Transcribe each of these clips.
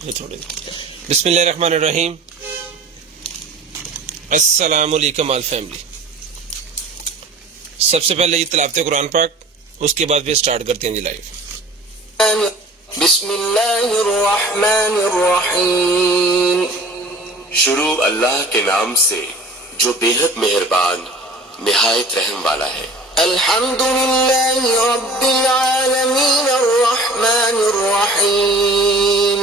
बिस्मिल्लाहिर्रहमानिर्रहीम। अस्सलामु अलैकुम ऑल फैमिली। सबसे पहले ये तिलावत कुरान पाक, उसके बाद फिर स्टार्ट करते हैं जी लाइव। बिस्मिल्लाहिर्रहमानिर्रहीम। शुरू अल्लाह के नाम से जो बेहद मेहरबान निहायत रहम वाला है। अल्हम्दुलिल्लाहि रब्बिल आलमीन अर्रहमानिर्रहीम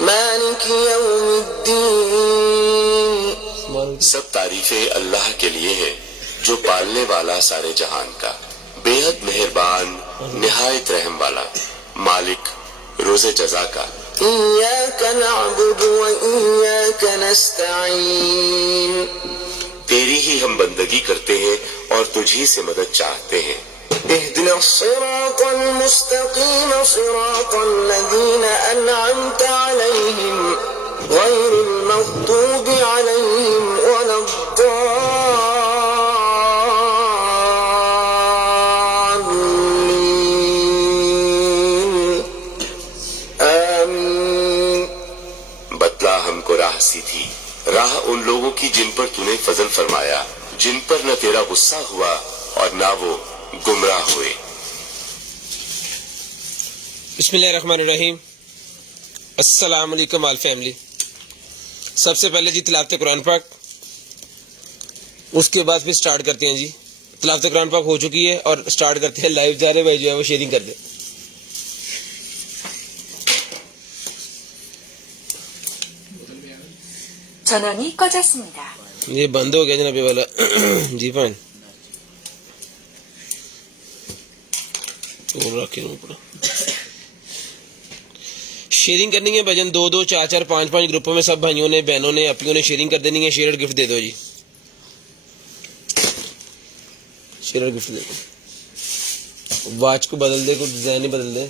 मालिकि यौमिद्दीन। सब तारीफें अल्लाह के लिए है जो पालने वाला सारे जहान का, बेहद मेहरबान निहायत रहम वाला, मालिक रोज़े जज़ा का। इय्याका नअबुदु व इय्याका नस्तईन। तेरी ही हम बंदगी करते हैं और तुझी से मदद चाहते हैं। इहदिना सिरातल मुस्तकीम सिरातल लज़ीना अनअमता अलैहिम गैरिल मग़दूबि अलैहिम वलद्दाल्लीन। आमीन। बतला हमको राह सीधी, राह उन लोगों की जिन पर तूने फजल फरमाया, जिन पर न तेरा गुस्सा हुआ और ना वो गुमराह हुए। बिस्मिल्लाहिर्रहमानिर्रहीम। अस्सलामु अलैकुम ऑल फैमिली। सबसे पहले जी तिलावत कुरान पाक, उसके बाद फिर स्टार्ट करते हैं जी। तिलावत कुरान पाक हो चुकी है और स्टार्ट करते हैं। लाइव जा रहे भाई जो है वो शेयरिंग कर दे। 전원이 꺼졌습니다. ये बंद हो गया जनाब ये वाला जी फाइन शेयरिंग करनी है भजन 2-2 4-4 5-5 ग्रुपों में सब भाइयों ने बहनों ने अपनियों ने शेयरिंग कर देनी है। शेयर गिफ्ट दे दो जी, शेयर गिफ्ट दे दो। वॉच को बदल दे, कुछ डिजाइन ही बदल दे।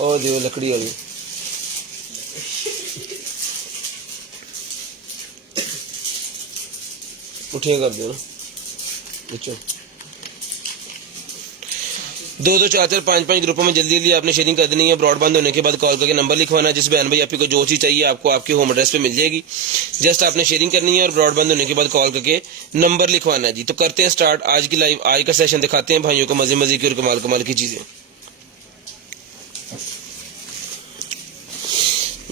और दियो लकड़ी वाली उठिए कर दो ना बच्चों। 2-2 4-4 5-5 ग्रुपों में जल्दी जल्दी आपने शेयरिंग कर देनी है। ब्रॉडबैंड होने के बाद कॉल करके नंबर लिखवाना है। जिस बहन भाई आपको जो चीज़ चाहिए आपको आपके होम एड्रेस पे मिल जाएगी। जस्ट आपने शेयरिंग करनी है और ब्रॉडबैंड होने के बाद कॉल करके नंबर लिखवाना है जी। तो करते हैं स्टार्ट आज की लाइव। आज का सेशन दिखाते हैं भाइयों को मजे मजे की और कमाल कमाल की चीज़ें।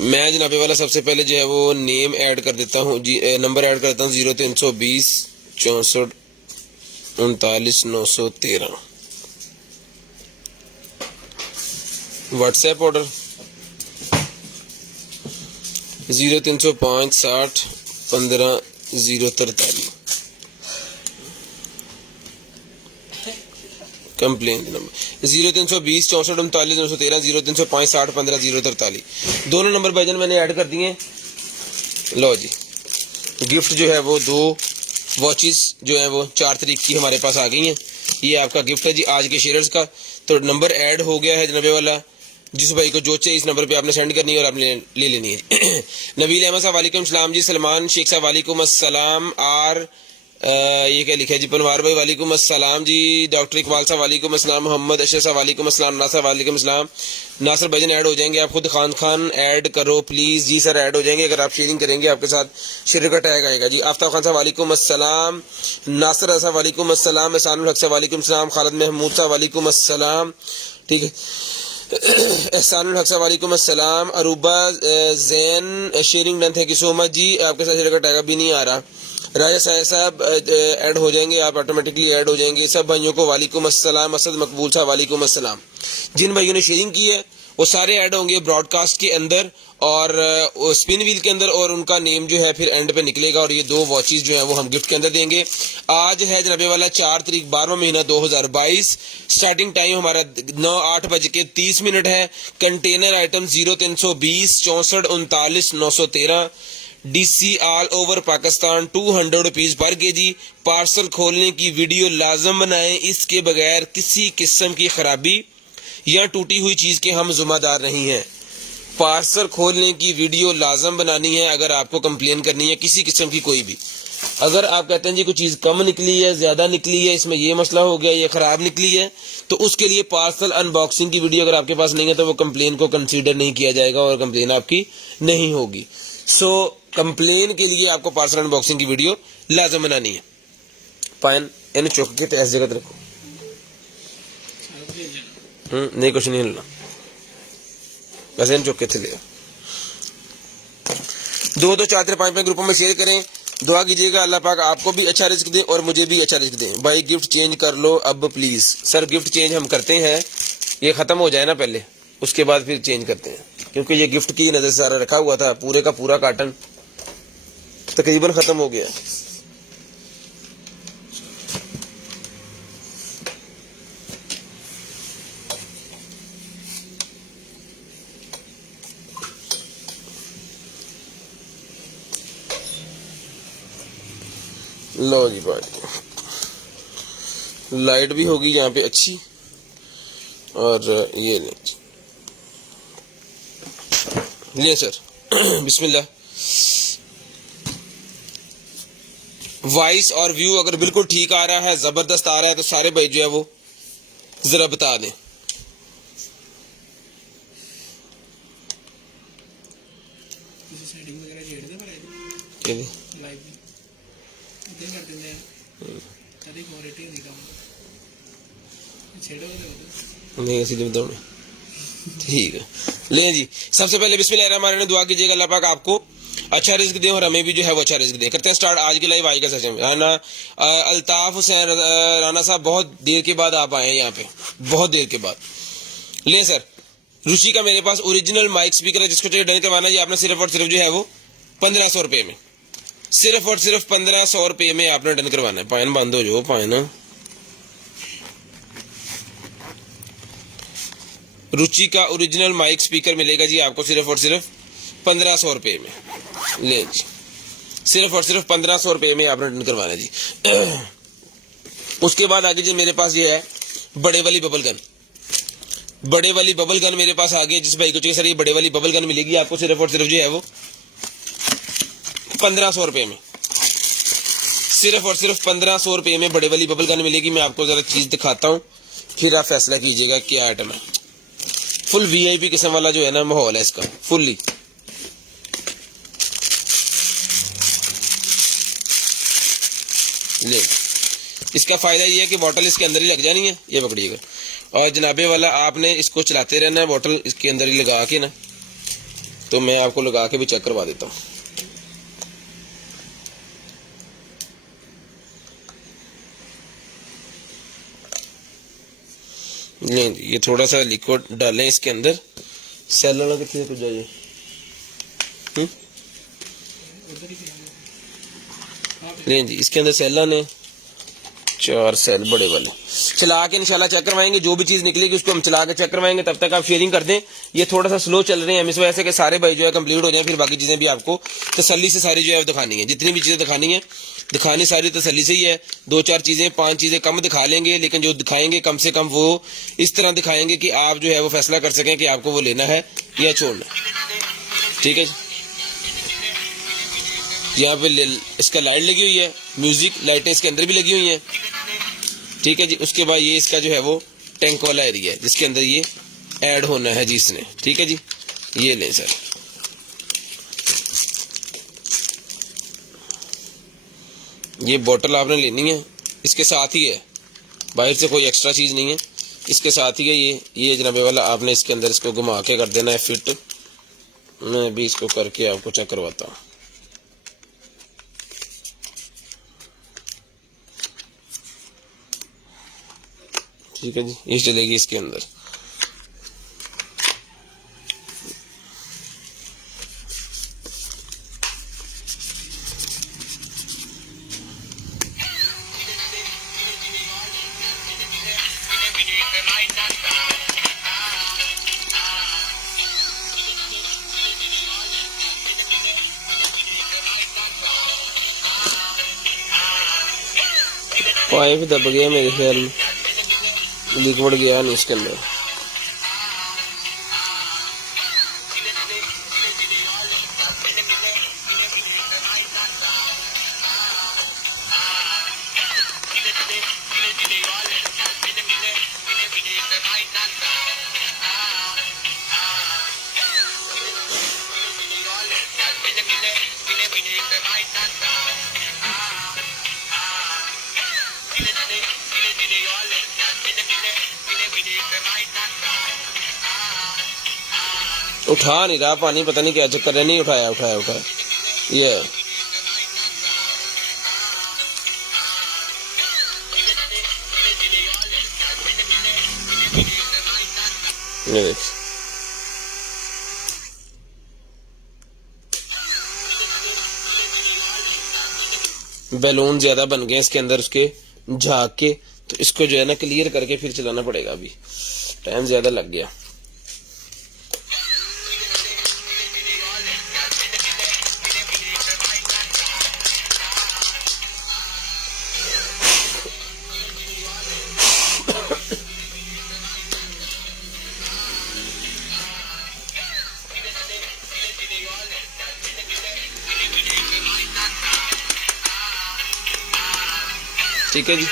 मैं जनाबे वाला सबसे पहले जो है वो नेम ऐड कर देता हूँ जी, नंबर ऐड करता हूँ 0320 64 39 913। WhatsApp order 0305 60 15 043। Complain number 0320 64 39 913 0305 60 15 043। दोनों नंबर भाईजान मैंने ऐड कर दिए। लो जी, गिफ्ट जो है वो 2 वॉचेस जो है वो 4 तारीख की हमारे पास आ गई हैं। ये आपका गिफ्ट है जी आज के शेयर्स का। तो नंबर ऐड हो गया है जनाबे वाला। जिस भाई को जो चाहिए इस नंबर पे आपने सेंड करनी है और आपने ले लेनी है। नबील अहमद साहब वालेकुम सलाम जी। सलमान शेख साहब वालेकुम अस्सलाम। ये क्या लिखा है जी? पनवार भाई वालेकुम अस्सलाम जी। डॉक्टर इकबाल साहब वालेकुम अस्सलाम। मोहम्मद अशरफ साहब वालेकुम अस्सलाम। नासर वालेकुम अस्सलाम। नासर भाईजान ऐड हो जाएंगे। आप खुद खान ऐड करो प्लीज जी। सर ऐड हो जाएंगे अगर आप शेयरिंग करेंगे, आपके साथ शेयर का टैग आएगा जी। आफ्ताब खान साहब वालेकुम अस्सलाम। नासर साहब वालेकुम अस्सलाम। एहसानुल हक साहब वालेकुम अस्सलाम। खालिद महमूद साहब वालेकुम अस्सलाम। ठीक है, एहसानुल हक साहब वालेकुम अस्सलाम। Aruba Jain sharing done, thank you so much ji. आपके साथ शेयर का टैग भी नहीं आ रहा। राजा साहब ऐड हो जाएंगे, आप ऑटोमेटिकली ऐड हो जाएंगे। सब भाइयों को वालेकुम अस्सलाम। असद मकबूल साहब वालेकुम अस्सलाम। जिन भाइयों ने शेयरिंग की है वो सारे ऐड होंगे ब्रॉडकास्ट के अंदर और स्पिन व्हील के अंदर, और उनका नेम जो है फिर एंड पे निकलेगा। और ये 2 वॉचेस जो है वो हम गिफ्ट के अंदर देंगे। आज है जनाबे वाला 4 तारीख 12वां महीना 2022। स्टार्टिंग टाइम हमारा 8:30 है। Container item 0320 64 39 913। DC all over Pakistan 200 rupees पर केजी। पार्सल खोलने की वीडियो लाजम बनाएं, इसके बगैर किसी किस्म की खराबी या टूटी हुई चीज के हम जिम्मेदार नहीं हैं। पार्सल खोलने की वीडियो लाजम बनानी है अगर आपको कंप्लेन करनी है किसी किस्म की कोई भी। अगर आप कहते हैं जी कोई चीज़ कम निकली है, ज़्यादा निकली है, इसमें ये मसला हो गया, ये ख़राब निकली है, तो उसके लिए पार्सल अनबॉक्सिंग की वीडियो अगर आपके पास नहीं है तो वो कंप्लेन को कंसीडर नहीं किया जाएगा और कंप्लेन आपकी नहीं होगी। सो कंप्लेन के लिए आपको पार्सल अनबॉक्सिंग की वीडियो लाजम बनानी है। पायन इन चुक के तो इस जगह रखो। नहीं कुछ नहीं हिलना, वैसे इन चुक के ले 2 2 4 3 5 5 ग्रुपों में शेयर करें। दुआ कीजिएगा अल्लाह पाक आपको भी अच्छा रिस्क दे और मुझे भी अच्छा रिस्क दे। भाई गिफ्ट चेंज कर लो अब प्लीज। सर गिफ्ट चेंज हम करते हैं, ये खत्म हो जाए ना पहले, उसके बाद फिर चेंज करते हैं, क्योंकि ये गिफ्ट की नजर से सारा रखा हुआ था, पूरे का पूरा कार्टन तकरीबन खत्म हो गया। लो जी भाई, लाइट भी होगी यहाँ पे अच्छी, और ये ले सर बिस्मिल्लाह। वॉइस और व्यू अगर बिल्कुल ठीक आ रहा है, जबरदस्त आ रहा है, तो सारे भाई जो है वो जरा बता दें। नहीं ऐसी बताओ, ठीक है। ले जी, सबसे पहले बिस्मिल्लाहिर्रहमानिर्रहीम दुआ कीजिएगा अल्लाह पाक आपको अच्छा रिस्क दे और हमें भी जो है वो अच्छा रिस्क दे। करते हैं स्टार्ट आज की लाइव। आई का सेशन राना अल्ताफ हुसैन राना साहब बहुत देर के बाद आप आए हैं यहाँ पे, बहुत देर के बाद। ले सर, रुचि का मेरे पास ओरिजिनल माइक स्पीकर है, जिसको चाहिए डन करवाना जी आपने सिर्फ और सिर्फ जो है वो 1500 रुपये में, सिर्फ और सिर्फ 1500 रुपये में आपने डन करवाना है। पायन बंद हो जाओ पायन। रुचि का ओरिजिनल माइक स्पीकर मिलेगा जी आपको सिर्फ और सिर्फ 1500 रुपये में। ले जी, सिर्फ और सिर्फ 1500 रुपये में आपने डन करवाना है जी। उसके बाद आगे जी मेरे पास ये है बड़े वाली बबल गन। बड़े वाली बबल गन मेरे पास आ गई। जिस भाई को चाहिए सर ये बड़े वाली बबल गन मिलेगी आपको सिर्फ और सिर्फ जो है वो 1500 रुपये में, सिर्फ और सिर्फ 1500 रुपये में बड़े वाली बबल गन मिलेगी। मैं आपको जरा चीज दिखाता हूँ, फिर आप फैसला कीजिएगा क्या आइटम है। फुल वीआईपी किस्म वाला जो है ना माहौल है इसका, फुल्ली। ले, इसका फायदा ये है कि बोतल इसके अंदर ही लग जानी है, ये पकड़िएगा, और जनाबे वाला आपने इसको चलाते रहना है, बोतल इसके अंदर ही लगा के ना। तो मैं आपको लगा के भी चेक करवा देता हूँ। नहीं ये थोड़ा सा लिक्विड डालें इसके अंदर। सेल वाला कितने कुछ जाइए, नहीं जी इसके अंदर सेल ने 4 सेल बड़े वाले चला के इंशाल्लाह चेक करवाएंगे। जो भी चीज निकलेगी उसको हम चला के चेक करवाएंगे। तब तक आप शेयरिंग कर दें। ये थोड़ा सा स्लो चल रहे हैं इस वजह से कि सारे भाई जो है कंप्लीट हो जाए, फिर बाकी चीजें भी आपको तसल्ली से सारी जो है दिखानी है। जितनी भी चीजें दिखानी है दिखानी सारी तसल्ली से ही है। 2-4 चीजें 5 चीजें कम दिखा लेंगे, लेकिन जो दिखाएंगे कम से कम वो इस तरह दिखाएंगे कि आप जो है वो फैसला कर सकें कि आपको वो लेना है या छोड़ना। ठीक है जी, यहाँ पे इसका लाइट लगी हुई है, म्यूजिक लाइटें इसके अंदर भी लगी हुई हैं। ठीक है जी, उसके बाद ये इसका जो है वो टैंक वाला एरिया है जिसके अंदर ये ऐड होना है जी इसने। ठीक है जी, ये लें सर। ये बोतल आपने लेनी है, इसके साथ ही है, बाहर से कोई एक्स्ट्रा चीज नहीं है, इसके साथ ही है। ये जनाबे वाला आपने इसके अंदर इसको घुमा के कर देना है फिट। मैं भी इसको करके आपको चेक करवाता हूँ। ठीक है जी, ये चलेगी इसके अंदर। पाइप दब गया मेरे ख्याल में, लिक्विड गया नहीं इसके अंदर। उठा नहीं रहा पानी, पता नहीं क्या चक्कर है, नहीं उठाया उठाया उठाया ये बैलून ज्यादा बन गए इसके अंदर उसके झाग के, तो इसको जो है ना क्लियर करके फिर चलाना पड़ेगा, अभी टाइम ज्यादा लग गया। ठीक है जी,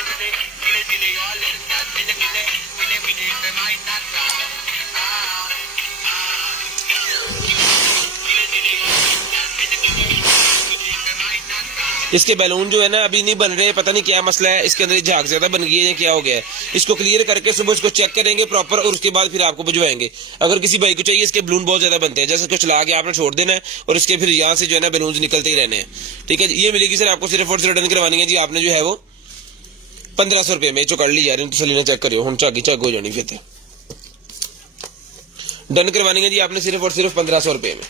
इसके बैलून जो है ना अभी नहीं बन रहे, पता नहीं क्या मसला है, इसके अंदर झाग ज्यादा बन गई है या क्या हो गया है। इसको क्लियर करके सुबह इसको चेक करेंगे प्रॉपर, और उसके बाद फिर आपको भिजवाएंगे। अगर किसी भाई को चाहिए, इसके बैलून बहुत ज्यादा बनते हैं, जैसे कुछ चला के आपने छोड़ देना है और इसके फिर यहाँ से जो है ना बैलून निकलते ही रहने हैं। ठीक है जी, ये मिलेगी सर आपको सिर्फ और सिर्फ डन करवानी है जी आपने, जो है वो 1500 रुपए में। जो कर ली जा रही तसली ना चेक करियो, हम झागी झाग हो जानी फिर डन करवानी है जी आपने सिर्फ और सिर्फ 1500 रुपए में,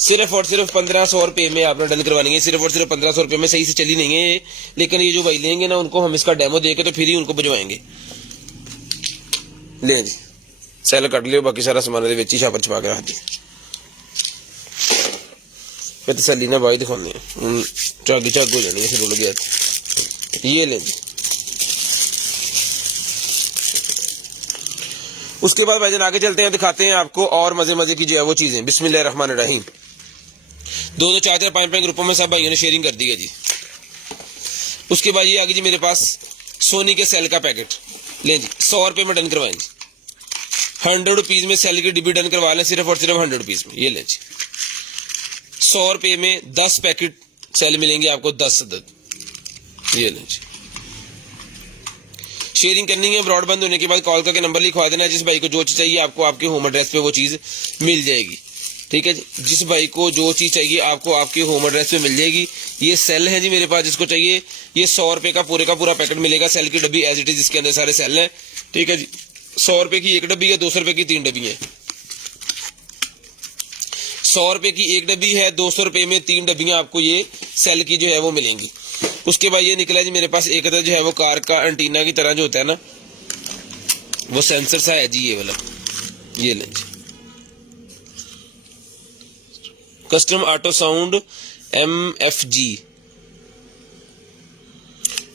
सिर्फ और सिर्फ 1500 रुपए में आपने डन करवानी है, सिर्फ और सिर्फ 1500 रुपए में। सही से चली नहीं है, लेकिन ये जो भाई लेंगे ना उनको हम इसका डेमो देके तो फिर ही उनको भिजवाएंगे। ले जी सैल कट लियो, बाकी सारा सामान ही छापर छपा के रख दी, फिर तसली ना भाई दिखाने झागी झाग हो जानी है फिर उड़ गया। ये ले जी, उसके बाद भाईजान आगे चलते हैं, दिखाते हैं आपको और मजे मजे की जो है वो चीजें। बिस्मिल्लाहिर्रहमानिर्रहीम। 2 4 5 ग्रुपों में सब भाइयों ने शेयरिंग कर दी है जी। उसके बाद ये आगे जी मेरे पास सोनी के सेल का पैकेट, ले जी 100 रुपए में डन करवाएं जी। 100 रुपीज में सेल की डिब्बी डन करवा लें, सिर्फ और सिर्फ 100 रुपीज में। ये ले जी 100 रुपए में 10 पैकेट सेल मिलेंगे आपको, 10 अदद। ये ले जी, शेयरिंग करनी है, ब्रॉडबैंड होने के बाद कॉल करके नंबर लिखवा देना। जिस भाई को जो चीज चाहिए आपको आपके होम एड्रेस पे वो चीज मिल जाएगी। ठीक है जी, जिस भाई को जो चीज चाहिए आपको आपके होम एड्रेस पे मिल जाएगी। ये सेल है जी मेरे पास, जिसको चाहिए ये 100 रुपए का पूरा पैकेट मिलेगा। सेल की डब्बी एज इट इज, इसके अंदर सारे सेल हैं। ठीक है जी, 100 रुपए की एक डब्बी है, 200 रुपए की 3 डब्बी है। 100 रुपए की एक डब्बी है, 200 रुपए में 3 डब्बियां आपको ये सेल की जो है वो मिलेंगी। उसके बाद ये निकला जी मेरे पास एक अदर जो है वो कार का एंटीना की तरह जो होता है ना, वो सेंसर सा है जी, ये वाला। ये लें जी, कस्टम ऑटो साउंड MFG,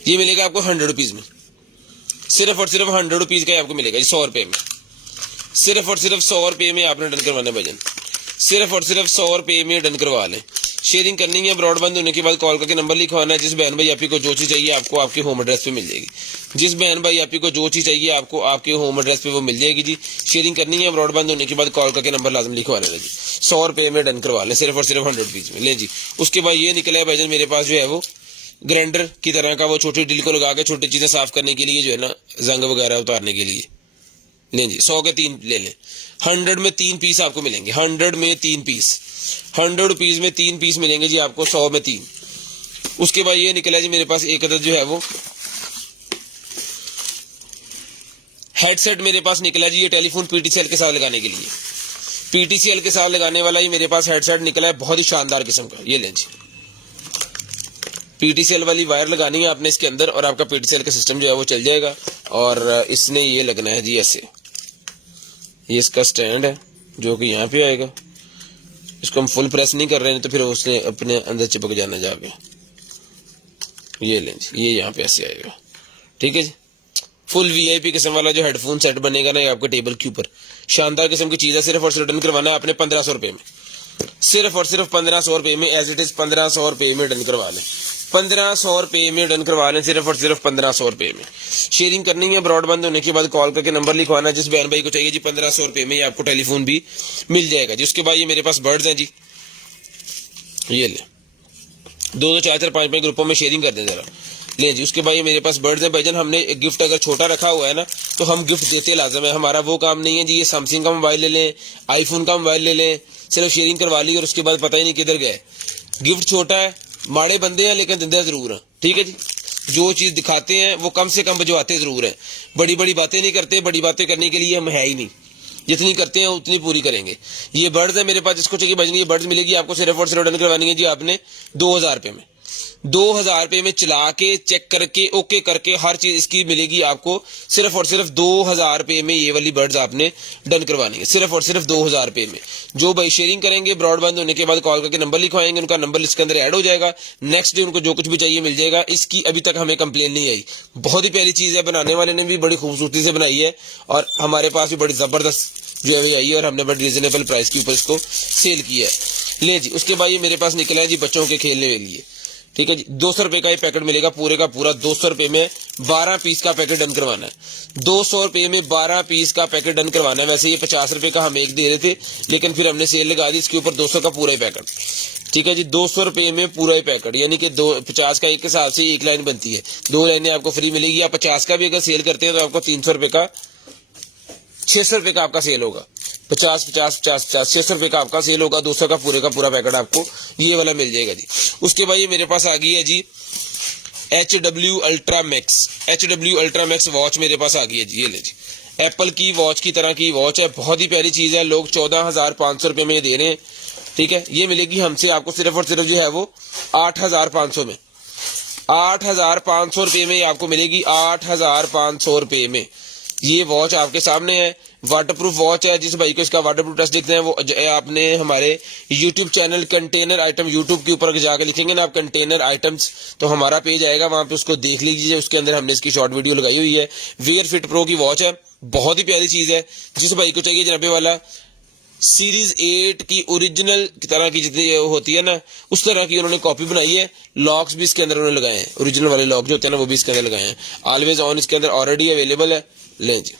ये मिलेगा आपको 100 रुपीज में, सिर्फ और सिर्फ 100 रुपीज का आपको मिलेगा जी, 100 रुपए में। सिर्फ और सिर्फ 100 रुपए में आपने डन करवाना है भजन, सिर्फ और सिर्फ 100 रुपए में डन करवा लें। शेयरिंग करनी है, ब्रॉडबैंड होने के बाद कॉल करके नंबर लिखवाना है। जिस बहन भाई आपको जो चीज चाहिए आपको आपके होम एड्रेस पे मिल जाएगी। जिस बहन भाई आपको जो चीज चाहिए आपको आपके होम एड्रेस पे वो मिल जाएगी जी। शेयरिंग करनी है, ब्रॉडबैंड होने के बाद कॉल करके नंबर लाजम लिखवाना है जी। 100 रुपए में डन करवा लें, सिर्फ और सिर्फ 100 रुपीज में। ले जी, उसके बाद ये निकला है भाईजान मेरे पास जो है वो ग्राइंडर की तरह का, वो छोटी ड्रिल को लगा के छोटी चीजें साफ करने के लिए जो है ना, जंग वगैरह उतारने के लिए। नहीं जी, 100 के 3 ले लें। 100 में 3 पीस आपको मिलेंगे, 100 में 3 पीस, 100 रुपीज में 3 पीस मिलेंगे जी आपको, 100 में 3। उसके बाद ये निकला जी मेरे पास एक अदद जो है वो हेडसेट मेरे पास निकला जी। ये टेलीफोन PTCL के साथ लगाने के लिए, PTCL के साथ लगाने वाला ये मेरे पास हेडसेट निकला है, बहुत ही शानदार किस्म का। ये लें जी, PTCL वाली वायर लगानी है आपने इसके अंदर, और आपका PTCL का सिस्टम जो है वो चल जाएगा। और इसने ये लगना है जी ऐसे, ये इसका स्टैंड है जो कि यहाँ पे आएगा। इसको हम फुल प्रेस नहीं कर रहे हैं तो फिर उसने अपने अंदर चिपक जाना जाके। ये लें जी, ये यहाँ पे ऐसे आएगा। ठीक है जी, फुल VIP किस्म वाला जो हेडफोन सेट बनेगा ना, ये आपके टेबल के ऊपर शानदार किस्म की चीज है। सिर्फ और सिर्फ डन करवाना है आपने 1500 रुपए में, सिर्फ और सिर्फ 1500 रुपए में, एज इट इज 1500 रुपए में डन करवा लें। 1500 रुपए में डन करवा लें, सिर्फ और सिर्फ 1500 रुपए में। शेयरिंग करनी है, ब्रॉडबैंड होने के बाद कॉल करके नंबर लिखवाना है। जिस बहन भाई को चाहिए जी 1500 रुपए में, ये आपको टेलीफोन भी मिल जाएगा जी। उसके बाद ये मेरे पास बर्ड्स हैं जी, ये ले, 2 4 4 5 5 ग्रुपों में शेयरिंग कर दें जरा। ले जी, उसके बाद ये मेरे पास बर्ड्स है भाईजान। हमने एक गिफ्ट अगर छोटा रखा हुआ है ना तो हम गिफ्ट देते लाजम है। हमारा वो काम नहीं है जी ये सैमसंग का मोबाइल ले लें, आईफोन का मोबाइल ले लें, सिर्फ शेयरिंग करवा ली और उसके बाद पता ही नहीं किधर गए। गिफ्ट छोटा है, माड़े बंदे हैं लेकिन जिंदा जरूर है, ठीक है जी। जो चीज दिखाते हैं वो कम से कम भिजवाते जरूर है। बड़ी बड़ी बातें नहीं करते, बड़ी बातें करने के लिए हम है ही नहीं, जितनी करते हैं उतनी पूरी करेंगे। ये बर्ड्स है मेरे पास, जिसको चाहिए भाईजान ये बर्ड्स मिलेगी आपको सिर्फ और सिर्फ डन करवानी है जी आपने 2000 रुपये में। 2000 रुपये में चला के चेक करके ओके करके हर चीज इसकी मिलेगी आपको सिर्फ और सिर्फ 2000 रुपये में। ये वाली बर्ड्स आपने डन करवानी है सिर्फ और सिर्फ 2000 रुपये में। जो भाई शेयरिंग करेंगे ब्रॉडबैंड होने के बाद कॉल करके नंबर लिखवाएंगे, उनका नंबर इसके अंदर ऐड हो जाएगा। नेक्स्ट डे उनको जो कुछ भी चाहिए मिल जाएगा। इसकी अभी तक हमें कंप्लेन नहीं आई। बहुत ही प्यारी चीज है, बनाने वाले ने भी बड़ी खूबसूरती से बनाई है और हमारे पास भी बड़ी जबरदस्त जो है आई है और हमने बड़ी रिजनेबल प्राइस के ऊपर इसको सेल किया है। ले जी, उसके बाद ये मेरे पास निकला है जी बच्चों के खेलने के लिए, ठीक है जी। 200 रुपए का ये पैकेट मिलेगा पूरे का पूरा। 200 रुपए में 12 पीस का पैकेट डन करवाना है। 200 रुपए में 12 पीस का पैकेट डन करवाना है। वैसे ये 50 रुपए का हम एक दे रहे थे लेकिन फिर हमने सेल लगा दी इसके ऊपर 200 का पूरा ही पैकेट, ठीक है जी। 200 रुपए में पूरा ही पैकेट, यानी कि 50 का एक के हिसाब से एक लाइन बनती है, 2 लाइनें आपको फ्री मिलेगी। आप 50 का भी अगर सेल करते हैं तो आपको 300 रुपए का 600 रुपए का आपका सेल होगा। 50 50 50 50 600 रुपए का आपका सेल होगा। 200 का पूरे का पूरा पैकेट आपको ये वाला मिल जाएगा जी। उसके बाद ये मेरे पास आ गई है जी HW ultra max. HW ultra max watch मेरे पास आ गई है जी। ये ले जी, एप्पल की वॉच की तरह की वॉच है, बहुत ही प्यारी चीज है। लोग 14,500 रुपए में दे रहे हैं, ठीक है। ये मिलेगी हमसे आपको सिर्फ और सिर्फ जो है वो 8,500 में। 8,500 रुपए में आपको मिलेगी, 8,500 रुपए में। ये वॉच आपके सामने है, वाटरप्रूफ वॉच है। जिस भाई को इसका वाटरप्रूफ टेस्ट देखते हैं वो आपने हमारे YouTube channel container item YouTube के ऊपर जाकर लिखेंगे ना आप कंटेनर आइटम्स, तो हमारा पेज आएगा, वहां पे उसको देख लीजिए। उसके अंदर हमने इसकी शॉर्ट वीडियो लगाई हुई है। वेयर फिट प्रो की वॉच है, बहुत ही प्यारी चीज है। जिस भाई को चाहिए जनाबे वाला सीरीज 8 की ओरिजिनल की तरह की जितनी होती है ना उस तरह की उन्होंने कॉपी बनाई है। लॉक्स भी इसके अंदर उन्होंने लगाए हैं, ओरिजिनल वाले लॉक जो होते हैं ना वो भी इसके अंदर लगाए हैं। ऑलवेज ऑन इसके अंदर ऑलरेडी अवेलेबल है। लें जी,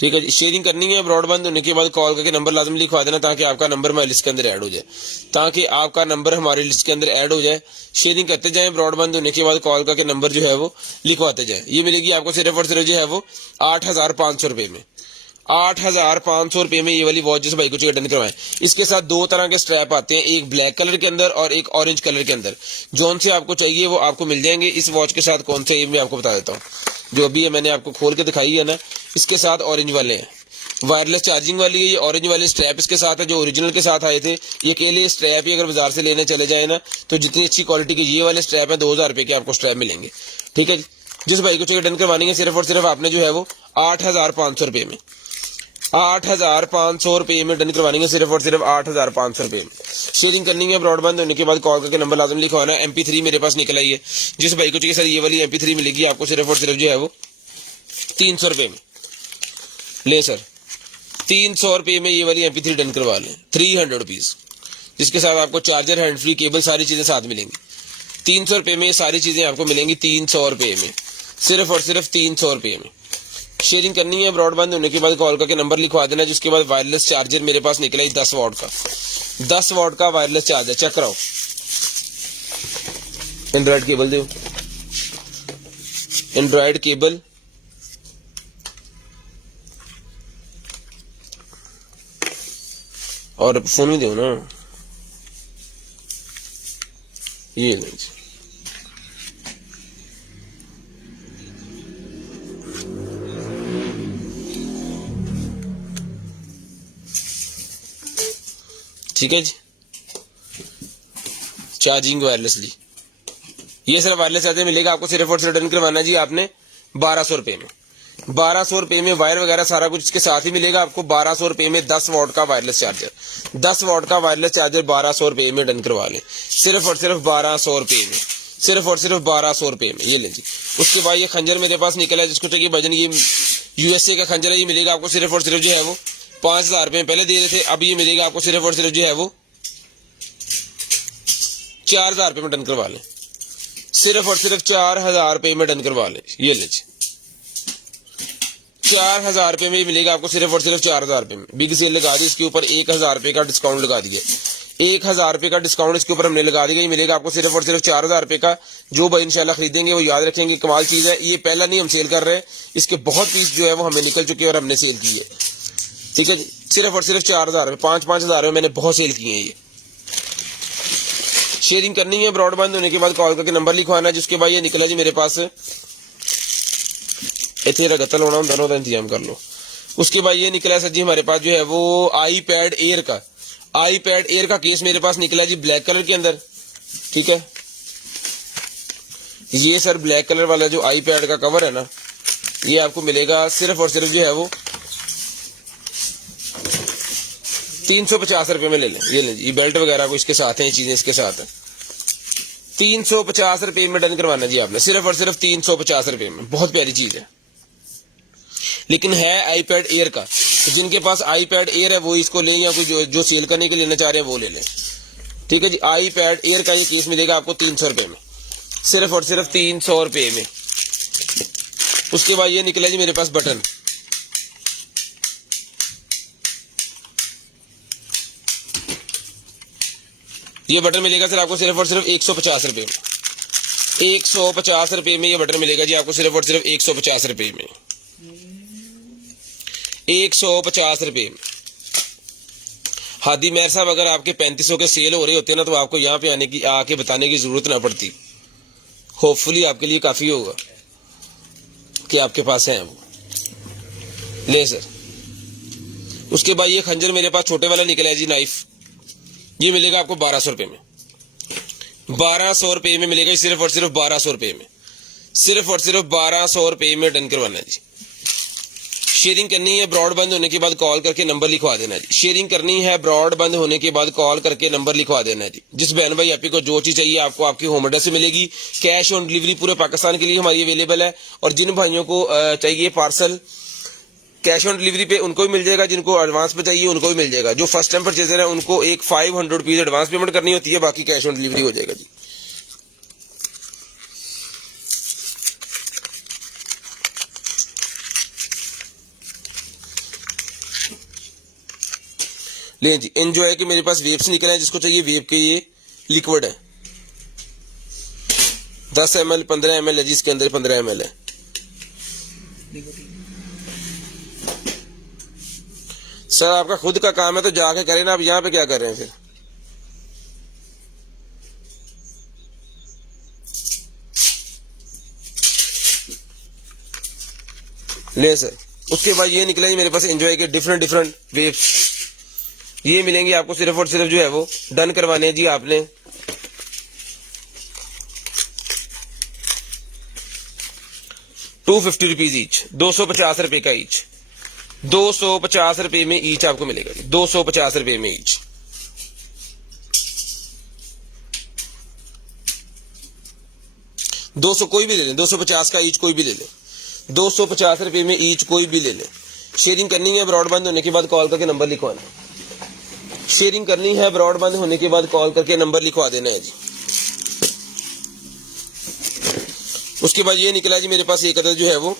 ठीक है जी। शेयरिंग करनी है ब्रॉडबैंड होने के बाद कॉल करके नंबर लाजमी लिखवा देना ताकि आपका नंबर हमारी लिस्ट के अंदर ऐड हो जाए, ताकि आपका नंबर हमारी लिस्ट के अंदर ऐड हो जाए। शेयरिंग करते जाएं, ब्रॉडबैंड होने के बाद कॉल करके नंबर जो है वो लिखवाते जाएं। ये मिलेगी आपको सिर्फ और सिर्फ जो है वो 8,500 रुपए में। 8,500 रुपए में ये वाली वॉच जिस भाई को चाहिए डन करवाएं। इसके साथ 2 तरह के स्ट्रैप आते हैं, एक ब्लैक कलर के अंदर और एक ऑरेंज कलर के अंदर। जोन से आपको चाहिए वो आपको मिल जाएंगे। इस वॉच के साथ कौन से ये मैं आपको बता देता हूँ। जो अभी मैंने आपको खोल के दिखाई है ना, इसके साथ ऑरेंज वाले हैं, वायरलेस चार्जिंग वाली है। ये ऑरेंज वाले स्ट्रैप इसके साथ है जो ओरिजिनल के साथ आए थे। ये अकेले स्ट्रैप ही अगर बाजार से लेने चले जाए ना तो जितनी अच्छी क्वालिटी के ये वाले स्ट्रैप है 2,000 रुपए के आपको स्ट्रैप मिलेंगे, ठीक है। जिस भाई को चाहिए डन करवानी है सिर्फ और सिर्फ आपने जो है वो 8,500 रुपए में, 8,500 रुपए में डन करवानी है सिर्फ और सिर्फ 8,500 रुपए में। शेयरिंग करनी है ब्रॉडबैंड होने के बाद कॉल करके नंबर लाजम लिखवाना है। MP3 मेरे पास निकल आई है। जिस भाई को चाहिए सर ये वाली MP3 मिलेगी आपको सिर्फ और सिर्फ जो है वो 300 रुपए में। ले सर 300 रुपए में ये वाली MP3 डन करवा लें, 300 रुपीज, जिसके साथ आपको चार्जर, हैंड फ्री, केबल सारी चीजें साथ मिलेंगी। 300 रुपए में ये सारी चीजें आपको मिलेंगी, 300 रुपए में, सिर्फ और सिर्फ 300 रुपए में। शेयरिंग करनी है ब्रॉडबैंड होने के बाद कॉल करके नंबर लिखवा देना। जिसके बाद वायरलेस चार्जर मेरे पास निकला है 10 वॉट का, 10 वॉट का वायरलेस चार्जर। चेक कराओ, एंड्रॉइड केबल दो, एंड्रॉइड केबल, और फोन भी दो ना, ये नहीं जी। ठीक है जी, चार्जिंग वायरलेसली। ये सिर्फ वायरलेस चार्जर मिलेगा आपको सिर्फ और सिर्फ डन करवाना जी आपने 1,200 रुपए में। 1,200 रुपए में वायर वगैरह सारा कुछ इसके साथ ही मिलेगा आपको। 1,200 रुपए में 10 वॉट का वायरलेस चार्जर, 10 वॉट का वायरलेस चार्जर 1,200 रुपए में डन करवा लें, सिर्फ और सिर्फ 1,200 रुपए में, सिर्फ और सिर्फ 1,200 रुपए में। ये ले जी। उसके बाद ये खंजर मेरे पास निकला है, जिसको चाहिए भजन, ये USA का खंजर है। ये मिलेगा आपको सिर्फ और सिर्फ जो है वो 5,000 रुपए में पहले दे रहे थे, अब ये मिलेगा आपको सिर्फ और सिर्फ जो है वो 4,000 रुपए में डन करवा लें, सिर्फ और सिर्फ 4,000 रुपए में डन करवा लें। ये ले जी, 4,000 रुपये में मिलेगा आपको, सिर्फ और सिर्फ 4,000 रुपये में। बिग सेल लगा दी, इसके ऊपर 1,000 रुपये का डिस्काउंट लगा दिया। 1,000 रुपये का डिस्काउंट इसके ऊपर हमने लगा दिया। ये मिलेगा आपको सिर्फ और सिर्फ 4,000 रुपये का। जो भाई इंशाल्लाह खरीदेंगे वो याद रखेंगे, कमाल चीज है। ये पहला नहीं हम सेल कर रहे हैं, इसके बहुत पीस जो है वो हमें निकल चुके हैं और हमने सेल की है। ठीक है जी, सिर्फ और सिर्फ 4,000 रुपये, 5,000 में मैंने बहुत सेल किए हैं। ये शेयरिंग करनी है, ब्रॉडबैंड होने के बाद कॉल करके नंबर लिखवाना है। जिसके बाद ये निकला जी मेरे पास, इतने गत्तल होना हम दोनों का इंतजाम कर लो। उसके बाद ये निकला सर जी हमारे पास जो है वो आईपैड एयर का, आईपैड एयर का केस मेरे पास निकला जी ब्लैक कलर के अंदर। ठीक है, ये सर ब्लैक कलर वाला जो आईपैड का कवर है ना, ये आपको मिलेगा सिर्फ और सिर्फ जो है वो 350 रुपये में ले लें। ये लें जी, ये बेल्ट वगैरह को इसके साथ है, ये चीजें इसके साथ है। 350 रुपये में डन करवाना जी आपने, सिर्फ और सिर्फ 350 रुपये में। बहुत प्यारी चीज है, लेकिन है आईपैड एयर का। तो जिनके पास आईपैड एयर है वो इसको लें, या कोई जो सेल करने के लिए लेना चाह रहे हैं वो ले लें। ठीक है जी, आईपैड एयर का ये केस मिलेगा आपको 300 रुपये में, सिर्फ और सिर्फ 300 रुपये में। उसके बाद ये निकला जी मेरे पास बटन, ये बटन मिलेगा सर आपको सिर्फ और सिर्फ 150 रुपये में। 150 रुपये में ये बटन मिलेगा जी आपको, सिर्फ और सिर्फ 150 रुपये में। 150 रुपये में। हादी मेहर साहब, अगर आपके 3500 के सेल हो रहे होते ना तो आपको यहाँ पे आके बताने की जरूरत ना पड़ती। होपफुली आपके लिए काफी होगा कि आपके पास है वो, ले सर। उसके बाद ये खंजर मेरे पास छोटे वाला निकला है जी, नाइफ। ये मिलेगा आपको 1200 रुपये में। 1200 रुपये में मिलेगा, सिर्फ और सिर्फ 1200 रुपये में। सिर्फ और सिर्फ 1200 रुपये में डन करवाना है जी। शेयरिंग करनी है, ब्रॉडबैंड होने के बाद कॉल करके नंबर लिखवा देना जी। शेयरिंग करनी है, ब्रॉडबैंड होने के बाद कॉल करके नंबर लिखवा देना जी। जिस बहन भाई आपको जो चीज चाहिए आपको आपकी होम एड्रेस से मिलेगी। कैश ऑन डिलीवरी पूरे पाकिस्तान के लिए हमारी अवेलेबल है। और जिन भाइयों को चाहिए पार्सल कैश ऑन डिलीवरी पे, उनको भी मिल जाएगा। जिनको एडवांस पे चाहिए उनको भी मिल जाएगा। जो फर्स्ट टाइम परचेजर है उनको एक 500 रुपीज एडवांस पेमेंट करनी होती है, बाकी कैश ऑन डिलीवरी हो जाएगा जी। ले जी, एंजॉय के मेरे पास वेब्स निकले हैं। जिसको चाहिए वेब के, ये लिक्विड है, 10 ml 15 ml है जी, इसके अंदर 15 ml है। सर आपका खुद का काम है तो जाके करें ना, आप यहाँ पे क्या कर रहे हैं फिर। ले सर। उसके बाद ये निकला जी मेरे पास एंजॉय के डिफरेंट वेव्स। ये मिलेंगे आपको सिर्फ और सिर्फ जो है वो डन करवाने जी आपने। ₹250 ईच, 250 रुपए का ईच। 250 रुपए में ईच आपको मिलेगा जी, 250 रुपए में ईच। कोई भी ले लें, 250 का ईच कोई भी ले लें, 250 रुपए में ईच कोई भी ले लें। शेयरिंग करनी है, ब्रॉडबैंड होने के बाद कॉल करके नंबर लिखवाना है। शेयरिंग करनी है, ब्रॉडबैंड होने के बाद कॉल करके नंबर लिखवा देना है जी। उसके बाद ये निकला जी मेरे पास एक अदद जो है वो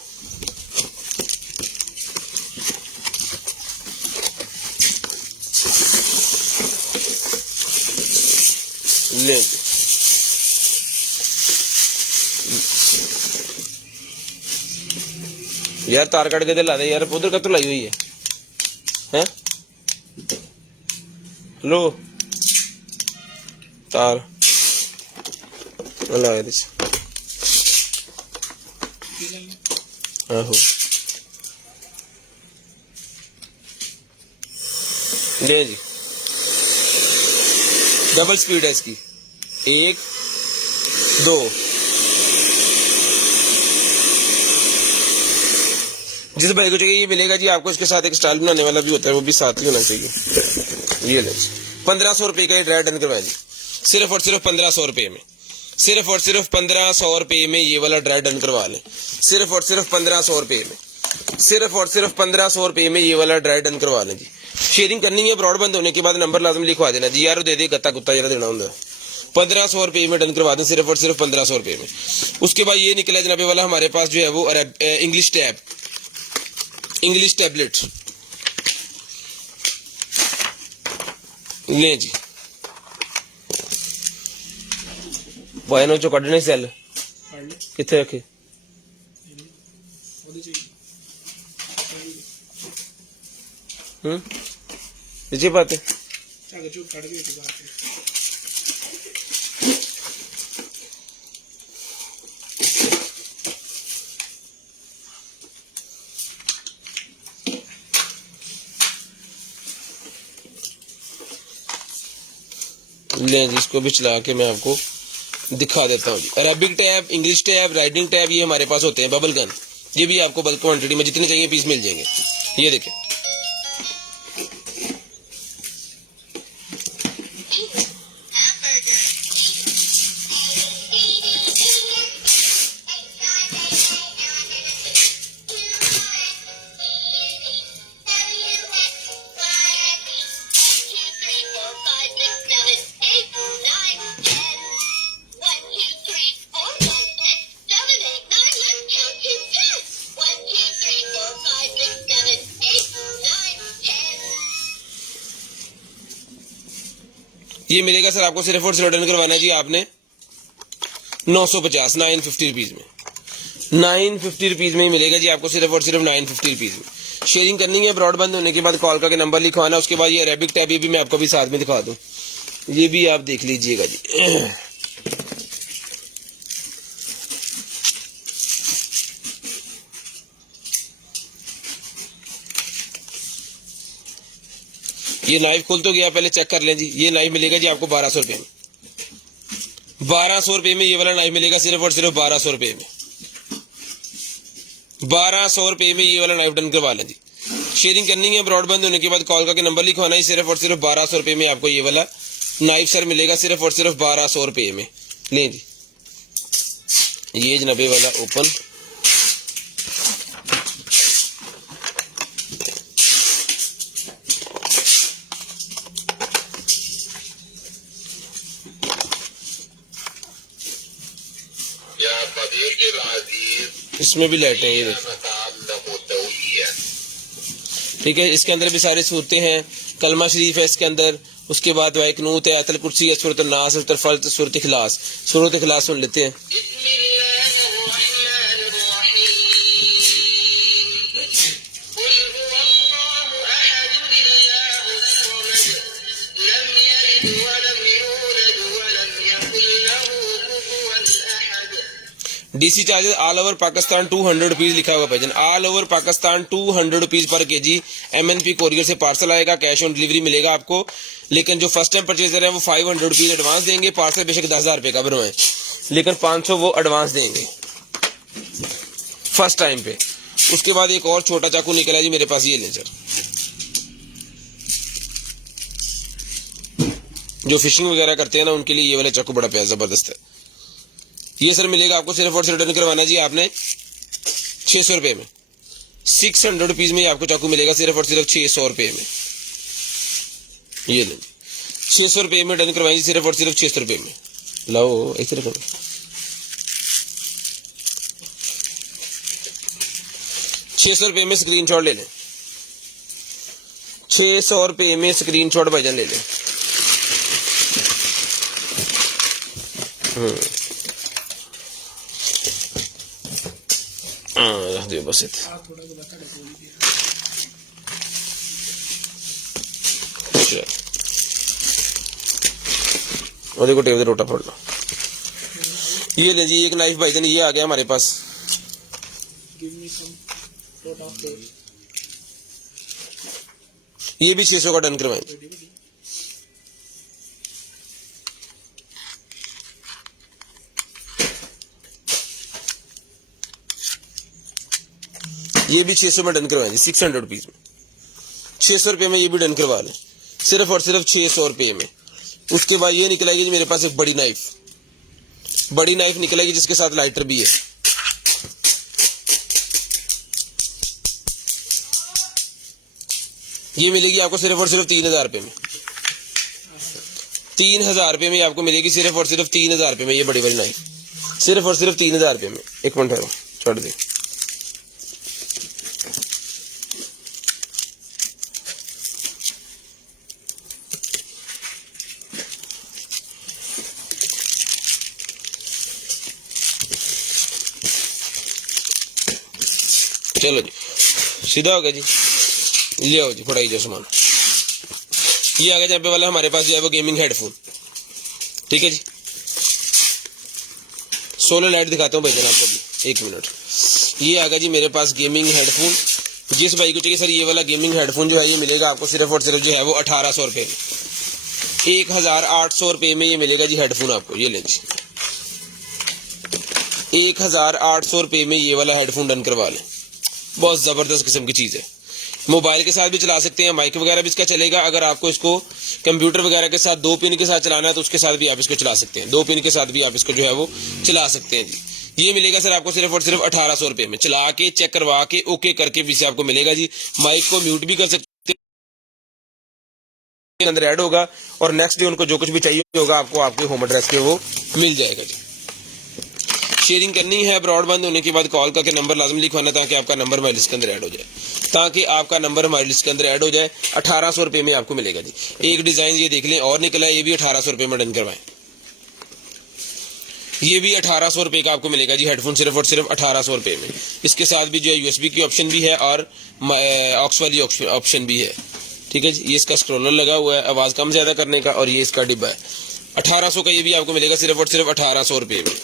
ले यार, तार कट के ला दे यार, उधर का तो लाई हुई है? लो तार ला दे। आहो ले जी, डबल स्पीड है इसकी, 1 2। जिस भाई को चाहिए ये मिलेगा जी आपको। इसके साथ एक स्टाइल बनाने वाला भी होता है, वो भी साथ ही होना चाहिए। ये ले 1500 रुपए का ये ड्राई डन करवाया जी, सिर्फ और सिर्फ 1500 रुपए में। सिर्फ और सिर्फ 1500 रुपए में ये वाला ड्राई डन करवा लें, सिर्फ और सिर्फ 1500 रुपए में। सिर्फ और सिर्फ 1500 रुपए में ये वाला ड्राई डन करवा लें जी। शेयरिंग करनी है, ब्रॉडबैंड होने के बाद नंबर लाजम लिखवा देना जी। यार दे दे गत्ता कुत्ता जरा देना होंगे। 1500 रुपए में डन करवा दें, सिर्फ और सिर्फ 1500 रुपए में। उसके बाद ये निकला जनाबे वाला हमारे पास जो है वो इंग्लिश टैब। इंग्लिश टैबलेट ले जी बयानों चो कढ़ने सेल कितने रखे पीछे बात है ले जी इसको भी चला के मैं आपको दिखा देता हूँ ji. Arabic tab, English tab, writing tab ये हमारे पास होते हैं। बबल गन ये भी आपको बल्क क्वांटिटी में जितने चाहिए पीस मिल जाएंगे। ये देखें ये मिलेगा सर आपको सिर्फ और सिर्फ डन करवाना है जी आपने 950 950 रुपीज में 950 रुपीज में ही मिलेगा जी आपको सिर्फ और सिर्फ 950 रुपीज में। शेयरिंग करनी है ब्रॉडबैंड होने के बाद कॉल करके नंबर लिखवाना। उसके बाद ये अरेबिक टैब ये भी मैं आपको भी साथ में दिखा दूं, ये भी आप देख लीजिएगा जी। ये नाइफ खुल तो गया, पहले चेक कर लें जी। ये नाइफ मिलेगा जी आपको 1200 रुपए में, 1200 रुपए में ये वाला नाइफ मिलेगा सिर्फ और सिर्फ 1200 रुपए में, 1200 रुपए में ये वाला नाइफ डन करवा लें जी। शेयरिंग करनी है ब्रॉडबैंड होने के बाद कॉल करके नंबर लिखवाना है। सिर्फ और सिर्फ 1200 रुपए में आपको ये वाला नाइफ सर मिलेगा सिर्फ और सिर्फ 1200 रुपए में। लें जी ये जनाबे वाला ओपन इसमें भी लाइटें ये देखो ठीक है। इसके अंदर भी सारी सूरतें हैं, कलमा शरीफ है इसके अंदर, उसके बाद वाइकनूत है, आयतल कुर्सी है, सूरत नास, सूरत फल्क, सूरत इखलास। सूरत इखलास सुन लेते हैं। DC charges all over Pakistan 200 rupees लिखा हुआ भाईजान, ऑल ओवर पाकिस्तान 200 रुपीज पर केजी। एमएनपी कोरियर से पार्सल आएगा, कैश ऑन डिलीवरी मिलेगा आपको। लेकिन जो फर्स्ट टाइम परचेजर है वो 500 रुपीज एडवांस देंगे। पार्सल बेशक 10,000 रुपए का बनवाएं, लेकिन 500 वो एडवांस देंगे फर्स्ट टाइम पे। उसके बाद एक और छोटा चाकू निकला जी मेरे पास, ये लें सर। जो फिशिंग वगैरह करते हैं ना उनके लिए ये वाला चाकू बड़ा प्यारा जबरदस्त है। ये सर मिलेगा आपको सिर्फ और सिर्फ रिटर्न करवाना जी आपने 600 रुपए में, 600 रुपीज में आपको चाकू मिलेगा सिर्फ और सिर्फ 600 रुपए में। ये लें 600 रुपए में डन करवाएंगे सिर्फ और सिर्फ 600 रुपए में। लाओ इस तरह 600 रुपए में स्क्रीनशॉट ले लें, 600 रुपए में स्क्रीनशॉट भाईजान ले लें। रख दियो बस और देखो टेबल रोटा फोड़ लो। ये ले जी एक नाइफ भाईजान ये आ गया हमारे पास। ये भी 600 का डन करवाएंगे। ये भी 600 में डन करवाएंगे, 600 रुपीज में। 600 रुपये में ये भी डन करवा लें सिर्फ और सिर्फ 600 रुपये में। उसके बाद ये निकलेगी मेरे पास एक बड़ी नाइफ निकलेगी जिसके साथ लाइटर भी है। ये मिलेगी आपको सिर्फ और सिर्फ 3000 रुपये में, 3000 रुपये में आपको मिलेगी सिर्फ और सिर्फ 3000 रुपये में। ये बड़ी नाइफ सिर्फ और सिर्फ 3000 रुपये में। एक मिनट ठहरो छोड़ दे। चलो जी सीधा हो गया जी। ये हो जी फटाई जो सामान। ये आ गया जहाँ पे वाला हमारे पास जो है वो गेमिंग हेडफोन। ठीक है जी, सोलर लाइट दिखाता हूँ भाई जान आपको भी, 1 मिनट। ये आ गया जी मेरे पास गेमिंग हेडफोन। जिस भाई को चाहिए सर ये वाला गेमिंग हेडफोन जो है ये मिलेगा आपको सिर्फ और सिर्फ जो है वो 1800 रुपये में, 1800 रुपये में ये मिलेगा जी हेडफोन आपको। ये लें जी 1800 रुपये में ये वाला हेडफोन डन करवा लें। बहुत ज़बरदस्त किस्म की चीज़ है, मोबाइल के साथ भी चला सकते हैं, माइक वगैरह भी इसका चलेगा। अगर आपको इसको कंप्यूटर वगैरह के साथ 2 पिन के साथ चलाना है तो उसके साथ भी आप इसको चला सकते हैं, 2 पिन के साथ भी आप इसको जो है वो चला सकते हैं जी। ये मिलेगा सर आपको सिर्फ और सिर्फ 1800 रुपये में, चला के चेक करवा के ओके करके भी से आपको मिलेगा जी। माइक को म्यूट भी कर सकते हैं, अंदर ऐड होगा और नेक्स्ट डे उनको जो कुछ भी चाहिए होगा आपको आपके होम एड्रेस पे वो मिल जाएगा जी। शेयरिंग करनी है ब्रॉडबैंड होने के बाद कॉल करके नंबर लाजमी लिखवाना ताकि आपका नंबर हमारी लिस्ट के अंदर ऐड हो जाए, ताकि आपका नंबर हमारी लिस्ट के अंदर ऐड हो जाए। 1800 रुपये में आपको मिलेगा जी। एक डिजाइन ये देख लें और निकला है, ये भी 1800 रुपये में डन करवाएं। ये भी 1800 रुपये का आपको मिलेगा जी हेडफोन, सिर्फ और सिर्फ 1800 रुपये में। इसके साथ भी जो है यूएसबी की ऑप्शन भी है और ऑक्स वाली ऑप्शन भी है। ठीक है जी, ये इसका स्क्रोलर लगा हुआ है आवाज़ कम ज़्यादा करने का, और ये इसका डिब्बा है। 1800 का ये भी आपको मिलेगा सिर्फ और सिर्फ 1800 रुपये में।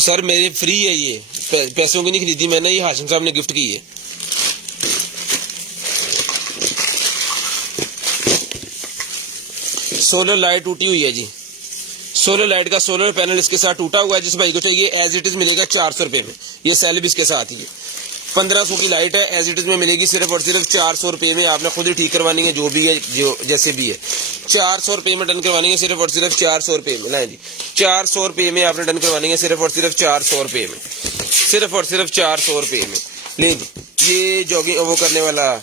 सर मेरे फ्री है, ये पैसों की नहीं खरीदी मैंने, ये हाशिम साहब ने गिफ्ट की है। सोलर लाइट टूटी हुई है जी, सोलर लाइट का सोलर पैनल इसके साथ टूटा हुआ है। जिस भाई को चाहिए एज इट इज मिलेगा 400 रुपये में। ये सेल भी इसके साथ ही है। 1500 की लाइट है, एज इट इज में मिलेगी सिर्फ और सिर्फ 400 रुपये में। आपने खुद ही ठीक करवानी है, जो भी है जो जैसे भी है 400 रुपये में डन करवानी है, सिर्फ और सिर्फ 400 रुपये में। ना जी 400 रुपये में आपने डन करवानी है, सिर्फ और सिर्फ 400 रुपये में, सिर्फ और सिर्फ 400 रुपये में। ले जी ये जॉगिंग वो करने वाला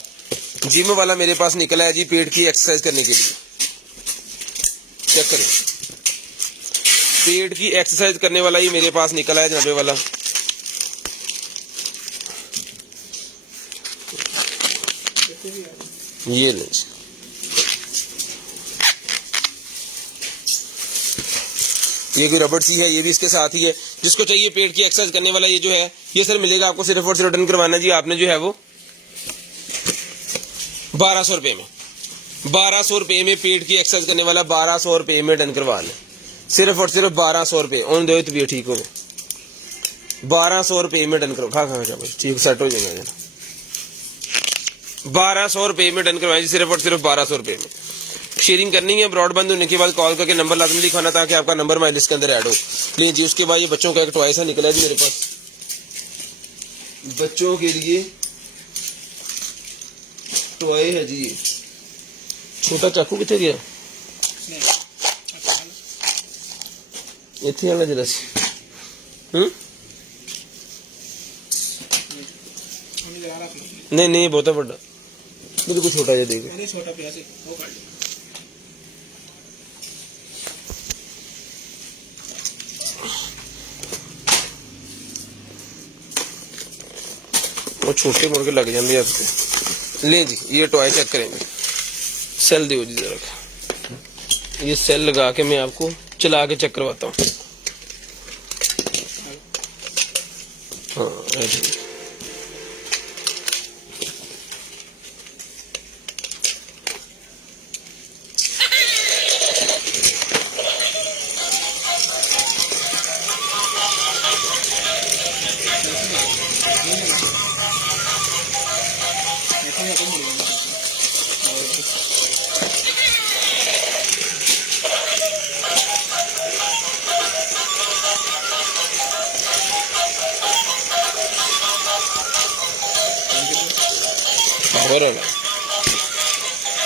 जिम वाला मेरे पास निकला है जी, पेट की एक्सरसाइज करने के लिए। चेक करें, पेट की एक्सरसाइज करने वाला ही मेरे पास निकला है जनाबे वाला। ये ले ये कोई रबड़ सी है, ये भी इसके साथ ही है। जिसको चाहिए पेट की एक्सरसाइज करने वाला ये जो है ये सर मिलेगा आपको सिर्फ और सिर्फ डन करवाना जी। आपने जो है वो 1200 रुपये में, 1200 रुपये में पेट की एक्सरसाइज करने वाला 1200 रुपये में डन करवा लें, सिर्फ और सिर्फ 1200 रुपये। ऑन दो तो भी ठीक हो गए, 1200 रुपये में डन करो। खा भाई ठीक सेट हो जाएगा। 1200 रुपये में डन करवाएं, सिर्फ और सिर्फ 1200 रुपये में। शेयरिंग करनी है ब्रॉडबैंड होने के बाद कॉल करके नंबर लाजमी लिखवाना ताकि आपका नंबर हमारी लिस्ट के अंदर ऐड हो। प्लीज जी उसके बाद ये बच्चों का एक टॉय सा निकला है जी मेरे पास, बच्चों के लिए टॉय है जी। छोटा चाकू कितने गया इतने वाला जरा सी नहीं नहीं बहुत बड़ा बिल्कुल छोटा ये देखो छोटा प्याज वो काट लो। वो छोटे मुर्गे लग जाएंगे आपके। ले जी ये टॉय चेक करेंगे, सेल दो जी जरा। ये सेल लगा के मैं आपको चला के चेक करवाता हूँ। हाँ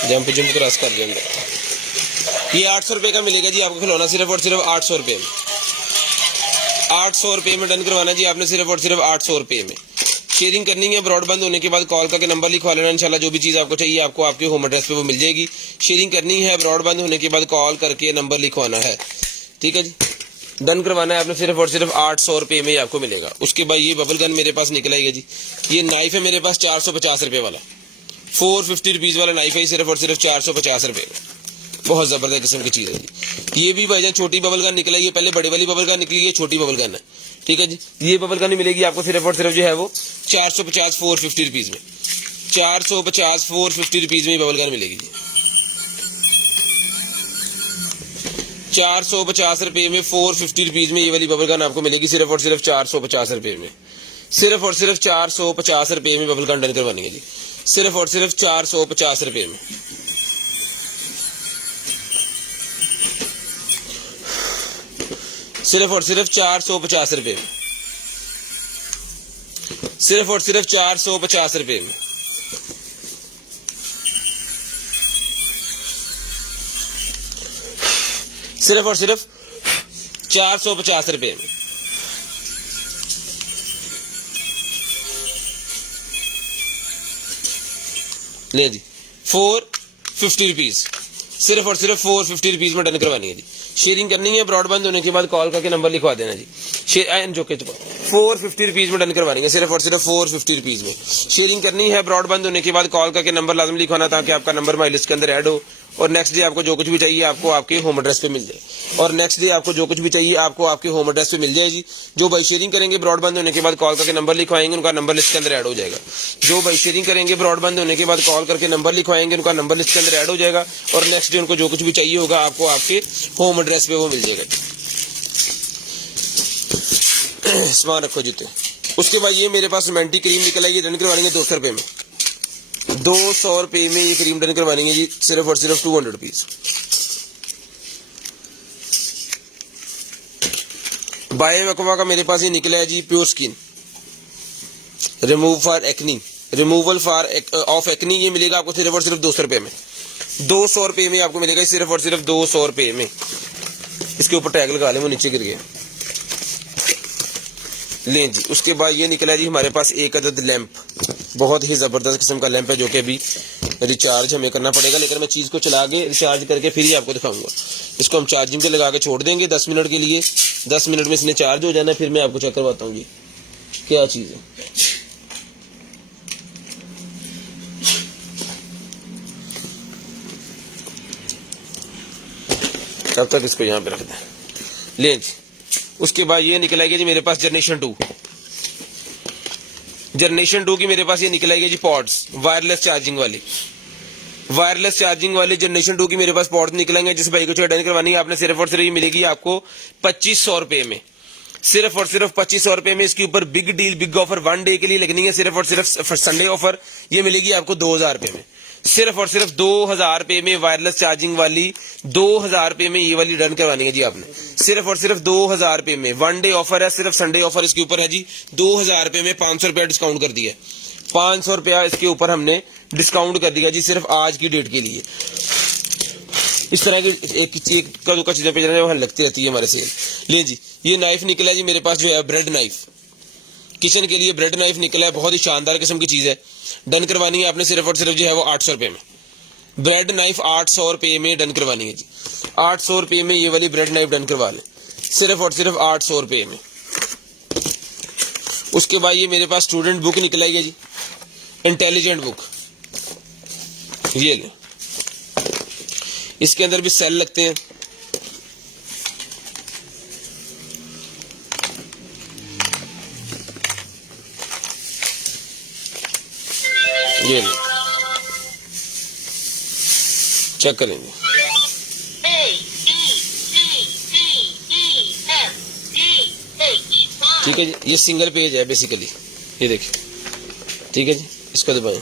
जंप जंप क्रॉस कर जाएंगे। ये 800 रुपये का मिलेगा जी आपको खिलौना, सिर्फ और सिर्फ 800 रुपये में। 800 रुपये में डन करवाना जी आपने, सिर्फ और सिर्फ 800 रुपये में। शेयरिंग करनी है ब्रॉडबैंड होने के बाद कॉल करके नंबर लिखवा लेना, इंशाल्लाह जो भी चीज़ आपको चाहिए आपको आपके होम एड्रेस पे वो मिल जाएगी। शेयरिंग करनी है ब्रॉडबैंड होने के बाद कॉल करके नंबर लिखवाना है, ठीक है जी। डन करवाना है आपने, सिर्फ और सिर्फ 800 रुपये में आपको मिलेगा। उसके बाद ये बबल गन मेरे पास निकल आएगा जी। ये नाइफ है मेरे पास 450 रुपये वाला, 450 रुपीज़ वाला नाइफ है, सिर्फ और सिर्फ 450 रुपये में। बहुत ज़बरदस्त किस्म की चीज़ है जी। ये भी भाईजान छोटी बबल गन निकला है, ये पहले बड़ी वाली बबल गन निकली है, छोटी बबल गन है। ठीक है जी। ये बबल गन मिलेगी आपको सिर्फ और सिर्फ जो है वो 450 450 रुपीज में, 450 450 रुपीज में बबल गन मिलेगी जी। 450 रुपए में 450 रुपीज में ये वाली बबल गन आपको मिलेगी सिर्फ और सिर्फ 450 रुपए में, सिर्फ और सिर्फ 450 रुपए में बबल गन डन करवानी है जी, सिर्फ और सिर्फ 450 रुपए में। सिर्फ और सिर्फ 450 रुपए में, सिर्फ और सिर्फ 450 रुपए में। सिर्फ और सिर्फ 450 रुपए में। ले जी 450 रुपीज, सिर्फ और सिर्फ 450 रुपीज में डन करवानी है जी। शेयरिंग करनी है, ब्रॉडबैंड होने के बाद कॉल करके नंबर लिखवा देना जी। 450 रुपीज में डन करवानी है, सिर्फ और सिर्फ 450 रुपीज में। शेयरिंग करनी है, ब्रॉडबैंड होने के बाद कॉल करके नंबर लाजम लिखवाना ताकि आपका नंबर माई लिस्ट के अंदर ऐड हो, और नेक्स्ट डे आपको जो कुछ भी चाहिए आपको आपके होम एड्रेस पे मिल जाए, और नेक्स्ट डे आपको जो कुछ भी चाहिए आपको आपके होम एड्रेस पे मिल जाए जी। जो भाई शेयरिंग करेंगे ब्रॉडबैंड होने के बाद कॉल करके नंबर लिखवाएंगे, उनका नंबर लिस्ट के अंदर ऐड हो जाएगा। जो भाई शेयरिंग करेंगे ब्रॉडबैंड होने के बाद कॉल करके नंबर लिखवाएंगे, उनका नंबर लिस्ट के अंदर ऐड हो जाएगा, और नेक्स्ट डे उनको जो कुछ भी चाहिए होगा आपको आपके होम एड्रेस पे वो मिल जाएगा। सामान रखो जूते। उसके बाद ये मेरे पास रोमांटिक क्रीम निकल आई है, डन करवानी है 200 रुपए में, 200 रुपए में ये क्रीम डन करवानी है जी, सिर्फ और सिर्फ 200 रुपीज। बायोएक्वा का मेरे पास ये निकला है ji pure skin remove for acne, removal for of acne, ये मिलेगा आपको सिर्फ और सिर्फ 200 रुपए में, 200 रुपए में आपको मिलेगा सिर्फ और सिर्फ 200 रुपए में। इसके ऊपर टैग लगा ले, वो नीचे गिर गया। लें जी, उसके बाद ये निकला जी हमारे पास एक अदद लैंप, बहुत ही ज़बरदस्त किस्म का लैंप है जो कि अभी रिचार्ज हमें करना पड़ेगा, लेकिन मैं चीज़ को चला के रिचार्ज करके फिर ही आपको दिखाऊंगा। इसको हम चार्जिंग पे लगा के छोड़ देंगे 10 मिनट के लिए, 10 मिनट में इसने चार्ज हो जाना, फिर मैं आपको चेक करवाता हूँ जी क्या चीज़ है। तब तक इसको यहाँ पे रख दें। लें जी, उसके बाद ये निकल आएगी जी मेरे पास जनरेशन 2, जनरेशन 2 की मेरे पास ये निकल आएगी जी पॉड्स, वायरलेस चार्जिंग वाली, वायरलेस चार्जिंग वाली जनरेशन 2 की मेरे पास पॉड्स निकलेंगे। जिस भाई को चाहिए डन करवानी है आपने सिर्फ और सिर्फ ये मिलेगी आपको 2500 रुपए में, सिर्फ और सिर्फ 2500 रुपए में। इसके ऊपर big deal, big offer 1 day के लिए लगनी है, सिर्फ और सिर्फ संडे ऑफर, ये मिलेगी आपको 2000 रुपए में, सिर्फ और सिर्फ 2000 रुपए में वायरलेस चार्जिंग वाली, 2000 रुपए में ये वाली डन करवानी है जी आपने, सिर्फ और सिर्फ 2000 रुपए में। 1 डे ऑफर है, सिर्फ संडे ऑफर इसके ऊपर है जी। 2000 रुपए में 500 रुपया डिस्काउंट कर दिया, 500 रुपया इसके ऊपर हमने डिस्काउंट कर दिया जी सिर्फ आज की डेट के लिए। इस तरह की एक का चीजें पे वहां लगती रहती है हमारे सेल। ले जी, ये नाइफ निकला जी मेरे पास जो है ब्रेड नाइफ, किचन के लिए ब्रेड नाइफ निकला है, बहुत ही शानदार किस्म की चीज है। डन करवानी है आपने सिर्फ और सिर्फ जो है वो 800 रुपए में, ब्रेड नाइफ 800 रुपए में डन करवानी है जी। 800 रुपए में ये वाली ब्रेड नाइफ डन करवा लें, सिर्फ और सिर्फ 800 रुपए में। उसके बाद ये मेरे पास स्टूडेंट बुक निकल आई है जी, इंटेलिजेंट बुक, ये ले, इसके अंदर भी सेल लगते हैं। ये ले, चेक करेंगे। ठीक है जी, ये सिंगल पेज है बेसिकली, ये देखिए। ठीक है जी, इसको दबाएं।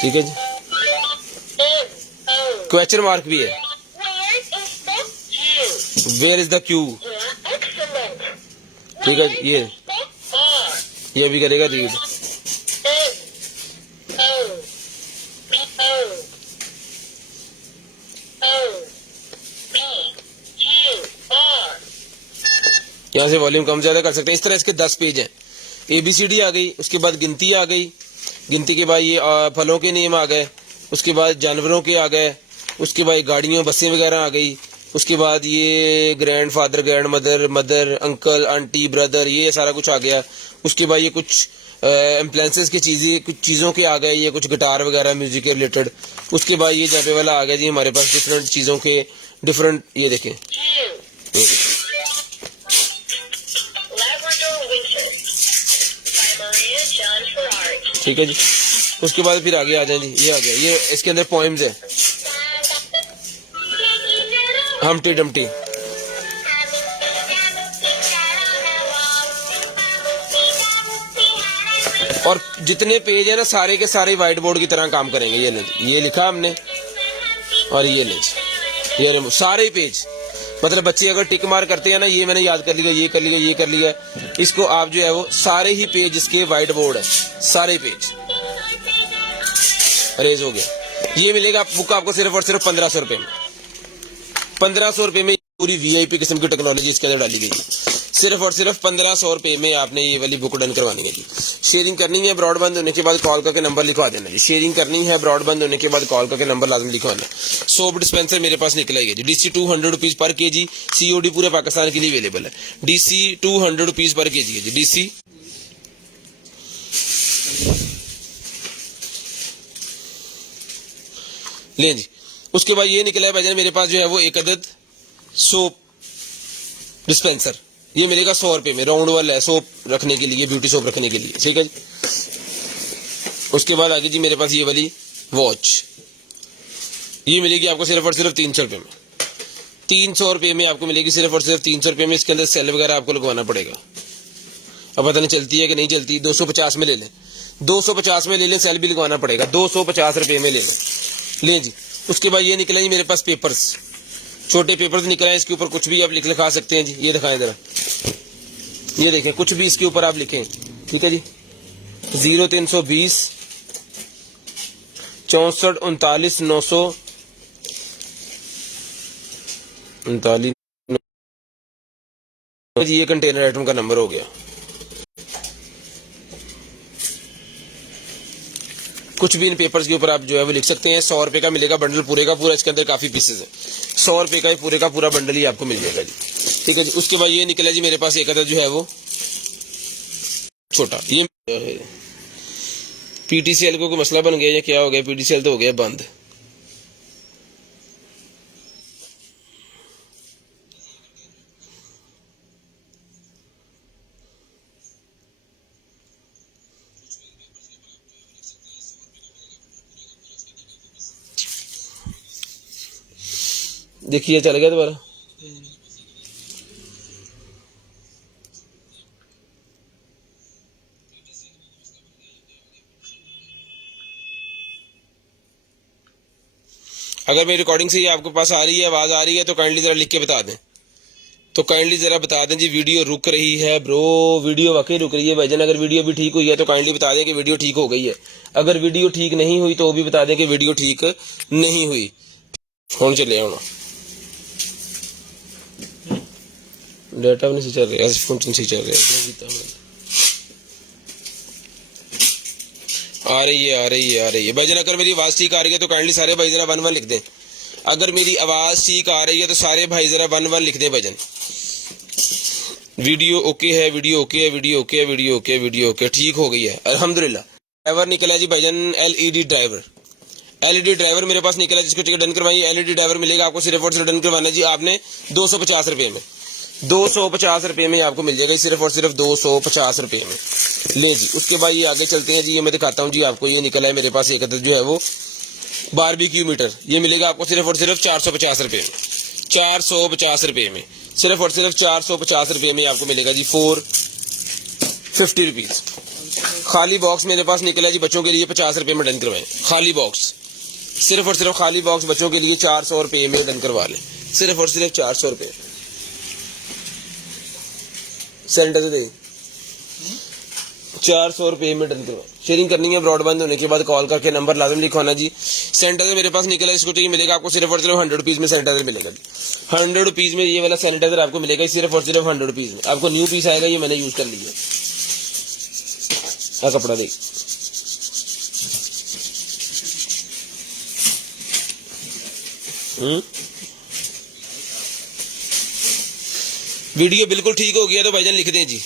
ठीक है जी, क्वेश्चन मार्क भी है, वेयर इज द क्यू। ठीक है, ये भी करेगा रीड। यहाँ से वॉल्यूम कम ज्यादा कर सकते हैं। इस तरह इसके 10 पेज हैं। ABCD आ गई, उसके बाद गिनती आ गई, गिनती के बाद ये फलों के नेम आ गए, उसके बाद जानवरों के आ गए, उसके बाद गाड़ियों बसें वगैरह आ गई, उसके बाद ये grand father, grand mother, mother, uncle, aunty, brother, ये सारा कुछ आ गया। उसके बाद ये कुछ एम्प्लायंसेस की चीजें, कुछ चीज़ों के आ गए, ये कुछ गिटार वगैरह म्यूजिक के रिलेटेड। उसके बाद ये जापे वाला आ गया जी हमारे पास डिफरेंट चीज़ों के डिफरेंट, ये देखें Labrador Winter by Maria John Ferrari. ठीक है जी। उसके बाद फिर आगे आ जाए जी, ये आ गया, ये इसके अंदर पोएम्स है। हमटी डमटी, और जितने पेज है ना सारे के सारे व्हाइट बोर्ड की तरह काम करेंगे। ये ले, ये लिखा हमने, और ये ले, ये सारे ही पेज, मतलब बच्चे अगर टिक मार करते हैं ना, ये मैंने याद कर लिया, ये कर लिया, ये कर लिया, इसको आप जो है वो सारे ही पेज इसके व्हाइट बोर्ड है, सारे पेज अरेज हो गया। ये मिलेगा बुक आपको सिर्फ और सिर्फ 1500 रुपए में। 1500 रुपए में पूरी वीआईपी किस्म की टेक्नोलॉजी इसके अंदर डाली गई है। सिर्फ और सिर्फ 1500 रुपए में आपने ये वाली बुक डन करवानी है जी। शेयरिंग करनी है, ब्रॉडबैंड होने के बाद कॉल करके नंबर लिखवा देना जी। शेयरिंग करनी है, ब्रॉडबैंड होने के बाद कॉल करके नंबर लाजमी लिखवाना। सोप डिस्पेंसर मेरे पास निकला ही है जी। डीसी 200 रुपीज पर केजी, सीओडी पूरे पाकिस्तान के लिए अवेलेबल है। डीसी 200 रुपीज पर केजी है जी। डीसी ले जी। उसके बाद ये निकला है भाईजान मेरे पास जो है वो एक अदद सोप डिस्पेंसर, ये मिलेगा 100 रुपए में। राउंड वाला है, सोप रखने के लिए, ब्यूटी सोप रखने के लिए, ठीक है जी। उसके बाद आगे जी मेरे पास ये वाली वॉच, ये मिलेगी आपको सिर्फ और सिर्फ 300 रुपए में। 300 रुपए में आपको मिलेगी सिर्फ और सिर्फ 300 रुपए में। इसके अंदर सेल वगैरह आपको लगवाना पड़ेगा, अब पता नहीं चलती है कि नहीं चलती। 250 में ले लें, 250 में ले लें, सेल भी लगवाना पड़ेगा। 250 रुपए में ले लें जी। उसके बाद ये निकला जी मेरे पास पेपर्स, छोटे पेपर्स निकले हैं। इसके ऊपर कुछ भी आप लिखा सकते हैं जी। ये दिखाएं जरा, ये देखें, कुछ भी इसके ऊपर आप लिखें, ठीक है जी। 0320 64 39 939 जी। ये कंटेनर आइटम का नंबर हो गया। कुछ भी इन पेपर्स के ऊपर आप जो है वो लिख सकते हैं। 100 रुपए का मिलेगा बंडल पूरे का पूरा, इसके अंदर काफी पीसेस है। 100 रुपए का पूरे का पूरा बंडल ही आपको मिल जाएगा जी, ठीक है जी। उसके बाद ये निकला जी मेरे पास एक अदद जो है वो छोटा, ये पीटीसीएल को कोई मसला बन गया या क्या हो गया? पीटीसीएल तो हो गया बंद। देखिए चल गया दोबारा। अगर मेरी रिकॉर्डिंग से ही आपके पास आ रही है, आवाज आ रही है, तो काइंडली जरा लिख के बता दें, तो काइंडली जरा बता दें जी। वीडियो रुक रही है ब्रो, वीडियो वाकई रुक रही है भाईजान। अगर वीडियो भी ठीक हुई है तो काइंडली बता दें कि वीडियो ठीक हो गई है। अगर वीडियो ठीक नहीं हुई तो भी बता दें कि वीडियो ठीक नहीं हुई। फोन चले आना, डाटा नहीं चल रहा, फोन नहीं चल रहा। आ रही है भाईजान। अगर मेरी आवाज ठीक आ रही है तो काइंडली सारे भाई जरा 1-1 लिख दें। अगर मेरी आवाज ठीक आ रही है तो सारे भाई जरा 1-1 लिख दें भाईजान। वीडियो ओके है, वीडियो ओके है, वीडियो ओके है, वीडियो ओके है, वीडियो ओके, ठीक हो गई है अल्हम्दुलिल्लाह। ड्राइवर निकला जी भाईजान, एलईडी ड्राइवर। एलईडी ड्राइवर मेरे पास निकला, जिसको टिकट डन करवाइए। एलईडी ड्राइवर मिलेगा आपको सिर्फ और सिर्फ डन करवाना जी आपने 250 रुपए में। 250 रुपए में आपको मिल जाएगा सिर्फ और सिर्फ 250 रुपए में। ले जी। उसके बाद ये आगे चलते हैं जी। ये मैं दिखाता हूँ जी आपको। ये निकला है मेरे पास एक अदद जो है वो बारबेक्यू मीटर। ये मिलेगा आपको सिर्फ और सिर्फ 450 रुपए में। 450 रुपए में, सिर्फ और सिर्फ 450 रुपए में आपको मिलेगा जी 450 रुपीज। खाली बॉक्स मेरे पास निकला जी बच्चों के लिए 50 रुपए में डन करवाएं। खाली बॉक्स, सिर्फ और सिर्फ खाली बॉक्स बच्चों के लिए 400 रुपए में डन करवा लें। सिर्फ और सिर्फ 400 रुपए। सैनिटाइजर दे 400 रुपए में डन करवा। शेयरिंग करनी है, ब्रॉडबैंड होने के बाद कॉल करके नंबर लाजम लिखवाना जी। सैनिटाइजर मेरे पास निकला, इसको चाहिए मिलेगा आपको सिर्फ और सिर्फ 100 रुपीज में सैनिटाइजर मिलेगा जी। 100 रुपीज में ये वाला सैनिटाइजर आपको मिलेगा सिर्फ और सिर्फ 100 रुपीज में। आपको न्यू पीस आएगा, ये मैंने यूज कर लिया। कपड़ा दे वीडियो बिल्कुल ठीक हो गया तो भाईजान लिख दें जी।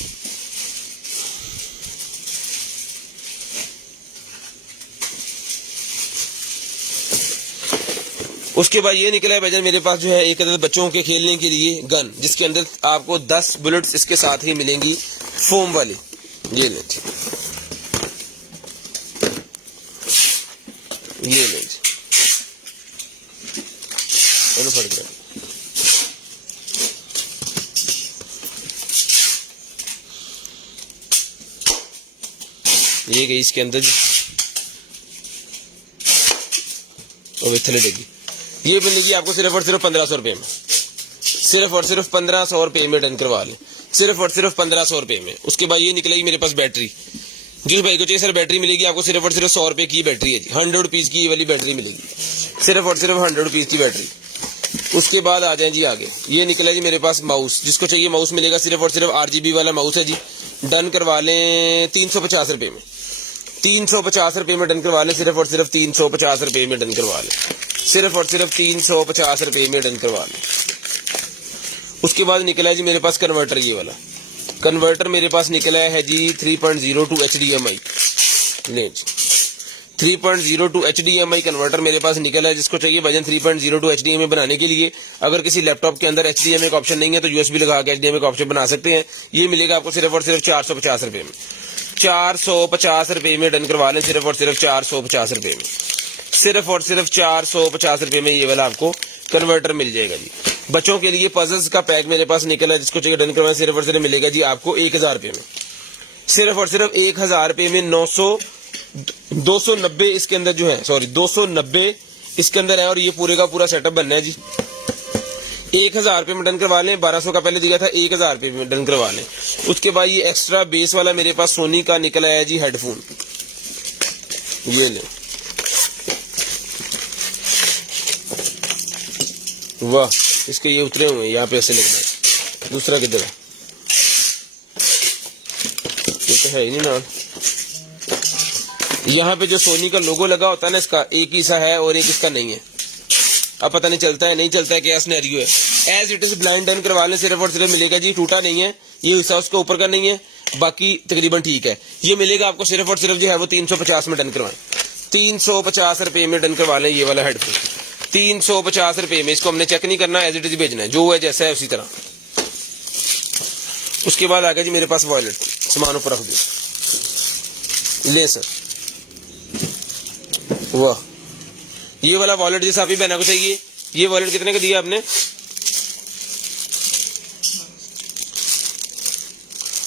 उसके बाद ये निकला है भाईजान मेरे पास जो है एक अदद बच्चों के खेलने के लिए गन, जिसके अंदर आपको 10 बुलेट्स इसके साथ ही मिलेंगी फोम वाली। ये लें जी, ये लें जी, फट गया। ये गई इसके अंदर और थले देगी। ये मिलेगी आपको सिर्फ और सिर्फ 1500 रुपये में, सिर्फ और सिर्फ 1500 रुपये में डन करवा लें, सिर्फ और सिर्फ 1500 रुपये में। उसके बाद ये निकलेगी मेरे पास बैटरी, जिस भाई को चाहिए सर बैटरी मिलेगी आपको सिर्फ और सिर्फ 100 रुपये की बैटरी है जी, 100 रुपीज़ की ये वाली बैटरी मिलेगी, सिर्फ और सिर्फ 100 रुपीज़ की बैटरी। उसके बाद आ जाए जी आगे, ये निकला जी मेरे पास माउस, जिसको चाहिए माउस मिलेगा सिर्फ और सिर्फ RGB वाला माउस है जी, डन करवा लें 350 रुपये में, 350 रुपये में डन करवा लें, सिर्फ और सिर्फ 350 रुपये में डन करवा लें, सिर्फ और सिर्फ 350 रुपये में डन करवा लें। उसके बाद निकला है जी मेरे पास कन्वर्टर, ये वाला कन्वर्टर मेरे पास निकला है जी 3.02 HDMI, ले जी 3.02 HDMI कन्वर्टर मेरे पास निकला है। जिसको चाहिए भाईजान 3.02 HDMI बनाने के लिए, अगर किसी लैपटॉप के अंदर HDMI का ऑप्शन नहीं है तो USB लगा के HDMI का ऑप्शन बना सकते हैं। ये मिलेगा आपको सिर्फ और सिर्फ 450 रुपये में, 450 रुपये में डन करवा लें, सिर्फ और सिर्फ 450 रुपये में, सिर्फ और सिर्फ 450 रुपये में ये वाला आपको कन्वर्टर मिल जाएगा जी। बच्चों के लिए पजल्स का पैक मेरे पास निकला है, जिसको चाहिए डन करवाएं, सिर्फ और सिर्फ मिलेगा जी आपको 1000 रुपये में, सिर्फ और सिर्फ 1000 रुपये में 290 इसके अंदर जो है, सॉरी 290 इसके अंदर है, और ये पूरे का पूरा सेटअप बनना है जी। 1000 रुपये में डन करवा लें, 1200 का पहले दिया था, 1000 रुपये में डन करवा लें। उसके बाद ये एक्स्ट्रा बेस वाला मेरे पास सोनी का निकला है जी हेडफोन, ये लें, वाह इसके ये उतरे हुए हैं यहाँ पे ऐसे लगना है। दूसरा किधर है, ये तो है ही नहीं ना। यहाँ पे जो सोनी का लोगो लगा होता है ना, इसका एक ही सा है और एक इसका नहीं है, अब पता नहीं चलता है नहीं चलता है, क्या सिनेरियो है। As it is blind done करवा लें, सिर्फ और सिर्फ मिलेगा जी, टूटा नहीं है, ये हिस्सा उसके ऊपर का नहीं है, बाकी तकरीबन ठीक है। ये मिलेगा आपको सिर्फ और सिर्फ जो है वो 350 में डन करवाएं, 350 रुपये में डन करवा लें ये वाला हेडफोन, 350 रुपये में। इसको हमने चेक नहीं करना, एज इट इज भेजना है, जो है जैसा है उसी तरह। उसके बाद आ गया जी मेरे पास वॉलेट, सामान ऊपर रख दो, ले सर, वाह ये वाला वॉलेट जैसा आप ही बहना को चाहिए। ये वॉलेट कितने का दिया आपने,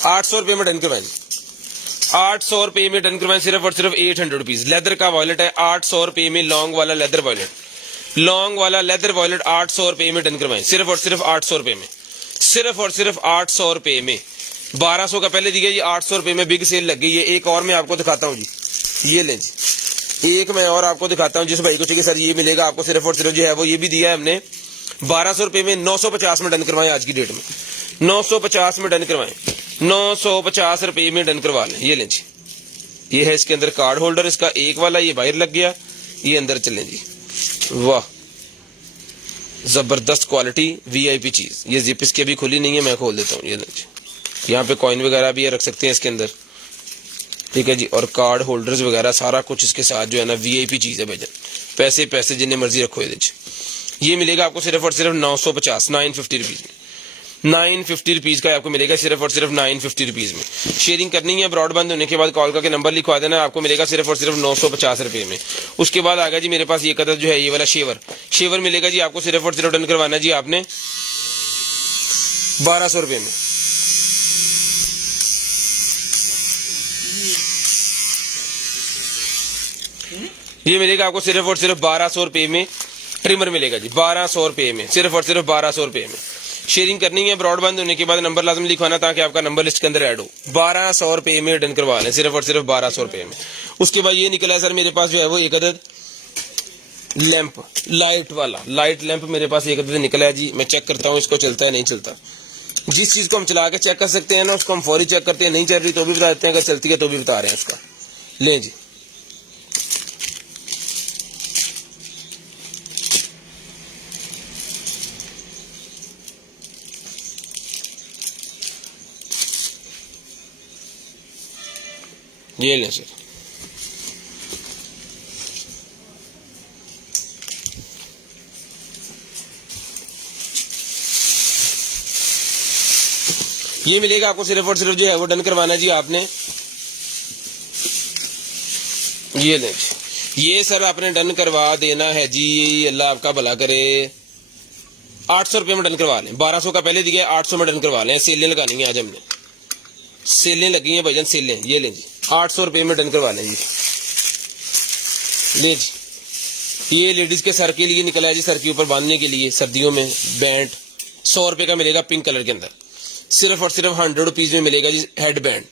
800 रुपये में डन करवाएं, 800 रुपये में डन करवाएं, सिर्फ और सिर्फ 800 रुपीज। लेदर का वॉलेट है 800 रुपये में, लॉन्ग वाला लेदर वॉलेट, लॉन्ग वाला लेदर वॉलेट 800 रुपये में डन करवाएं, सिर्फ और सिर्फ 800 रुपये में, सिर्फ और सिर्फ 800 रुपये में। 1200 का पहले दिया, ये 800 रुपये में बिग सेल लग गई है। एक और मैं आपको दिखाता हूँ जी, ये लें जी, एक मैं और आपको दिखाता हूँ। जिस भाई को चाहिए सर ये मिलेगा आपको, सिर्फ और सिर्फ जो है वो ये भी दिया है हमने 1200 रुपये में, 950 में डन करवाएं आज की डेट में, 950 में डन करवाएं, 950 रुपये में डन करवा लें। ये लें जी, ये है इसके अंदर कार्ड होल्डर, इसका एक वाला ये बाहर लग गया, ये अंदर चलें जी, वाह जबरदस्त क्वालिटी VIP चीज। ये जिप इसकी अभी खुली नहीं है, मैं खोल देता हूँ। ये यहाँ पे कॉइन वगैरह भी रख सकते हैं इसके अंदर, ठीक है जी, और कार्ड होल्डर्स वगैरह सारा कुछ इसके साथ जो है ना VIP चीज है भाईजान। पैसे पैसे जिन्हें मर्जी रखो ये मिलेगा आपको सिर्फ और सिर्फ 950 950 रुपीज में, 950 रुपीज का आपको मिलेगा, सिर्फ और सिर्फ 950 रुपीज में। शेयरिंग करनी है, ब्रॉडबैंड होने के बाद कॉल करके नंबर लिखवा देना, आपको मिलेगा सिर्फ और सिर्फ 950 रुपये में। उसके बाद आ गया जी मेरे पास ये कदर जो है ये वाला शेवर मिलेगा जी आपको, सिर्फ और सिर्फ डन करवाना जी आपने 1200 रुपये में। ये मिलेगा आपको सिर्फ और सिर्फ 1200 रुपये में। ट्रिमर मिलेगा जी 1200 रुपये में, सिर्फ और सिर्फ 1200 रुपये में। शेयरिंग करनी है, ब्रॉडबैंड होने के बाद नंबर लाजम लिखवाना ताकि आपका नंबर लिस्ट के अंदर ऐड हो। 1200 रुपये में डन करवा लें, सिर्फ और सिर्फ 1200 रुपये में। उसके बाद ये निकला है सर मेरे पास जो है वो एक अदद लैंप, लाइट वाला लाइट लैंप मेरे पास एक अदद निकला है जी। मैं चेक करता हूँ इसको चलता है नहीं चलता। जिस चीज को हम चला के चेक कर सकते हैं ना, उसको हम फौरी चेक करते हैं, नहीं चल रही तो भी बता देते हैं, अगर चलती है तो भी बता रहे हैं उसका। लें जी, ये लें सर, ये मिलेगा आपको सिर्फ और सिर्फ जो है वो डन करवाना है जी आपने। ये ले, ये सर आपने डन करवा देना है जी, अल्लाह आपका भला करे। 800 रुपये में डन करवा लें, 1200 का पहले दिया, 800 में डन करवा लें। सेलें लगानी है आज हमने, सेलें लगी हैं भाईजान, सेलें। ये लें जी, 800 रुपये में डन करवा लें जी। ले जी, ये लेडीज के सर के लिए निकला है जी, सर के ऊपर बांधने के लिए सर्दियों में बैंड। 100 रुपये का मिलेगा पिंक कलर के अंदर। सिर्फ और सिर्फ 100 रुपीज में मिलेगा जी हेड बैंड।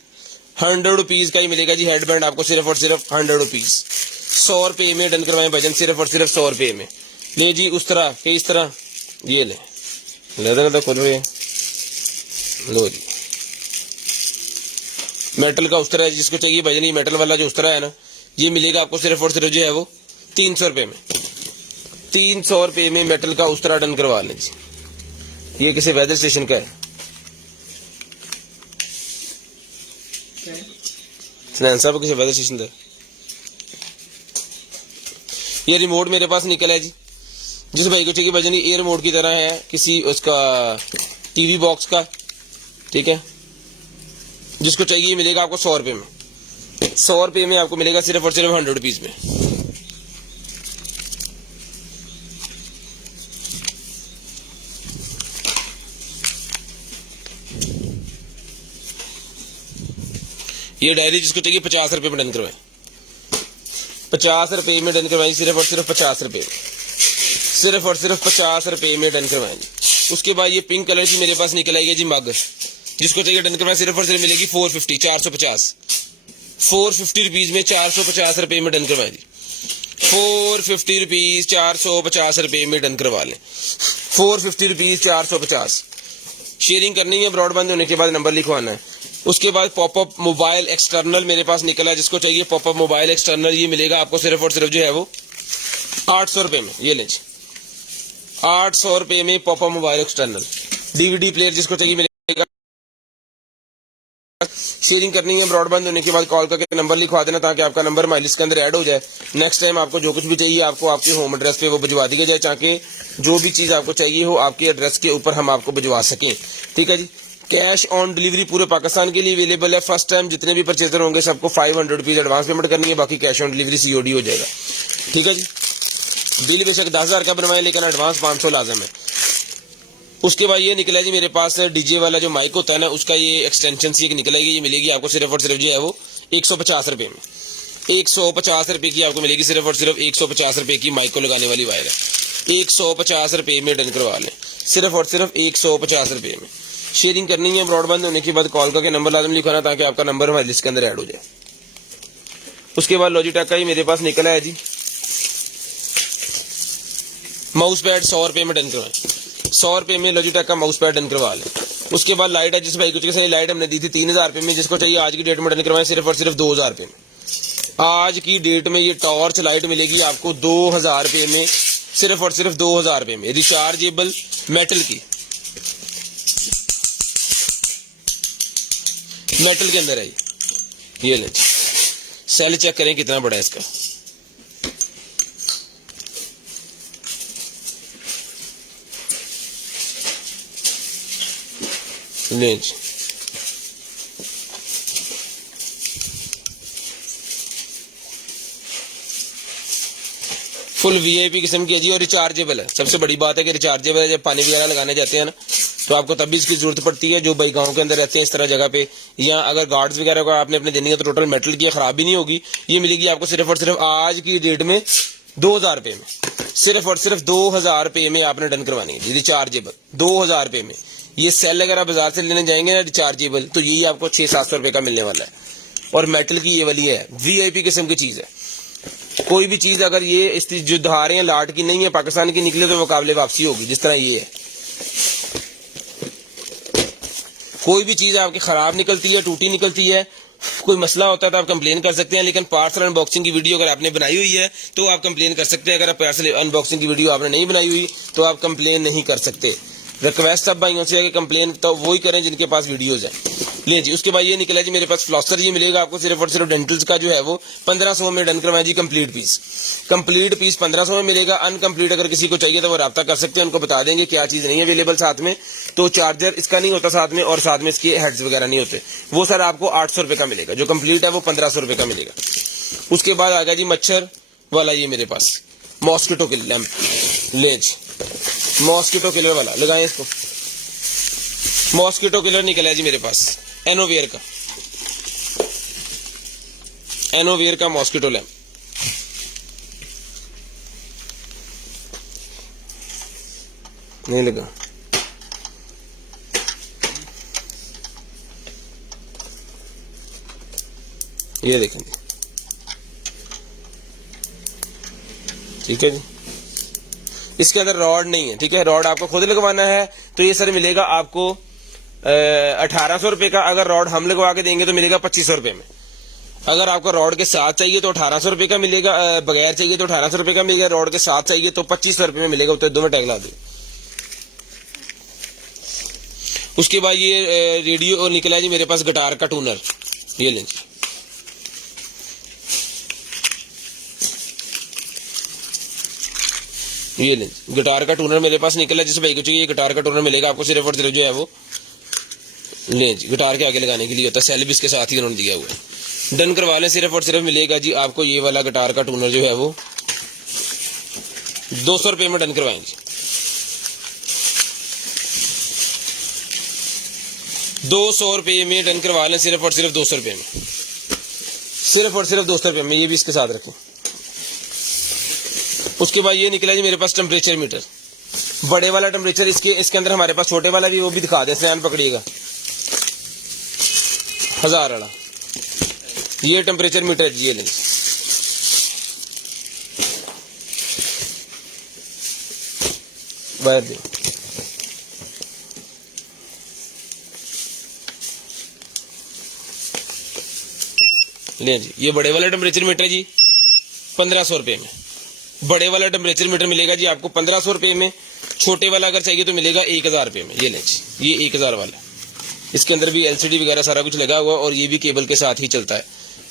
100 रुपीज का ही मिलेगा जी हेड बैंड आपको, सिर्फ और सिर्फ 100 रुपीज। 100 रुपये में डन करवाएं भाईजान, सिर्फ और सिर्फ 100 रुपये में। ले जी, उस तरह के इस तरह ये ले, लेदर खोल रहे हैं। लो जी, मेटल का उस तरह है, जिसको चाहिए भाईजान ये मेटल वाला जो उस तरह है ना, ये मिलेगा आपको सिर्फ और सिर्फ जो है वो 300 रुपये में। 300 रुपये में मेटल का उस तरह डन करवा लें जी। ये किसी वेदर स्टेशन का है, सुनैन साहब किसी वेदर स्टेशन का। ये रिमोट मेरे पास निकल है जी, जिस भाई को चाहिए भाईजान ये रिमोट की तरह है, किसी उसका टीवी बॉक्स का, ठीक है। जिसको चाहिए मिलेगा आपको 100 रुपये में। 100 रुपये में आपको मिलेगा सिर्फ और सिर्फ 100 रुपीज में। ये डायरी जिसको चाहिए 50 रुपये में डन करवाएं, 50 रुपये में डन करवाएं, सिर्फ और सिर्फ 50 रुपये, सिर्फ और सिर्फ 50 रुपये में डन करवाएं जी। उसके बाद ये पिंक कलर की मेरे पास निकल आएगी जी मग, जिसको चाहिए डन करवाएं, सिर्फ और सिर्फ मिलेगी 450, 450, 450 रुपीज में 450 रुपये में डन करवाएं जी। 450 रुपीज 450 रुपये में डन करवा लें। 450 रुपीज 450। शेयरिंग करनी है, ब्रॉडबैंड होने के बाद नंबर लिखवाना है। उसके बाद पॉपअप मोबाइल एक्सटर्नल मेरे पास निकला, जिसको चाहिए पॉपअप मोबाइल एक्सटर्नल, ये मिलेगा आपको सिर्फ और सिर्फ जो है वो 800 रुपये में। ये लें जी, 800 रुपये में popup mobile external. DVD player जिसको चाहिए मिलेगा। शेयरिंग करनी है, ब्रॉडबैंड होने के बाद कॉल करके नंबर लिखवा देना, ताकि आपका नंबर हमारी लिस्ट के अंदर ऐड हो जाए। नेक्स्ट टाइम आपको जो कुछ भी चाहिए आपको आपके होम एड्रेस पे वो भिजवा दिया जाए, ताकि जो भी चीज आपको चाहिए हो आपके एड्रेस के ऊपर हम आपको भिजवा सकें, ठीक है जी। कैश ऑन डिलीवरी पूरे पाकिस्तान के लिए अवेलेबल है। फर्स्ट टाइम जितने भी परचेजर होंगे सबको 500 रुपीज एडवांस पेमेंट करनी है, बाकी कैश ऑन डिलीवरी सीओडी हो जाएगा, ठीक है जी। बिल बेशक 10,000 का बनवाएं, लेकिन एडवांस 500 लाजम है। उसके बाद ये निकला जी मेरे पास डीजे वाला जो माइक होता है ना, उसका ये एक्सटेंशन सी एक निकलेगी, ये मिलेगी आपको सिर्फ और सिर्फ जो है वो 150 रुपये में। 150 रुपये की आपको मिलेगी, सिर्फ और सिर्फ 150 रुपये की माइक को लगाने वाली वायर है। 150 रुपये में डन करवा लें, सिर्फ और सिर्फ 150 रुपये में। शेयरिंग करनी है, ब्रॉडबैंड होने के बाद कॉल करके नंबर लाजम लिखवाना, ताकि आपका नंबर हमारी लिस्ट के अंदर ऐड हो जाए। उसके बाद लॉजिटेक का ही मेरे पास निकला है जी माउस पैड, 100 रुपये में डन करवाएं। 100 रुपये में लॉजिटेक का माउस पैड डन करवा लें। उसके बाद लाइट है, जिस भाई कुछ सारी लाइट हमने दी थी 3000 रुपये में, जिसको चाहिए आज की डेट में डन करवाएं, सिर्फ और सिर्फ 2000 रुपये में। आज की डेट में ये टॉर्च लाइट मिलेगी आपको 2000 रुपये में, सिर्फ और सिर्फ 2000 रुपये में। रिचार्जेबल मेटल की, मेटल के अंदर है ये लें। सेल चेक करें कितना बड़ा है इसका। लें जी, फुल वीआईपी किस्म की है जी, और रिचार्जेबल है। सबसे बड़ी बात है कि रिचार्जेबल है। जब पानी वगैरह लगाने जाते हैं ना, तो आपको तब भी इसकी जरूरत पड़ती है। जो भाई गांव के अंदर रहते हैं इस तरह जगह पे, या अगर गार्ड्स वगैरह को आपने अपने देनी है, तो टोटल मेटल की खराब भी नहीं होगी। ये मिलेगी आपको सिर्फ और सिर्फ आज की डेट में 2000 रुपये में। सिर्फ और सिर्फ 2000 रुपये में आपने डन करवानी है रिचार्जेबल, 2000 रुपये में। ये सेल अगर आप बाजार से लेने जाएंगे ना रिचार्जेबल, तो यही आपको 600-700 रुपये का मिलने वाला है। और मेटल की ये वाली है, वीआईपी किस्म की चीज है। कोई भी चीज अगर ये इस जो धारे हैं लाट की नहीं है, पाकिस्तान की निकले, तो मुकाबले वापसी होगी। जिस तरह ये है, कोई भी चीज आपकी खराब निकलती है, टूटी निकलती है, कोई मसला होता है तो आप कंप्लेन कर सकते हैं। लेकिन पार्सल अनबॉक्सिंग की वीडियो अगर आपने बनाई हुई है तो आप कंप्लेन कर सकते हैं। अगर आप पार्सल अनबॉक्सिंग की वीडियो आपने नहीं बनाई हुई तो आप कंप्लेन नहीं कर सकते। रिक्वेस्ट सब भाइयों से है कि कंप्लेन तो वही करें जिनके पास वीडियोज है। ले जी। उसके बाद ये निकला जी मेरे पास फ्लॉसर, ये मिलेगा आपको सिर्फ और सिर्फ डेंटल्स का जो है वो 1500 में डन करवाएं जी। कंप्लीट पीस 1500 में मिलेगा। अनकम्प्लीट अगर किसी को चाहिए तो वो रब्ता कर सकते हैं, उनको बता देंगे क्या चीज नहीं है अवेलेबल साथ में। तो चार्जर इसका नहीं होता साथ में, और साथ में इसके हेड्स वगैरह नहीं होते, वो सर आपको 800 रुपए का मिलेगा। जो कंप्लीट है वो 1500 रुपए का मिलेगा। उसके बाद आ गया जी मच्छर वाला, ये मेरे पास मॉस्किटो किलर लैंप, ले जी मॉस्किटो किलर वाला, लगाएं इसको। मॉस्किटो किलर निकला है जी मेरे पास एनोवेयर का, एनोवेयर का मॉस्किटो लैंप। नहीं लगा, ये देखें जी, ठीक है जी। इसके अंदर रॉड नहीं है, ठीक है, रॉड आपको खुद लगवाना है तो ये सर मिलेगा आपको 1800 रुपए का। अगर रॉड हम लगवा के देंगे तो मिलेगा 2500 रुपए में। अगर आपको रॉड के साथ चाहिए तो 1800 रुपए का मिलेगा, बगैर चाहिए तो 1800 रुपए का मिलेगा, रॉड के साथ चाहिए तो 2500 रुपए में मिलेगा। तो दोनों टैग ला दो। उसके बाद ये रेडियो निकला जी मेरे पास गिटार का टूनर, ये लें जी। ये लें गिटार का टूनर मेरे पास निकला, जिस भाई को चाहिए गिटार का टूनर मिलेगा आपको सिर्फ और सिर्फ जो है वो लें जी। गिटार के आगे लगाने के लिए होता है, सेल भी इसके साथ ही उन्होंने दिया हुआ है। डन करवा लें, सिर्फ और सिर्फ मिलेगा जी आपको ये वाला गिटार का टूनर जो है वो 200 रुपए में डन करवाएंगे। 200 रुपए में डन करवा लें, सिर्फ और सिर्फ 200 रुपए में, सिर्फ और सिर्फ 200 रुपए में। ये भी इसके साथ रखें। उसके बाद ये निकला जी मेरे पास टेम्परेचर मीटर, बड़े वाला टेम्परेचर। इसके अंदर हमारे पास छोटे वाला भी, वो भी दिखा दें, स्टैंड पकड़िएगा, 1000 वाला ये टेम्परेचर मीटर जी। ये लें बाहर दे, ले जी। ये बड़े वाला टेम्परेचर मीटर जी 1500 रुपए में। बड़े वाला टेम्परेचर मीटर मिलेगा जी आपको 1500 रुपए में। छोटे वाला अगर चाहिए तो मिलेगा 1000 रुपए में। ये लें जी, ये 1000 वाला। इसके अंदर भी एलसीडी वगैरह सारा कुछ लगा हुआ, और ये भी केबल के साथ ही चलता है।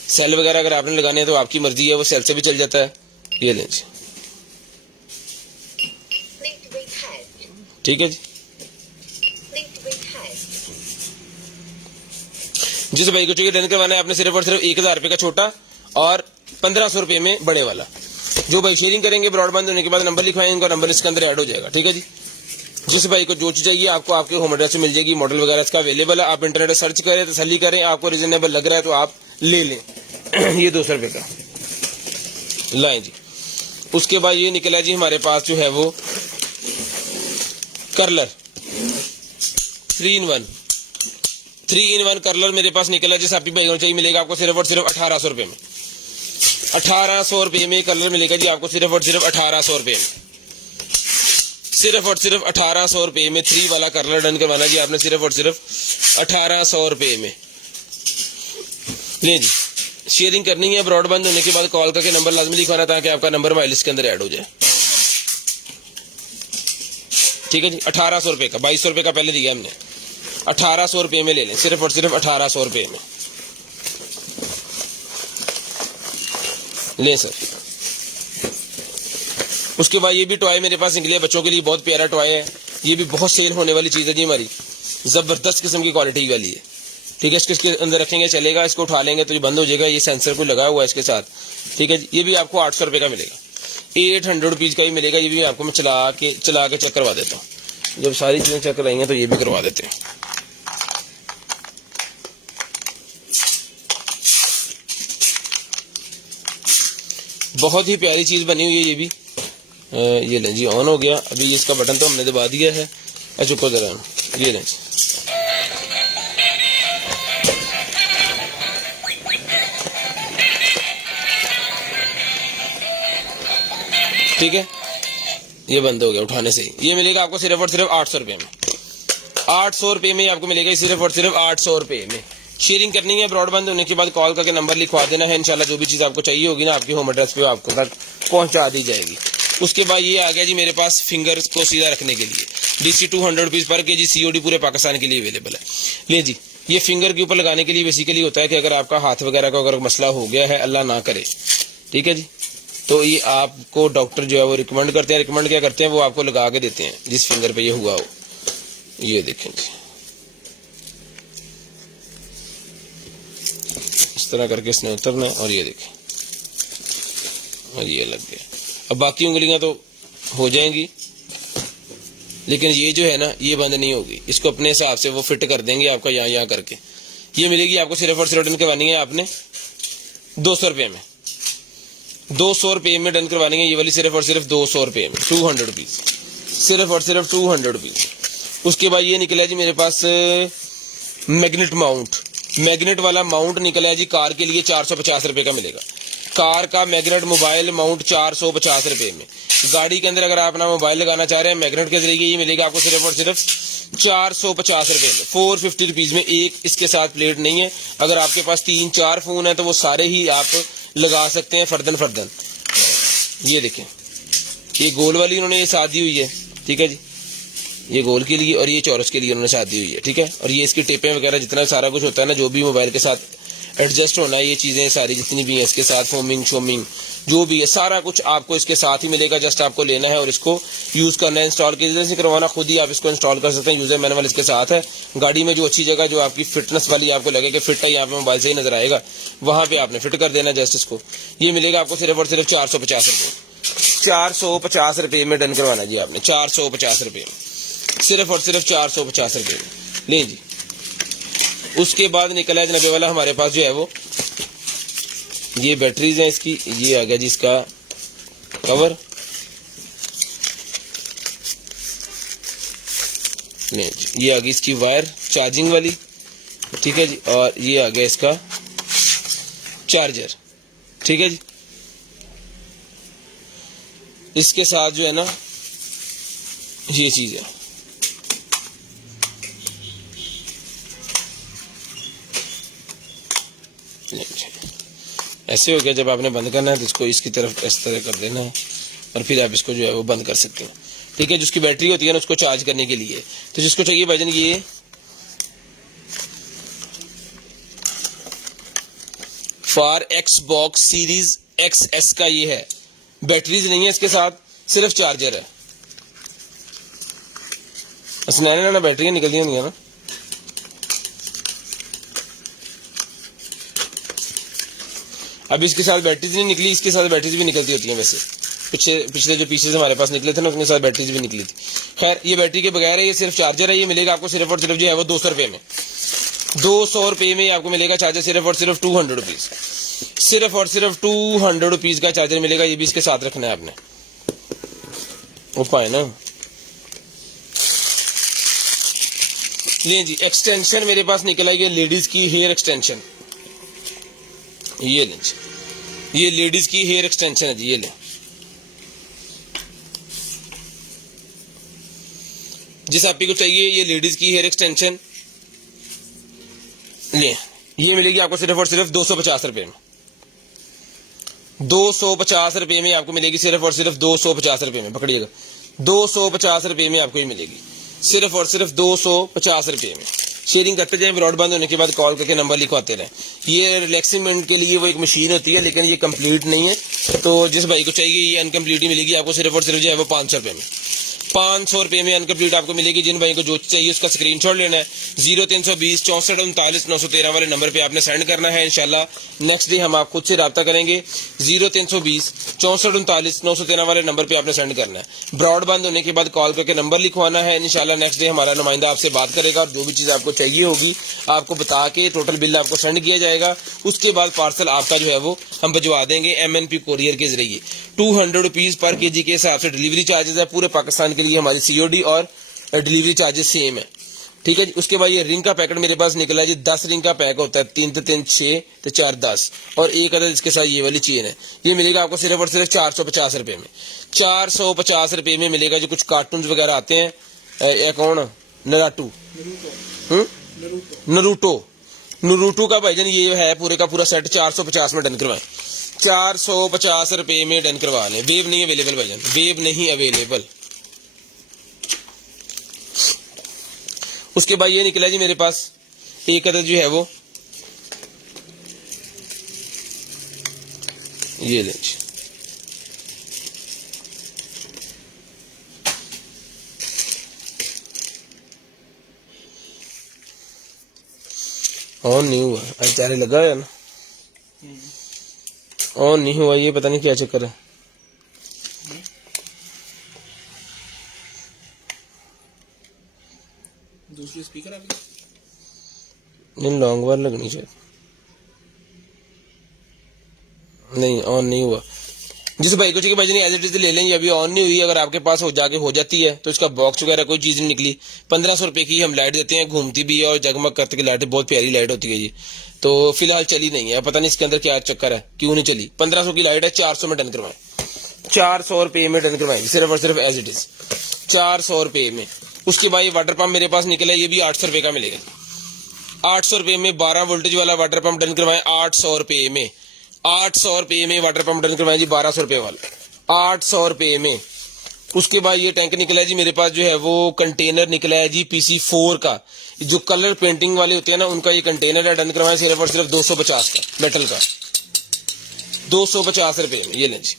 सेल वगैरह अगर आपने लगाने हैं तो आपकी मर्जी है, वो सेल से भी चल जाता है। ये लें जी, ठीक है जी। जिस भाई को चाहिए डन करवाना है आपने सिर्फ और सिर्फ 1000 रुपए का छोटा और 1500 रुपए में बड़े वाला। जो भाई शेयरिंग करेंगे ब्रॉडबैंड होने के बाद नंबर लिखवाएंगे, उनका नंबर इसके अंदर ऐड हो जाएगा, ठीक है जी। जिस भाई को जो चीज चाहिए आपको आपके होम एड्रेस में मिल जाएगी। मॉडल वगैरह इसका अवेलेबल है, आप इंटरनेट सर्च करें, तसल्ली करें, आपको रीजनेबल लग रहा है तो आप ले लें। ये 200 रुपए का लाएं जी। उसके बाद ये निकला जी हमारे पास जो है वो कर्लर 3-in-1 कर्लर मेरे पास निकला। जिस आप भाई को चाहिए मिलेगा आपको सिर्फ और सिर्फ 1800 रुपए में। 1800 रुपए में कलर मिलेगा जी आपको सिर्फ और सिर्फ 1800 रुपए में। सिर्फ और सिर्फ 1800 रुपए में 3 वाला कलर डन करवाना जी आपने सिर्फ और सिर्फ 1800 रुपए में। ले जी, शेयरिंग करनी है, ब्रॉडबैंड होने के बाद कॉल करके नंबर लाजमी लिखवाना ताकि आपका नंबर हमारी लिस्ट के अंदर ऐड हो जाए, ठीक है जी। 1800 रुपए का, 2200 रुपए का पहले दिया हमने, 1800 रुपए में ले लें, सिर्फ और सिर्फ 1800 रुपए में ले सर। उसके बाद ये भी टॉय मेरे पास निकले बच्चों के लिए, बहुत प्यारा टॉय है। ये भी बहुत सेल होने वाली चीज है जी हमारी, जबरदस्त किस्म की क्वालिटी वाली है, ठीक है। इसके अंदर रखेंगे चलेगा, इसको उठा लेंगे तो ये बंद हो जाएगा। ये सेंसर को लगा हुआ है इसके साथ, ठीक है जी। ये भी आपको 800 रुपए का मिलेगा, 800 रुपीज का ही मिलेगा। ये भी आपको मैं चला के चेक करवा देता हूँ। जब सारी चीजें चेक कराएंगे तो ये भी करवा देते हैं। बहुत ही प्यारी चीज बनी हुई है ये भी। ये लें जी, ऑन हो गया। अभी इसका बटन तो हमने दबा दिया है, चुपो जरा, ये लें जी। ठीक है, ये बंद हो गया उठाने से। ये मिलेगा आपको सिर्फ और सिर्फ 800 रुपए में। 800 रुपए में आपको मिलेगा सिर्फ और सिर्फ 800 रुपए में। शेयरिंग करनी है, ब्रॉडबैंड होने के बाद कॉल करके नंबर लिखवा देना है। इंशाल्लाह जो भी चीज आपको चाहिए होगी ना आपके होम एड्रेस पे आपको तक पहुंचा दी जाएगी। उसके बाद ये आ गया जी मेरे पास फिंगर को सीधा रखने के लिए, DC 200 रुपीज पर केजी, COD पूरे पाकिस्तान के लिए अवेलेबल है। ले जी, ये फिंगर के ऊपर लगाने के लिए बेसिकली होता है कि अगर आपका हाथ वगैरह का अगर मसला हो गया है, अल्लाह ना करे, ठीक है जी, तो ये आपको डॉक्टर जो है वो रिकमेंड करते हैं। रिकमेंड क्या करते हैं, वो आपको लगा के देते हैं जिस फिंगर पे ये हुआ हो। ये देखें जी, इस तरह करके इसने उतरना है, और ये देखें, और ये लग गया। अब बाकी उंगलियां तो हो जाएंगी, लेकिन ये जो है ना, ये बंद नहीं होगी। इसको अपने हिसाब से वो फिट कर देंगे आपका यहाँ करके। ये मिलेगी आपको सिर्फ और सिर्फ डन करवानी है आपने 200 रुपये में। 200 रुपये में डन करवानी है ये वाली, सिर्फ और सिर्फ 200 रुपये में, 200 रुपीज, सिर्फ और सिर्फ 200 रुपीज। उसके बाद ये निकला जी मेरे पास मैग्नेट माउंट। मैग्नेट वाला माउंट निकला है जी कार के लिए, 450 रुपये का मिलेगा। कार का मैग्नेट मोबाइल माउंट 450 रुपये में। गाड़ी के अंदर अगर आप अपना मोबाइल लगाना चाह रहे हैं मैग्नेट के जरिए, ये मिलेगा आपको सिर्फ और सिर्फ 450 रुपये में, 450 रुपीज में। एक इसके साथ प्लेट नहीं है। अगर आपके पास 3-4 फोन है तो वो सारे ही आप लगा सकते हैं फर्दन फर्दन। ये देखें, ये गोल वाली उन्होंने ये साथ दी हुई है, ठीक है जी, ये गोल के लिए, और ये चौरस के लिए उन्होंने साथ दी हुई है, ठीक है। और ये इसकी टेपें वगैरह जितना सारा कुछ होता है ना, जो भी मोबाइल के साथ एडजस्ट होना है, ये चीजें सारी जितनी भी हैं इसके साथ, फोमिंग शोमिंग जो भी है सारा कुछ आपको इसके साथ ही मिलेगा। जस्ट आपको लेना है और इसको यूज करना है। इंस्टॉल के से करवाना खुद ही आप इसको इंस्टॉल कर सकते हैं। यूजर मैनुअल इसके साथ है। गाड़ी में जो अच्छी जगह जो आपकी फिटनेस वाली आपको लगे कि फिट है, यहाँ पे मोबाइल से ही नजर आएगा, वहां पे आपने फिट कर देना जस्ट इसको। ये मिलेगा आपको सिर्फ और सिर्फ 450 रुपये। 450 रुपये में डन करवाना जी आपने, 450 रुपये में, सिर्फ और सिर्फ 450 रुपये में लें जी। उसके बाद निकला है जनाबे वाला हमारे पास जो है वो ये बैटरीज है इसकी। ये आ गया जी इसका कवर, नहीं जी, ये आ गई इसकी वायर चार्जिंग वाली, ठीक है जी, और ये आ गया इसका चार्जर, ठीक है जी। इसके साथ जो है ना ये चीज है, ऐसे हो गया। जब आपने बंद करना है तो इसको इसकी तरफ इस तरह कर देना है और फिर आप इसको जो है वो बंद कर सकते हैं, ठीक है। जिसकी बैटरी होती है ना उसको चार्ज करने के लिए, तो जिसको चाहिए भाईजान ये फॉर Xbox सीरीज XS का ये है। बैटरीज नहीं है इसके साथ, सिर्फ चार्जर है। नैने ना बैटरियां निकलती होंगी ना, अब इसके साथ बैटरीज नहीं निकली, इसके साथ बैटरीज भी निकलती होती हैं वैसे। पिछले जो पीसेज हमारे पास निकले थे ना उसके साथ बैटरीज भी निकली थी। खैर ये बैटरी के बगैर है, ये सिर्फ चार्जर है। ये मिलेगा आपको सिर्फ और सिर्फ जो है वो 200 रुपये में। 200 रुपये में आपको मिलेगा चार्जर, सिर्फ और सिर्फ 200 रुपीज, सिर्फ और सिर्फ 200 रुपीज का चार्जर मिलेगा। ये भी इसके साथ रखना है आपने, वो पाए ना। ये जी एक्सटेंशन मेरे पास निकला है, ये लेडीज की हेयर एक्सटेंशन। ये लें जी, ये लेडीज की हेयर एक्सटेंशन है जी, ये लें। जिस आप को चाहिए ये लेडीज की हेयर एक्सटेंशन लें। ये मिलेगी आपको सिर्फ और सिर्फ 250 रुपये में। 250 रुपये में आपको मिलेगी, सिर्फ और सिर्फ 250 रुपये में। पकड़िएगा, 250 रुपये में आपको ये मिलेगी, सिर्फ और सिर्फ 250 रुपये में। शेयरिंग करते जाएं, ब्रॉड बंद होने के बाद कॉल करके नंबर लिखवाते रहें। ये रिलैक्सिंग के लिए वो एक मशीन होती है, लेकिन ये कंप्लीट नहीं है। तो जिस भाई को चाहिए ये अनकम्प्लीट ही मिलेगी आपको, सिर्फ और सिर्फ जो है वो 500 रुपये में। 500 रुपये में अनकम्प्लीट आपको मिलेगी। जिन भाई को जो चाहिए उसका स्क्रीनशॉट लेना है, 0320 64 39 913 वाले नंबर पे आपने सेंड करना है। इंशाल्लाह नेक्स्ट डे हम आप खुद से रब्ता करेंगे। 0320 64 39 913 वाले नंबर पे आपने सेंड करना है। ब्रॉड बंद होने के बाद कॉल करके नंबर लिखवाना है। इंशाल्लाह नेक्स्ट डे हमारा नुमाइंदा आपसे बात करेगा और जो भी चीज़ आपको चाहिए होगी आपको बता के टोटल बिल आपको सेंड किया जाएगा। उसके बाद पार्सल आपका जो है वो हम भिजवा देंगे MNP कोरियर के जरिए। 200 रुपीज़ पर केजी के हिसाब से डिलीवरी चार्जेस है। पूरे पाकिस्तान के लिए हमारी COD और डिलीवरी चार्जेस सेम है, ठीक है जी। उसके बाद ये रिंग का पैकेट मेरे पास निकला है जी, 10 रिंग का पैक होता है, 3 तो 3 6 तो 4 10 और एक अदद इसके साथ ये वाली चेन है। ये मिलेगा आपको सिर्फ और सिर्फ 450 रुपये में। 450 रुपये में मिलेगा। जो कुछ कार्टून वगैरह आते हैं, ये कौन नराटू नरूटो का भाईजान ये है पूरे का पूरा सेट 450 में डन करवाएं। 450 रुपये में डन करवा लें। वेब नहीं अवेलेबल भाईजान, वेब नहीं अवेलेबल। उसके बाद ये निकला जी मेरे पास एक अदद जो है वो ये लें जी। ऑन नहीं हुआ, अचारे लगा है ना, ऑन नहीं हुआ, ये पता नहीं क्या चक्कर है। दूसरी स्पीकर आपकी नहीं, लॉन्ग वार लगनी चाहिए। नहीं, ऑन नहीं हुआ। जिस भाई को चाहिए भाई एज इट इज ले लेंगे, अभी ऑन नहीं हुई। अगर आपके पास हो जाके हो जाती है तो इसका बॉक्स वगैरह कोई चीज नहीं निकली। 1500 रुपए की हम लाइट देते हैं, घूमती भी है और जगमग करती की लाइट, बहुत प्यारी लाइट होती है जी। तो फिलहाल चली नहीं है, पता नहीं इसके अंदर क्या चक्कर है, क्यों नहीं चली। 1500 की लाइट है, 400 में डन करवाएं, 400 रुपए में डन करवाएं, सिर्फ और सिर्फ एज इट इज 400 रुपए में। उसके बाद ये वाटर पंप मेरे पास निकला, ये भी 800 रुपए का मिलेगा। 800 रुपए में 12 वोल्टेज वाला वाटर पंप डन करवाएं, 800 रुपए में। 800 रुपए में वाटर पंप डन करवाएं जी, 1200 रुपए वाला, 800 रुपए में। उसके बाद ये टैंक निकला है जी मेरे पास, जो है वो कंटेनर निकला है जी PC4 का, जो कलर पेंटिंग वाले होते हैं ना, उनका ये कंटेनर है, डन करवाएं सिर्फ और सिर्फ 250 का, मेटल का, 250 रुपए में। ये लें जी,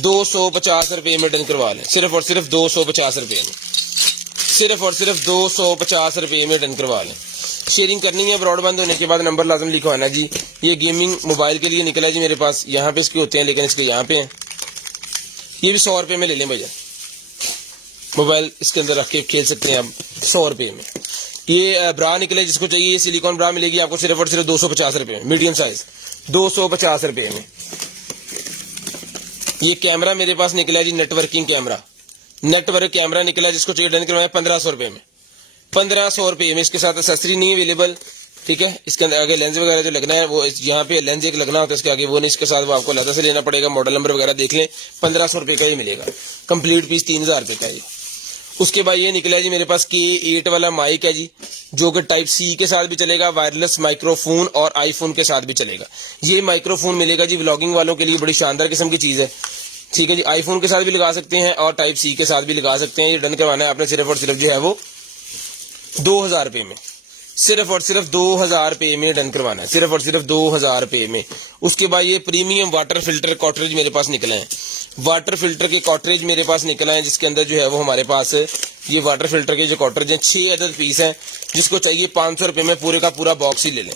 250 रुपए में डन करवा लें, सिर्फ और सिर्फ 250 रुपए में, सिर्फ और सिर्फ 250 रुपए में डन करवा लें। शेयरिंग करनी है, ब्रॉडबैंड होने के बाद नंबर लाजम लिखवाना जी। ये गेमिंग मोबाइल के लिए निकला है जी मेरे पास, यहाँ पे इसके होते हैं लेकिन इसके यहाँ पे हैं। ये भी 100 रुपए में ले लें भैया, मोबाइल इसके अंदर रख के खेल सकते हैं आप 100 रुपए में। ये ब्रा निकले, जिसको चाहिए ये सिलिकॉन ब्रा मिलेगी आपको सिर्फ और सिर्फ 250 रुपए में, मीडियम साइज, 250 रुपए में। ये कैमरा मेरे पास निकला है जी, नेटवर्किंग कैमरा, नेटवर्क कैमरा निकला है, जिसको चाहिए डन करवाएं 1500 रुपए में, 1500 रुपए में। इसके साथ एक्सेसरी नहीं अवेलेबल, ठीक है। इसके अंदर आगे लेंस वगैरह जो लगना है वो यहाँ पे लेंस एक लगना होता है, इसके आगे वो नहीं, इसके साथ वो आपको अलग से लेना पड़ेगा, मॉडल नंबर वगैरह देख लें। 1500 रुपए का ये मिलेगा, कंप्लीट पीस 3000 रुपए का ये। उसके बाद ये निकला है जी मेरे पास K8 वाला माइक है जी, जो कि टाइप C के साथ भी चलेगा, वायरलेस माइक्रोफोन और आईफोन के साथ भी चलेगा। ये माइक्रोफोन मिलेगा जी व्लॉगिंग वालों के लिए, बड़ी शानदार किस्म की चीज है, ठीक है जी। आईफोन के साथ भी लगा सकते हैं और टाइप C के साथ भी लगा सकते हैं। ये डन करवाना है आपने सिर्फ और सिर्फ जो है वो 2000 रुपए में, सिर्फ और सिर्फ 2000 रुपए में डन करवाना है, सिर्फ और सिर्फ 2000 रुपए में। उसके बाद ये प्रीमियम वाटर फिल्टर कॉटरेज मेरे पास निकले हैं, वाटर फिल्टर के कॉटरेज मेरे पास निकला है, जिसके अंदर जो है वो हमारे पास ये वाटर फिल्टर के जो कॉटरेज हैं 6 अदद पीस हैं। जिसको चाहिए 500 रुपए में पूरे का पूरा बॉक्स ही ले लें,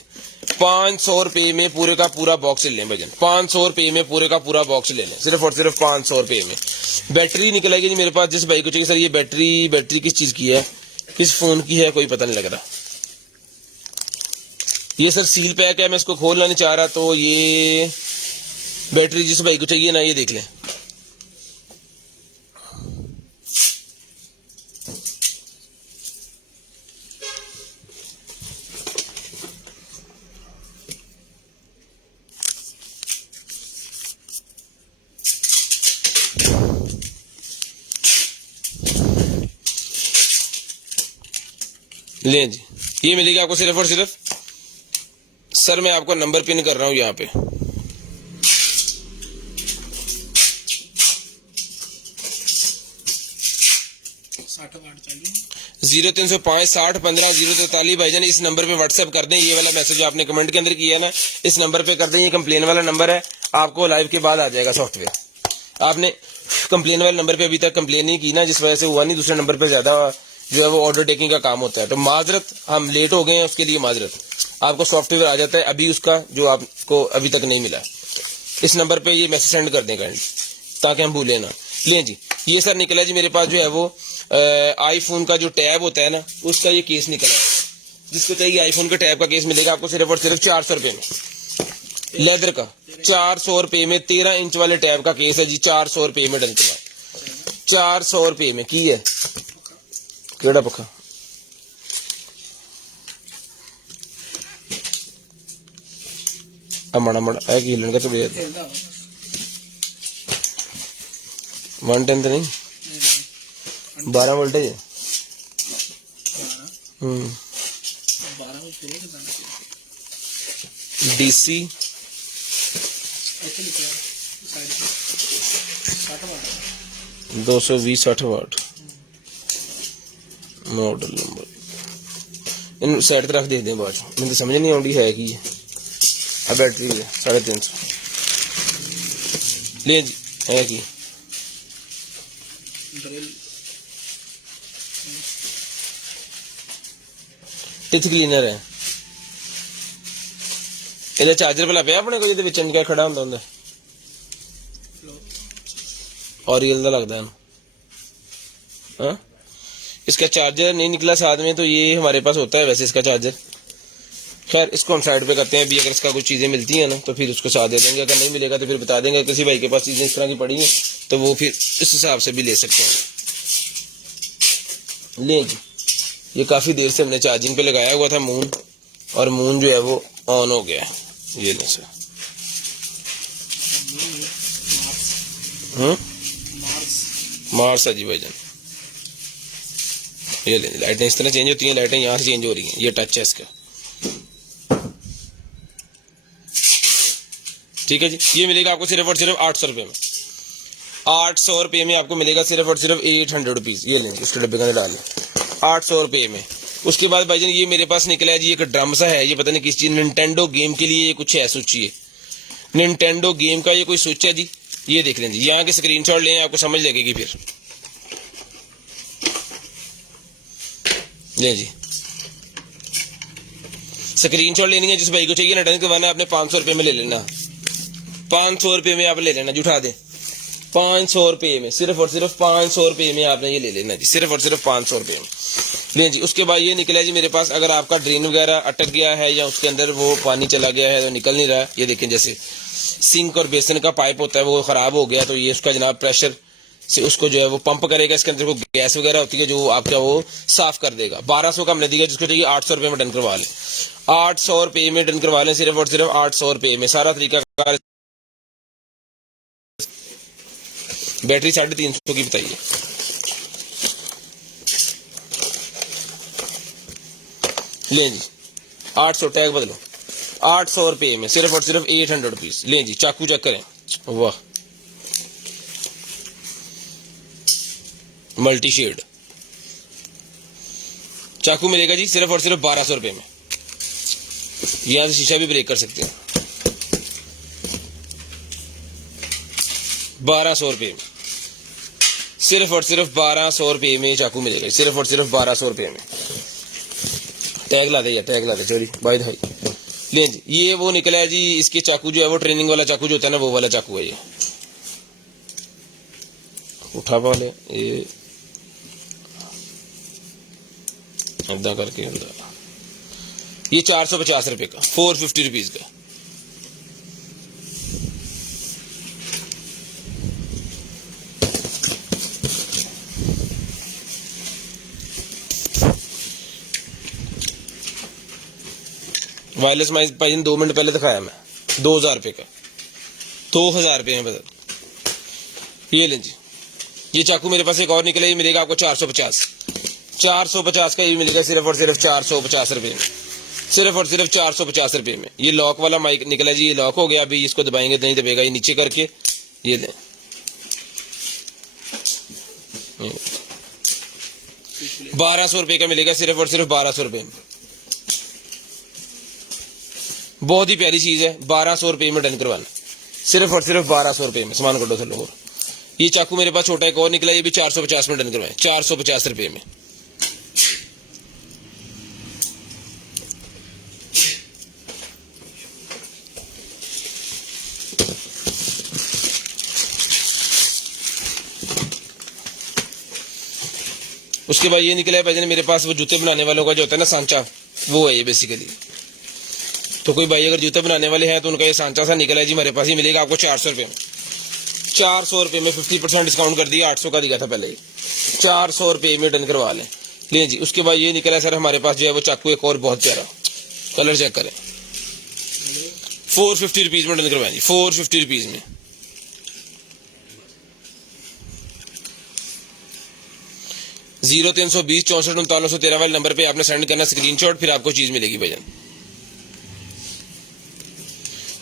500 रुपए में पूरे का पूरा बॉक्स ले लें भजन, 500 रुपए में पूरे का पूरा बॉक्स ले लें, सिर्फ और सिर्फ 500 रुपए में। बैटरी निकलेगी जी मेरे पास, जिस भाई को चाहिए सर ये बैटरी किस चीज की है, किस फोन की है, कोई पता नहीं लग रहा। ये सर सील पैक है, मैं इसको खोलना नहीं चाह रहा, तो ये बैटरी जिस भाई को चाहिए ना ये देख लें। लें जी, ये मिलेगी आपको सिर्फ और सिर्फ, सर मैं आपको नंबर पिन कर रहा हूं यहाँ पे, जीरो 305 60 15 043 भाईजान, इस नंबर पे व्हाट्सएप कर दें। ये वाला मैसेज आपने कमेंट के अंदर किया है ना, इस नंबर पे कर दें। ये कंप्लेन वाला नंबर है, आपको लाइव के बाद आ जाएगा सॉफ्टवेयर। आपने कंप्लेन वाले नंबर पे अभी तक कंप्लेन नहीं की ना, जिस वजह से हुआ नहीं, दूसरे नंबर पे ज्यादा जो है वो ऑर्डर टेकिंग का काम होता है, तो माजरत, हम लेट हो गए हैं उसके लिए माजरत। आपको सॉफ्टवेयर आ जाता है अभी उसका, जो आपको अभी तक नहीं मिला। इस नंबर पे ये मैसेज सेंड कर दें ताकि हम भूलें ना। लें जी, ये सर निकला जी मेरे पास जो है वो आईफोन का जो टैब होता है ना, उसका ये केस निकला है। जिसको चाहिए आईफोन का टैब का केस मिलेगा आपको सिर्फ और सिर्फ 400 रुपए में, लेदर का 400 रुपए में। 13 इंच वाले टैब का केस है जी, 400 रुपए में डन करवा, 400 रुपए में की है। केड़ा पक्का माड़ा माड़ा की हिलन का तो 110 तो नहीं, 12 वोल्टेज है। DC 220 60 watt, model number inside रख दे दें बाद मैं तो समझ नहीं आती है कि अब बैटरी है 350 ले जी है कि टिच क्लीनर है ਇਹਦਾ ਚਾਰਜਰ ਭਲਾ ਪਿਆ ਆਪਣੇ ਕੋਲ ਜਿਹਦੇ ਵਿੱਚ ਇੰਜਾ ਖੜਾ ਹੁੰਦਾ ऑरियल का लगता है हाँ इसका चार्जर नहीं निकला साथ में तो ये हमारे पास होता है वैसे इसका चार्जर। खैर इसको हम साइड पे करते हैं अभी। अगर इसका कुछ चीज़ें मिलती हैं ना तो फिर उसको साथ दे देंगे, अगर नहीं मिलेगा तो फिर बता देंगे। किसी भाई के पास चीज़ें इस तरह की पड़ी हैं तो वो फिर इस हिसाब से भी ले सकते हैं। ले जी ये काफ़ी देर से हमने चार्जिंग पे लगाया हुआ था मून, और मून जो है वो ऑन हो गया है। ये लें सर मार्स है जी भाईजान। ये लें लाइटें इस तरह चेंज होती हैं, लाइटें यहाँ से चेंज हो रही हैं। ये टच है इसका, ठीक है जी। ये मिलेगा आपको सिर्फ और सिर्फ 800 रुपये में। 800 रुपये में आपको मिलेगा सिर्फ और सिर्फ 800 रुपीज़। ये लें इसके डब्बे का डाल लें 800 रुपये में। उसके बाद भाईजान ये मेरे पास निकला है जी एक ड्रम सा है, ये पता नहीं किस चीज़, निंटेंडो गेम के लिए ये कुछ है स्विच। ये निंटेंडो गेम का ये कोई स्विच है जी। ये देख लें जी, यहाँ के स्क्रीनशॉट लें आपको समझ लगेगी। फिर ले जी स्क्रीनशॉट लेनी है जिस भाई को चाहिए ना, डन करवाना है आपने 500 रुपये में ले लेना। 500 रुपये में आप ले लेना जी, उठा दें 500 रुपये में, सिर्फ और सिर्फ 500 रुपये में आपने ये ले लेना जी, सिर्फ और सिर्फ 500 रुपये में। ले जी उसके बाद ये निकला जी मेरे पास, अगर आपका ड्रेन वगैरह अटक गया है या उसके अंदर वो पानी चला गया है तो निकल नहीं रहा है। ये देखें जैसे सिंक और बेसन का पाइप होता है वो खराब हो गया, तो ये उसका जनाब प्रेशर से उसको जो है वो पंप करेगा, इसके अंदर को गैस वगैरह होती है जो आपका वो साफ कर देगा। 1200 का हमने दिया, जिसको चाहिए 800 रुपये में डन करवा लें। 800 रुपये में डन करवा लें, सिर्फ और सिर्फ 800 रुपये में। सारा तरीका बैटरी 350 की बताइए। लें जी 800 टैग बदलो 800 रुपये में, सिर्फ और सिर्फ 800 रुपीज। लें जी चाकू चेक करें, वाह मल्टी शेड चाकू मिलेगा जी सिर्फ और सिर्फ 1200 रुपये में। यहां से शीशा भी ब्रेक कर सकते हैं। 1200 रुपये में, सिर्फ और सिर्फ 1200 रुपये में चाकू मिलेगा, सिर्फ और सिर्फ 1200 रुपये में। टैग ला दे, टैग ला दे चोरी बाय भाई। लें जी ये वो निकला है जी, इसके चाकू जो है वो ट्रेनिंग वाला चाकू जो होता है ना, वो वाला चाकू है। ये उठा पा ले, ये ऐसा करके ये 450 रुपये का, 450 रुपीज का। वायरलेस माइक भाई 2 मिनट पहले दिखाया मैं, 2000 रुपये का, 2000 रुपये में बदल। ये लें जी ये चाकू मेरे पास एक और निकला, ये मिलेगा आपको 450 का। ये मिलेगा सिर्फ और सिर्फ 450 रुपये में, सिर्फ और सिर्फ 450 रुपये में। ये लॉक वाला माइक निकला जी, ये लॉक हो गया, अभी इसको दबाएंगे तो नहीं दबेगा, ये नीचे करके ये लें। 1200 रुपये का मिलेगा, सिर्फ और सिर्फ 1200 रुपये में। बहुत ही प्यारी चीज है, 1200 रुपये में डन करवाना, सिर्फ और सिर्फ 1200 रुपये में। सामान कटो थलो। और ये चाकू मेरे पास छोटा एक और निकला, ये भी 450 में डन करवाए, 450 रुपये में। उसके बाद ये निकला है भाई मेरे पास, वो जूते बनाने वालों का जो होता है ना सांचा, वो है ये बेसिकली। तो कोई भाई अगर जूते बनाने वाले हैं तो उनका ये सांचा सा निकला है जी हमारे पास। ही मिलेगा आपको 400 रुपये में, 400 रुपये में 50% डिस्काउंट कर दिया, 800 का दिया था पहले। 400 रुपये में डन करवा लें। लें जी उसके बाद ये निकला है सर हमारे पास जो है वो चाकू एक और बहुत प्यारा, कलर चेक करें, 450 रुपीज में डन करवाएं जी, 450 रुपीज में। 0320 64 3913 वाले नंबर पे आपने सेंड करना स्क्रीनशॉट, फिर आपको चीज मिलेगी भाईजान।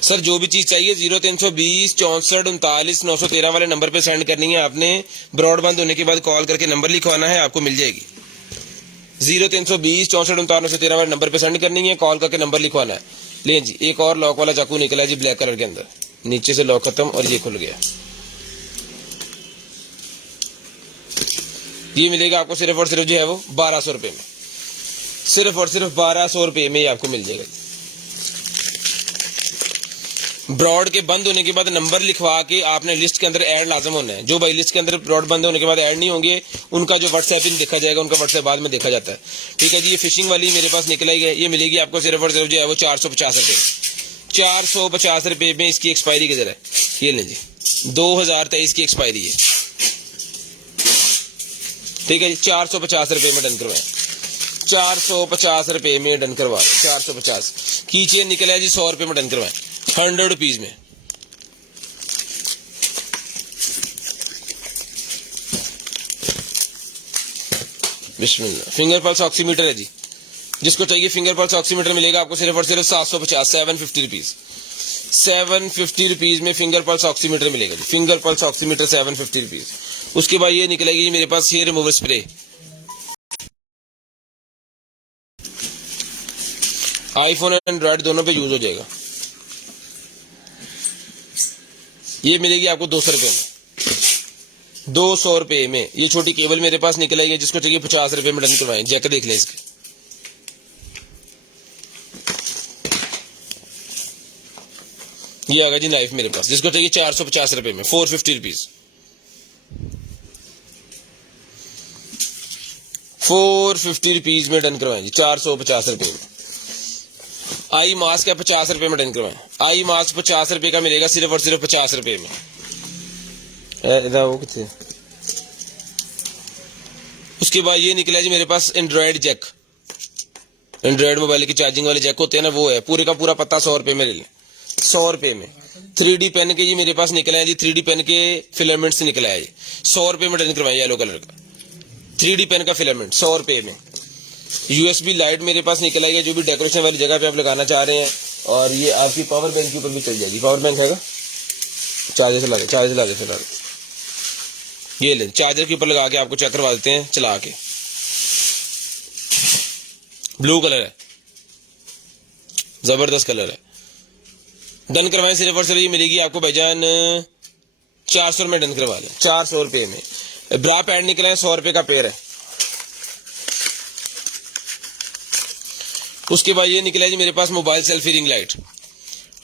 सर जो भी चीज चाहिए 0320 64 39 913 वाले नंबर पे सेंड करनी है आपने। ब्रॉडबैंड होने के बाद कॉल करके नंबर लिखवाना है, आपको मिल जाएगी। 0320 64 वाले नंबर पे सेंड करनी है, कॉल करके नंबर लिखवाना है। ले जी, एक और लॉक वाला चाकू निकला है जी ब्लैक कलर के अंदर, नीचे से लॉक खत्म और ये खुल गया। ये मिलेगा आपको सिर्फ और सिर्फ जो है वो 1200 रुपए में, सिर्फ और सिर्फ 1200 रुपए में ही आपको मिल जाएगा। ब्रॉड के बंद होने के बाद नंबर लिखवा के आपने लिस्ट के अंदर ऐड लाजम होना है। जो भाई लिस्ट के अंदर ब्रॉड बंद होने के बाद ऐड नहीं होंगे उनका जो व्हाट्सएप इन देखा जाएगा, उनका व्हाट्सएप बाद में देखा जाता है। ठीक है जी, ये फिशिंग वाली मेरे पास निकल आई है, ये मिलेगी आपको सिर्फ और सिर्फ जो है वो 450 रुपए, 450 रुपए में। इसकी एक्सपायरी किधर है, ये लें जी, 2023 की एक्सपायरी है। ठीक है जी, 450 रुपए में डन करवाएं, 450 रुपए में डन करवा, 450 की चेन निकल है जी 100 रुपए में डन करवाएं, 100 रुपीज में। बिस्मिल्लाह। फिंगर पल्स ऑक्सीमीटर है जी, जिसको चाहिए फिंगर पल्स ऑक्सीमीटर मिलेगा आपको सिर्फ और सिर्फ 750, 750 रुपीज, 750 रुपीज में फिंगर पल्स ऑक्सीमीटर मिलेगा ji. Finger pulse oximeter 750 rupees. उसके बाद ये निकलेगी मेरे पास hair remover spray, iPhone Android दोनों पे यूज हो जाएगा। ये मिलेगी आपको 200 रुपए में, 200 रुपए में। ये छोटी केबल मेरे पास निकल आई है, जिसको चाहिए 50 रुपए में डन करवाएं। जैक देख लें इसके, ये आ गया जी नाइफ मेरे पास, जिसको चाहिए 450 रुपए में, 450 रुपीज, 450 रुपीज में डन करवाएं जी, 450 रुपए में। आई मास्क है 50 रुपए में डन करवाएं, आई मास्क 50 रुपए का मिलेगा सिर्फ और सिर्फ 50 रुपए में। इधर वो कितने। उसके बाद ये निकला जी मेरे पास एंड्रॉइड जैक, एंड्रॉइड मोबाइल की चार्जिंग वाले जैक होते हैं ना, वो है, पूरे का पूरा पत्ता 100 रुपए में ले लें, 100 रुपए में। 3D पेन के जी मेरे पास निकला है जी, 3D पेन के फिलामेंट से निकला है जी, 100 रुपए में डन करवाएं, येलो कलर का 3D पेन का फिलामेंट 100 रुपए में। USB लाइट मेरे पास निकल आई है, जो भी डेकोरेशन वाली जगह पे आप लगाना चाह रहे हैं, और ये आपकी पावर बैंक के ऊपर भी चल जाएगी। पावर बैंक हैगा, चार्जर से लगा, चार्जर लगा फिलहाल, ये ले चार्जर के ऊपर लगा के आपको चेक करवा देते हैं चला के। ब्लू कलर है, जबरदस्त कलर है, डन करवाएं सिर्फ और सिर्फ। ये मिलेगी आपको भाईजान 400 में डन करवा लें, 400 रुपए में। ब्रा पैड निकला है, 100 रुपए का पेयर है। उसके बाद ये निकला है जी मेरे पास mobile selfie ring light,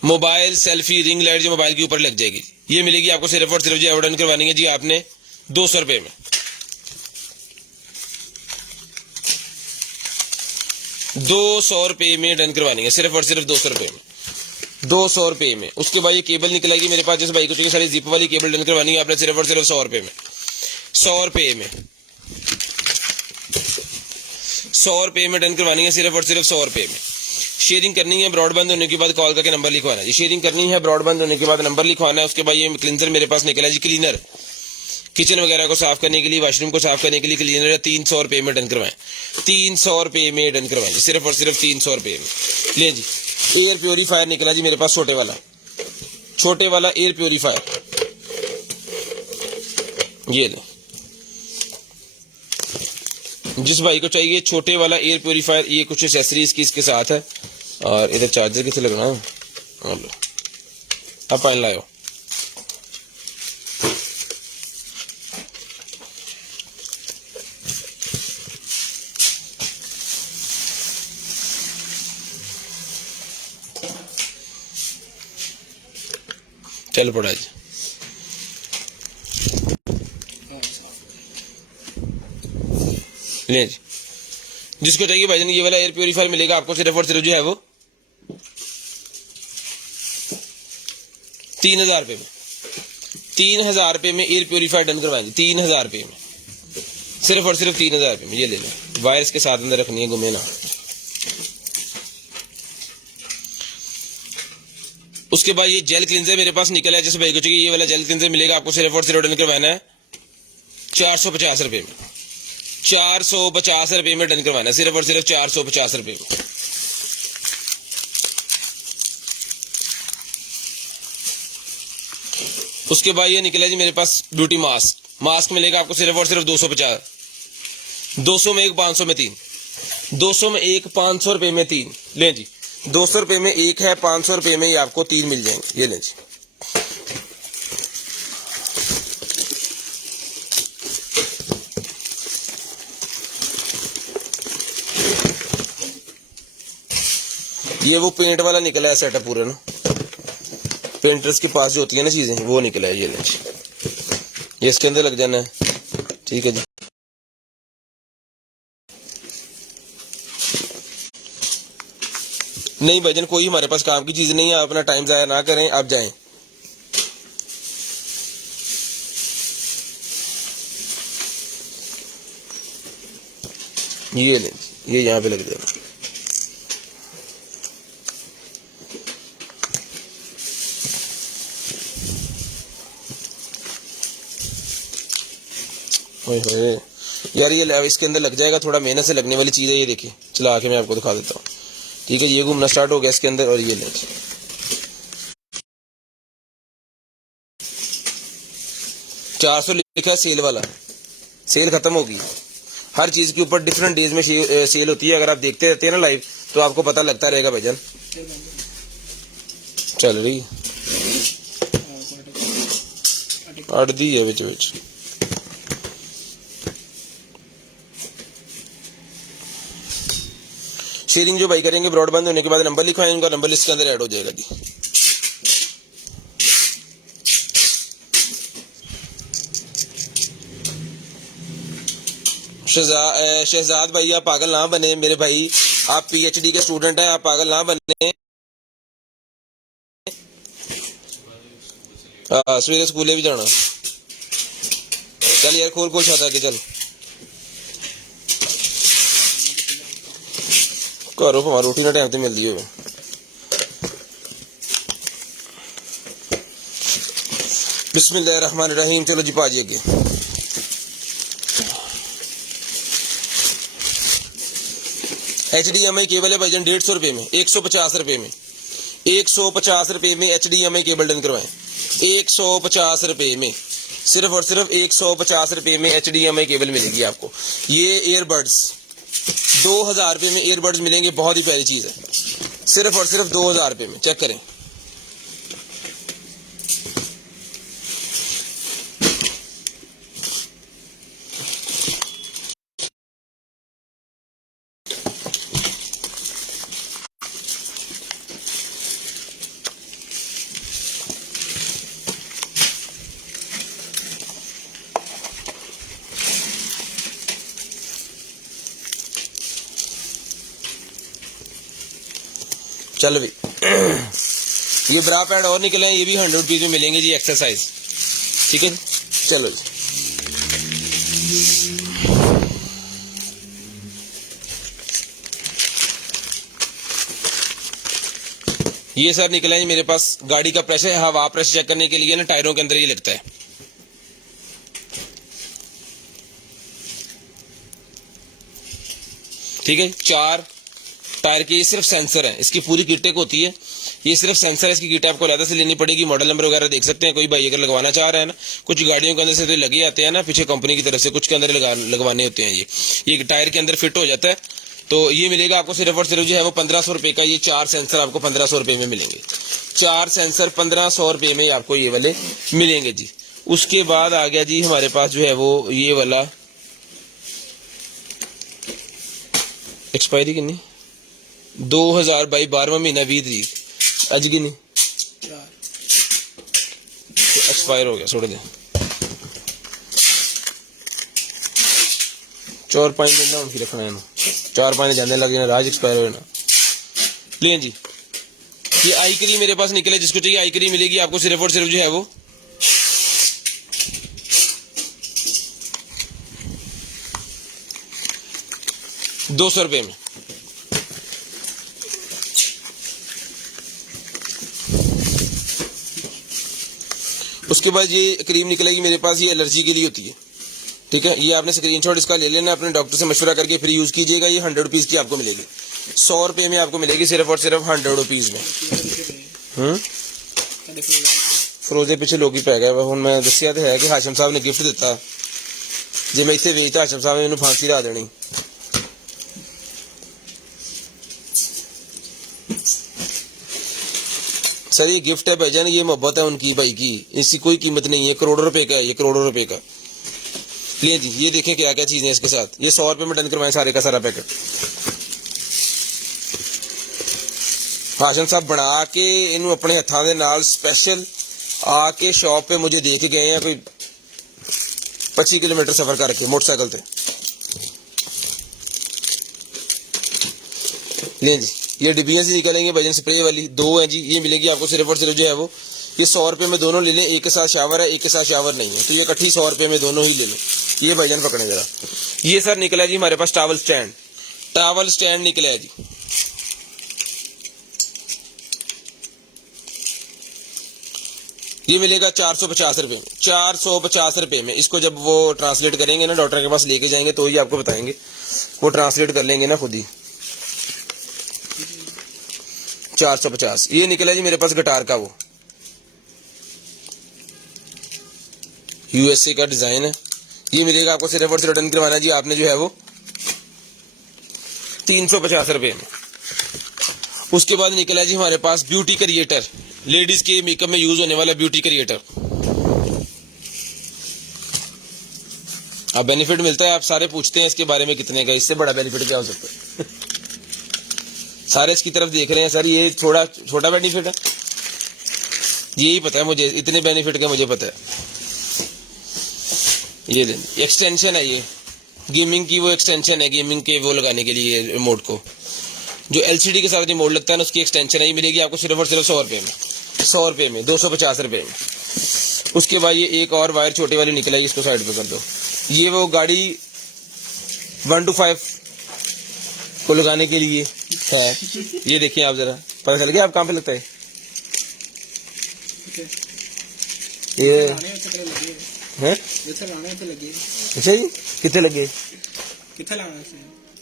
mobile selfie ring light जो मोबाइल के ऊपर लग जाएगी, ये मिलेगी आपको सिर्फ और सिर्फ जो डन करवानी है जी आपने 200 रुपए में, 200 रुपए में डन करवानी है, सिर्फ और सिर्फ 200 रुपए में, 200 रुपए में। उसके बाद ये केबल निकलेगी मेरे पास, जिस भाई को चाहिए सारी जिप वाली केबल डन करवानी है आपने सिर्फ और सिर्फ 100 रुपए में, 100 रुपए में, 100 रुपए में डन करवानी है, सिर्फ और सिर्फ 100 रुपए में। शेयरिंग करनी है, ब्रॉडबैंड होने के बाद कॉल करके नंबर लिखवाना है। शेयरिंग करनी है, ब्रॉडबैंड होने के बाद नंबर लिखवाना है। उसके बाद ये क्लींजर मेरे पास निकला है जी, क्लीनर, किचन वगैरह को साफ करने के लिए, वॉशरूम को साफ करने के लिए क्लीनर है, 300 रुपए में डन करवाएं, 300 रुपए में डन करवाएं, सिर्फ और सिर्फ 300 रुपए में। ले जी, एयर प्योरीफायर निकला जी मेरे पास, छोटे वाला एयर प्योरीफायर, ये लो, जिस भाई को चाहिए छोटे वाला एयर प्योरीफायर, ये कुछ एक्सेसरीज की इसके साथ है, और इधर चार्जर किसे लगना है, लो अब पाइन लाओ। चल पड़ा जी, ले जी, जिसको चाहिए भाईजान ये वाला एयर प्योरीफायर मिलेगा आपको सिर्फ और सिर्फ जो है वो 3000 रुपए में, 3000 रुपए में एयर प्योरीफायर डन करवाएंगे, 3000 रुपए में, सिर्फ और सिर्फ 3000 रुपए में। ये ले लो, वायर्स के साथ अंदर रखनी है, घूमे ना। उसके बाद ये जेल क्लींजर मेरे पास निकला है, जैसे भाई को चाहिए ये वाला जेल क्लींजर मिलेगा आपको सिर्फ और सिर्फ डन करवाना है 450 रुपए में, 450 रुपए में डन करवाना है, सिर्फ और सिर्फ 450 रुपए में। उसके बाद ये निकला जी मेरे पास ब्यूटी मास्क, मास्क मिलेगा आपको सिर्फ और सिर्फ 250, 200 में एक, 500 में 3, 200 में एक, 500 रुपए में 3 लें जी। 200 रुपए में एक है, 500 रुपए में ये आपको 3 मिल जाएंगे। ये लें जी। ये वो पेंट वाला निकला है सेटअप पूरा ना, पेंटर्स के पास जो होती है ना चीजें, वो निकला है। ये लें जी, ये इसके अंदर लग जाना है। ठीक है जी। नहीं भाईजान, कोई हमारे पास काम की चीज नहीं है, आप अपना टाइम जाया ना करें, आप जाएं। ये लें, ये यहाँ पे लग जाएगा। ओए होए यार, ये इसके अंदर लग जाएगा, थोड़ा मेहनत से लगने वाली चीज है। ये देखिए, चला के मैं आपको दिखा देता हूँ। ठीक है, ये घूमना स्टार्ट हो गया इसके अंदर। और ये लें 400 लिखा है, सेल वाला। सेल खत्म होगी। हर चीज के ऊपर डिफरेंट डेज में सेल होती है। अगर आप देखते रहते हैं ना लाइव, तो आपको पता लगता रहेगा भाईजान। चल रही अड़ दी है बिच बिच। शेयरिंग जो भाई करेंगे ब्रॉडबैंड होने के बाद नंबर लिखवाएं, उनका नंबर लिस्ट के अंदर ऐड हो जाएगा जी। शहजाद भाई, आप पागल ना बने मेरे भाई, आप पीएचडी के स्टूडेंट हैं, आप पागल ना बने। सवेरे स्कूले भी जाना। चल यार, खोल खोल छाता के चल। घरों भावें रोटी ना टाइम से मिलती हो। बिस्मिल्लाहिर्रहमानिर्रहीम। चलो जी पाजी अगे। HDMI केबल है भाईजान 150 रुपए में, 150 रुपए में, 150 रुपए में HDMI केबल डन करवाएं। 150 रुपए में, सिर्फ और सिर्फ 150 रुपए में HDMI केबल मिलेगी आपको। ये ईयरबड्स 2000 रुपए में ईयरबड्स मिलेंगे। बहुत ही प्यारी चीज है, सिर्फ और सिर्फ 2000 रुपए में। चेक करें। चल भाई, ये ब्रा पैड और निकले हैं, ये भी 100 रुपीज में मिलेंगे जी, एक्सरसाइज। ठीक है, चलो जी। ये सर निकला है जी मेरे पास, गाड़ी का प्रेशर, हवा प्रेशर चेक करने के लिए ना, टायरों के अंदर ये लगता है। ठीक है, 4 टायर की, ये सिर्फ सेंसर है, इसकी पूरी किटेक होती है। ये सिर्फ सेंसर है, इसकी किट आपको अलग से लेनी पड़ेगी। मॉडल नंबर वगैरह देख सकते हैं, कोई भाई अगर लगवाना चाह रहा है ना। कुछ गाड़ियों के अंदर से तो लगे आते हैं ना पीछे कंपनी की तरफ से, कुछ के अंदर लगवाने होते हैं। ये टायर के अंदर फिट हो जाता है। तो ये मिलेगा आपको सिर्फ और सिर्फ जो है वो 1500 रुपए का। ये 4 सेंसर आपको 1500 रुपए में मिलेंगे। 4 सेंसर 1500 रुपए में आपको ये वाले मिलेंगे जी। उसके बाद आ गया जी हमारे पास जो है वो ये वाला, एक्सपायरी कितनी, 2022 12वां महीना 20 तारीख अज की नहीं, एक्सपायर हो गया। छोड़ दे, 4-5 दिन ना उनकी रखना है ना, 4-5 जाने लग जाना, राज एक्सपायर हो जाना। ले जी, ये आई क्रीम मेरे पास निकले, जिसको चाहिए आई क्रीम मिलेगी आपको सिर्फ और सिर्फ जो है वो 200 रुपए में। उसके बाद ये क्रीम निकलेगी मेरे पास, ये एलर्जी के लिए होती है। ठीक है, ये आपने स्क्रीनशॉट इसका ले लेना, अपने डॉक्टर से मशवरा करके फिर यूज कीजिएगा। ये 100 रुपीज की आपको मिलेगी, 100 रुपए में आपको मिलेगी सिर्फ और सिर्फ 100 रुपीज में। फरोजे पिछले लोग ही पै गए। हूँ मैं दसिया तो है कि हाशम साहब ने गिफ्ट दिता, जे मैं इतने वेचता हाशम साहब ने मैंने फांसी ला देनी। सर ये गिफ्ट है भाईजान, ये मोहब्बत है उनकी भाई की, इसकी कोई कीमत नहीं है, करोड़ों रुपए का है ये, करोड़ों रुपए का। लिए जी, ये देखें क्या क्या चीजें हैं इसके साथ। ये 100 रुपए में डन करवाएं सारे का सारा पैकेट। हाशन साहब बना के इन्हों अपने हथां दे नाल स्पेशल आके शॉप पे मुझे दे के गए हैं, कोई 25 किलोमीटर सफर करके मोटरसाइकिल पे। ले जी, ये डिब्बियां से निकलेंगे भाईजान स्प्रे वाली, 2 हैं जी, ये मिलेगी आपको सिर्फ और सिर्फ जो है वो ये 100 रुपए में दोनों ले लें। एक के साथ शावर है, एक के साथ शावर नहीं है, तो ये इकट्ठी 100 रुपए में दोनों ही ले लें। ये भाईजान पकड़े जरा। ये सर निकला जी हमारे पास टावल स्टैंड, टावल स्टैंड निकला है जी। ये मिलेगा 450 रुपए में, 450 रुपए में। इसको जब वो ट्रांसलेट करेंगे ना, डॉक्टर के पास लेके जाएंगे तो ही आपको बताएंगे, वो ट्रांसलेट कर लेंगे ना खुद ही। 450। ये निकला जी मेरे पास गिटार का, वो यूएसए का डिजाइन है। ये मिलेगा आपको सिर्फ और सिर्फ रिटर्न करवाना जी आपने जो है वो 350 रुपए में। उसके बाद निकला जी हमारे पास ब्यूटी क्रिएटर, लेडीज के मेकअप में यूज होने वाला ब्यूटी क्रिएटर। अब बेनिफिट मिलता है, आप सारे पूछते हैं इसके बारे में कितने का, इससे बड़ा बेनिफिट क्या हो सकता है? सारे इसकी तरफ देख रहे हैं सर, ये थोड़ा छोटा बेनिफिट है, यही पता है मुझे, इतने बेनिफिट का मुझे पता है। ये एक्सटेंशन है, ये गेमिंग की वो एक्सटेंशन है, गेमिंग के वो लगाने के लिए रिमोट को, जो एलसीडी के साथ रिमोट लगता है ना, उसकी एक्सटेंशन है। ये मिलेगी आपको सिर्फ और सिर्फ 100 रुपए में, 100 रुपए में, 250 रुपए में। उसके बाद ये एक और वायर छोटे वाली निकला है, इसको साइड पे कर दो। ये वो गाड़ी 1 to 5 को लगाने के लिए है। ये देखिए आप जरा, पता चल गया आप कहाँ पे लगता है ये है? अच्छा जी, कितने लगे?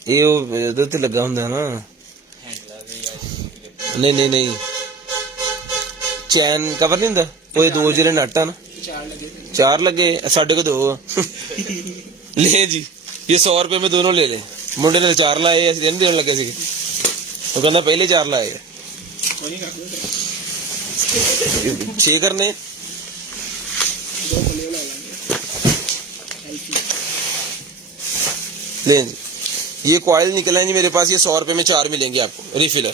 ये उधर तो लगा होंगे ना? नहीं नहीं नहीं, चैन कवर नहीं होंगे वो, 2 ਜਿਹੜੇ नट है ना, 4 लगे, साढ़े को 2 ले जी। ये 100 रुपए में दोनों ले ले। मुंडे ने 4 लाए, ਅਸੀਂ ਨਹੀਂ ਦੇਣ ਲੱਗੇ ਸੀ, ਉਹ ਕਹਿੰਦਾ ਪਹਿਲੇ 4 ਲਾਏ 6 करने। ले जी, ये कॉइल निकला है जी मेरे पास, ये 100 रुपए में 4 मिलेंगे आपको रिफिलर।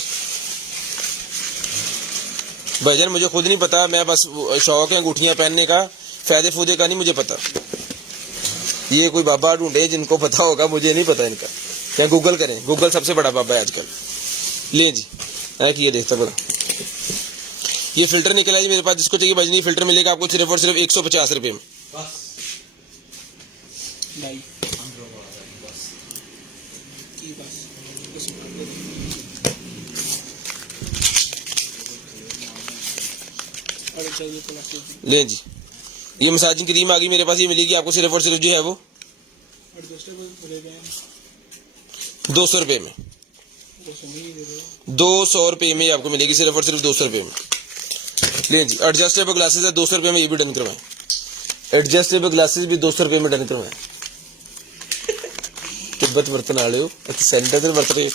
भाईजान मुझे खुद नहीं पता, मैं बस शौक है अंगूठियां पहनने का, फायदे फूदे का नहीं मुझे पता। ये कोई बाबा ढूंढे जिनको पता होगा, मुझे नहीं पता इनका, क्या गूगल करें, गूगल सबसे बड़ा बाबा है आजकल। ले जी, ये देखता बड़ा, ये फिल्टर निकला है जी मेरे पास, जिसको चाहिए भाईजान ये फिल्टर मिलेगा आपको सिर्फ और सिर्फ 150 रुपए में। ले जी, ये मसाजिंग क्रीम आ गई मेरे पास, ये मिलेगी आपको सिर्फ और सिर्फ जो है वो 200 रुपए में, 200 रुपए में आपको मिलेगी सिर्फ और सिर्फ 200 रुपए में। ले जी, एडजस्टेबल ग्लासेस है 200 रुपए में, ये भी डन करवाएं। एडजस्टेबल ग्लासेस भी 200 रुपए में डन करवाएं। तिब्बत बर्तन वाले हो, सैनिटाइजर बरत रहे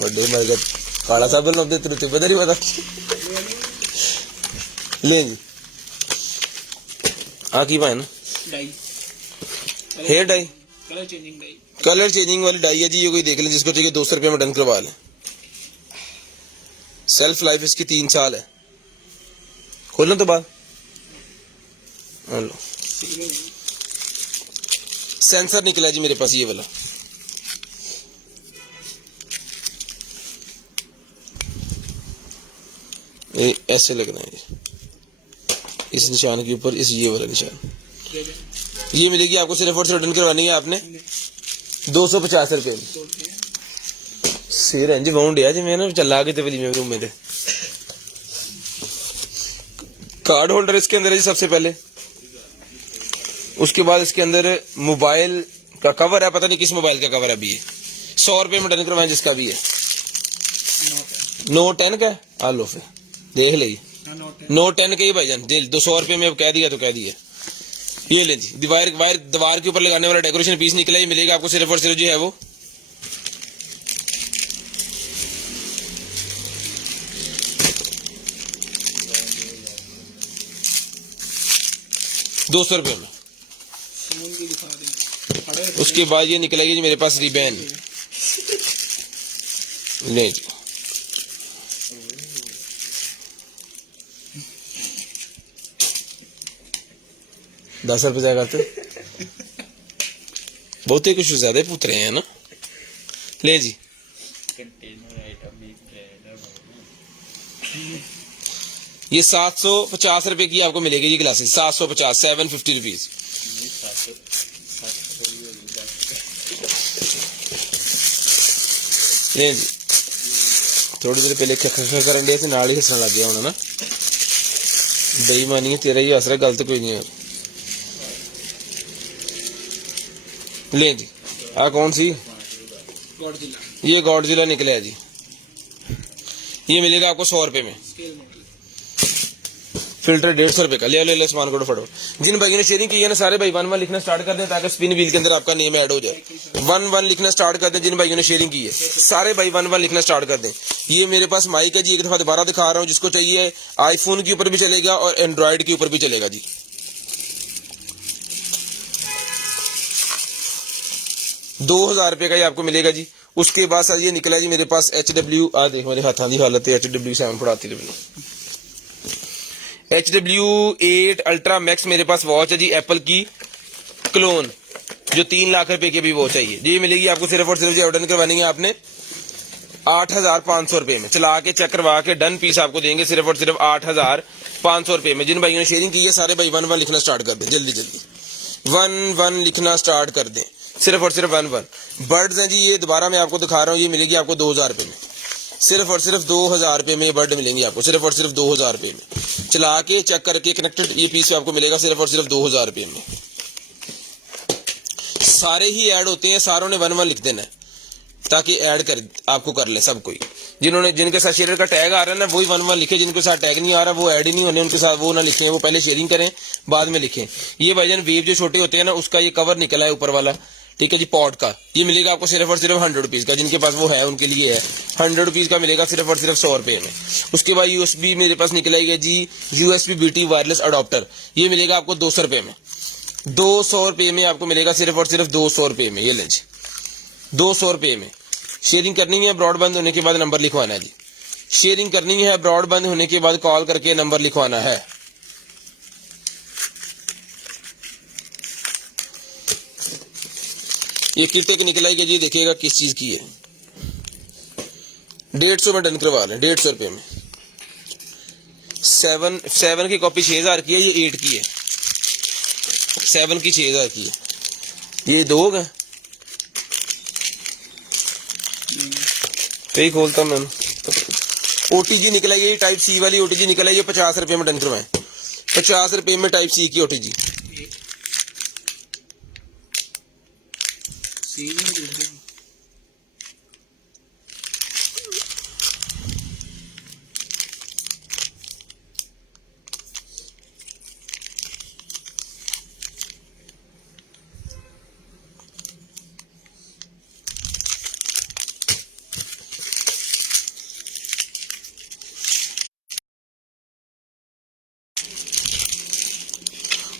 बड़े मर काला साबन लाते तेरे तिब्बत नहीं पता। ले जी, की पाए ना हेयर डाई, कलर चेंजिंग वाली डाई है जी, ये कोई देख लें जिसको चाहिए 200 रुपए में डन करवा लें। सेल्फ लाइफ इसकी 3 साल है। खोलने तो बाद लो, सेंसर निकला जी मेरे पास ये वाला, ये ऐसे लगना है इस निशान के ऊपर, इस ये वाला निशान। ये मिलेगी आपको सिर्फ और सिर्फ रिटर्न करवानी है आपने 250 रुपए में। सिर इंज बाउंड है जी, मैंने चला के तबली में रूम में थे। कार्ड होल्डर इसके अंदर है जी सबसे पहले, उसके बाद इसके अंदर मोबाइल का कवर है, पता नहीं किस मोबाइल का कवर है अभी ये 100 रुपए में डन करवाएं जिसका भी है। नोट 10 का आ लो फिर देख लीजिए, नोट 10 के ही भाईजान 200 रुपए में कह दिया तो कह दिया। ये ले जी, दीवार के ऊपर लगाने वाला डेकोरेशन पीस निकला, ये मिलेगा आपको सिर्फ और सिर्फ जो है वो 200 रुपये में। उसके बाद ये निकलेगी जी मेरे पास रिबैन, ले जी। ₹10 जाएगा तो बहुत ही कुछ ज्यादा पूछ रहे हैं ना। ले जी, ये 750 रुपए की आपको मिलेगी जी ग्लासेस, 750, 750 रुपीज। ले जी, थोड़ी देर पहले करन दिया नाल ही हसन लग गया होना ना। बेईमानी है, तेरा ही हस रहा, गलत कोई नहीं है। ले जी, आ कौन सी, ये गॉडजिला निकले जी। ये मिलेगा आपको 100 रुपए में। फिल्टर 150 रुपए का। ले लो सामान को फटो। जिन भाइयों ने शेयरिंग की है ना, सारे भाई 1-1 लिखना स्टार्ट कर दें ताकि स्पिन व्हील के अंदर आपका नेम ऐड हो जाए। 1-1 लिखना स्टार्ट कर दें। जिन भाइयों ने शेयरिंग की है सारे भाई 1-1 लिखना स्टार्ट कर दें। ये मेरे पास माइक है जी, एक दफा दोबारा दिखा रहा हूँ। जिसको चाहिए आईफोन के ऊपर भी चलेगा और एंड्रॉइड के ऊपर भी चलेगा जी। ₹2000 का ही आपको मिलेगा जी। उसके बाद सर ये निकला जी मेरे पास HW, आ देख मेरे हाथों की हालत है, HW7 पढ़ाती थी मैंने। HW8 अल्ट्रा मैक्स मेरे पास वॉच है जी, एप्पल की क्लोन, जो 3 लाख रुपए की भी वॉच चाहिए जी। मिलेगी आपको सिर्फ और सिर्फ ऑर्डर करवानी है आपने 8,500 रुपए में। चला के चेक करवा के डन पीस आपको देंगे सिर्फ और सिर्फ 8,500 रुपए में। जिन भाइयों ने शेयरिंग की है सारे भाई 1-1 लिखना स्टार्ट कर दें, जल्दी जल्दी 1-1 लिखना स्टार्ट कर दें, सिर्फ और सिर्फ 1-1। बर्ड्स हैं जी, ये दोबारा मैं आपको दिखा रहा हूँ। ये मिलेगी आपको 2,000 रुपए में, सिर्फ और सिर्फ 2,000 रुपए में ये बर्ड मिलेंगे आपको, सिर्फ और सिर्फ 2,000 रुपए में। चला के चेक करके कनेक्टेड ये पीस आपको मिलेगा सिर्फ और सिर्फ 2,000 रुपए में। सारे ही ऐड होते हैं, सारों ने 1-1 लिख देना है ताकि ऐड कर आपको कर ले सब कोई। जिनके साथ शेयर का टैग आ रहा है ना वही 1-1 लिखे, जिनके साथ टैग नहीं आ रहा वो ऐड ही नहीं होने, उनके साथ वो ना लिखें, वो पहले शेयरिंग करें बाद में लिखें। ये भाईजान वेव जो छोटे होते हैं ना उसका ये कवर निकला है ऊपर वाला, ठीक है जी, पॉड का। ये मिलेगा आपको सिर्फ और सिर्फ 100 रुपीज का। जिनके पास वो है उनके लिए है 100 रुपीज का मिलेगा सिर्फ और सिर्फ 100 रुपए में। उसके बाद USB मेरे पास निकला है जी, USB BT वायरलेस अडॉप्टर। ये मिलेगा आपको 200 रुपए में, 200 रुपए में आपको मिलेगा सिर्फ और सिर्फ 200 रुपए में। ये लें जी, 200 रुपए में। शेयरिंग करनी है, ब्रॉडबैंड होने के बाद नंबर लिखवाना है जी। शेयरिंग करनी है, ब्रॉडबैंड होने के बाद कॉल करके नंबर लिखवाना है। ये किट एक निकला है जी, देखिएगा किस चीज की है। 150 में डन करवा लें, 150 रुपए में। 7 की कॉपी 6,000 की है, ये 8 की है। 7 की 6,000 की है। ये 2 है, तो ही खोलता मैं। OTG निकला है, टाइप C वाली OTG निकला है, ये 50 रुपए में डन करवाएं। 50 रुपए में टाइप C की OTG।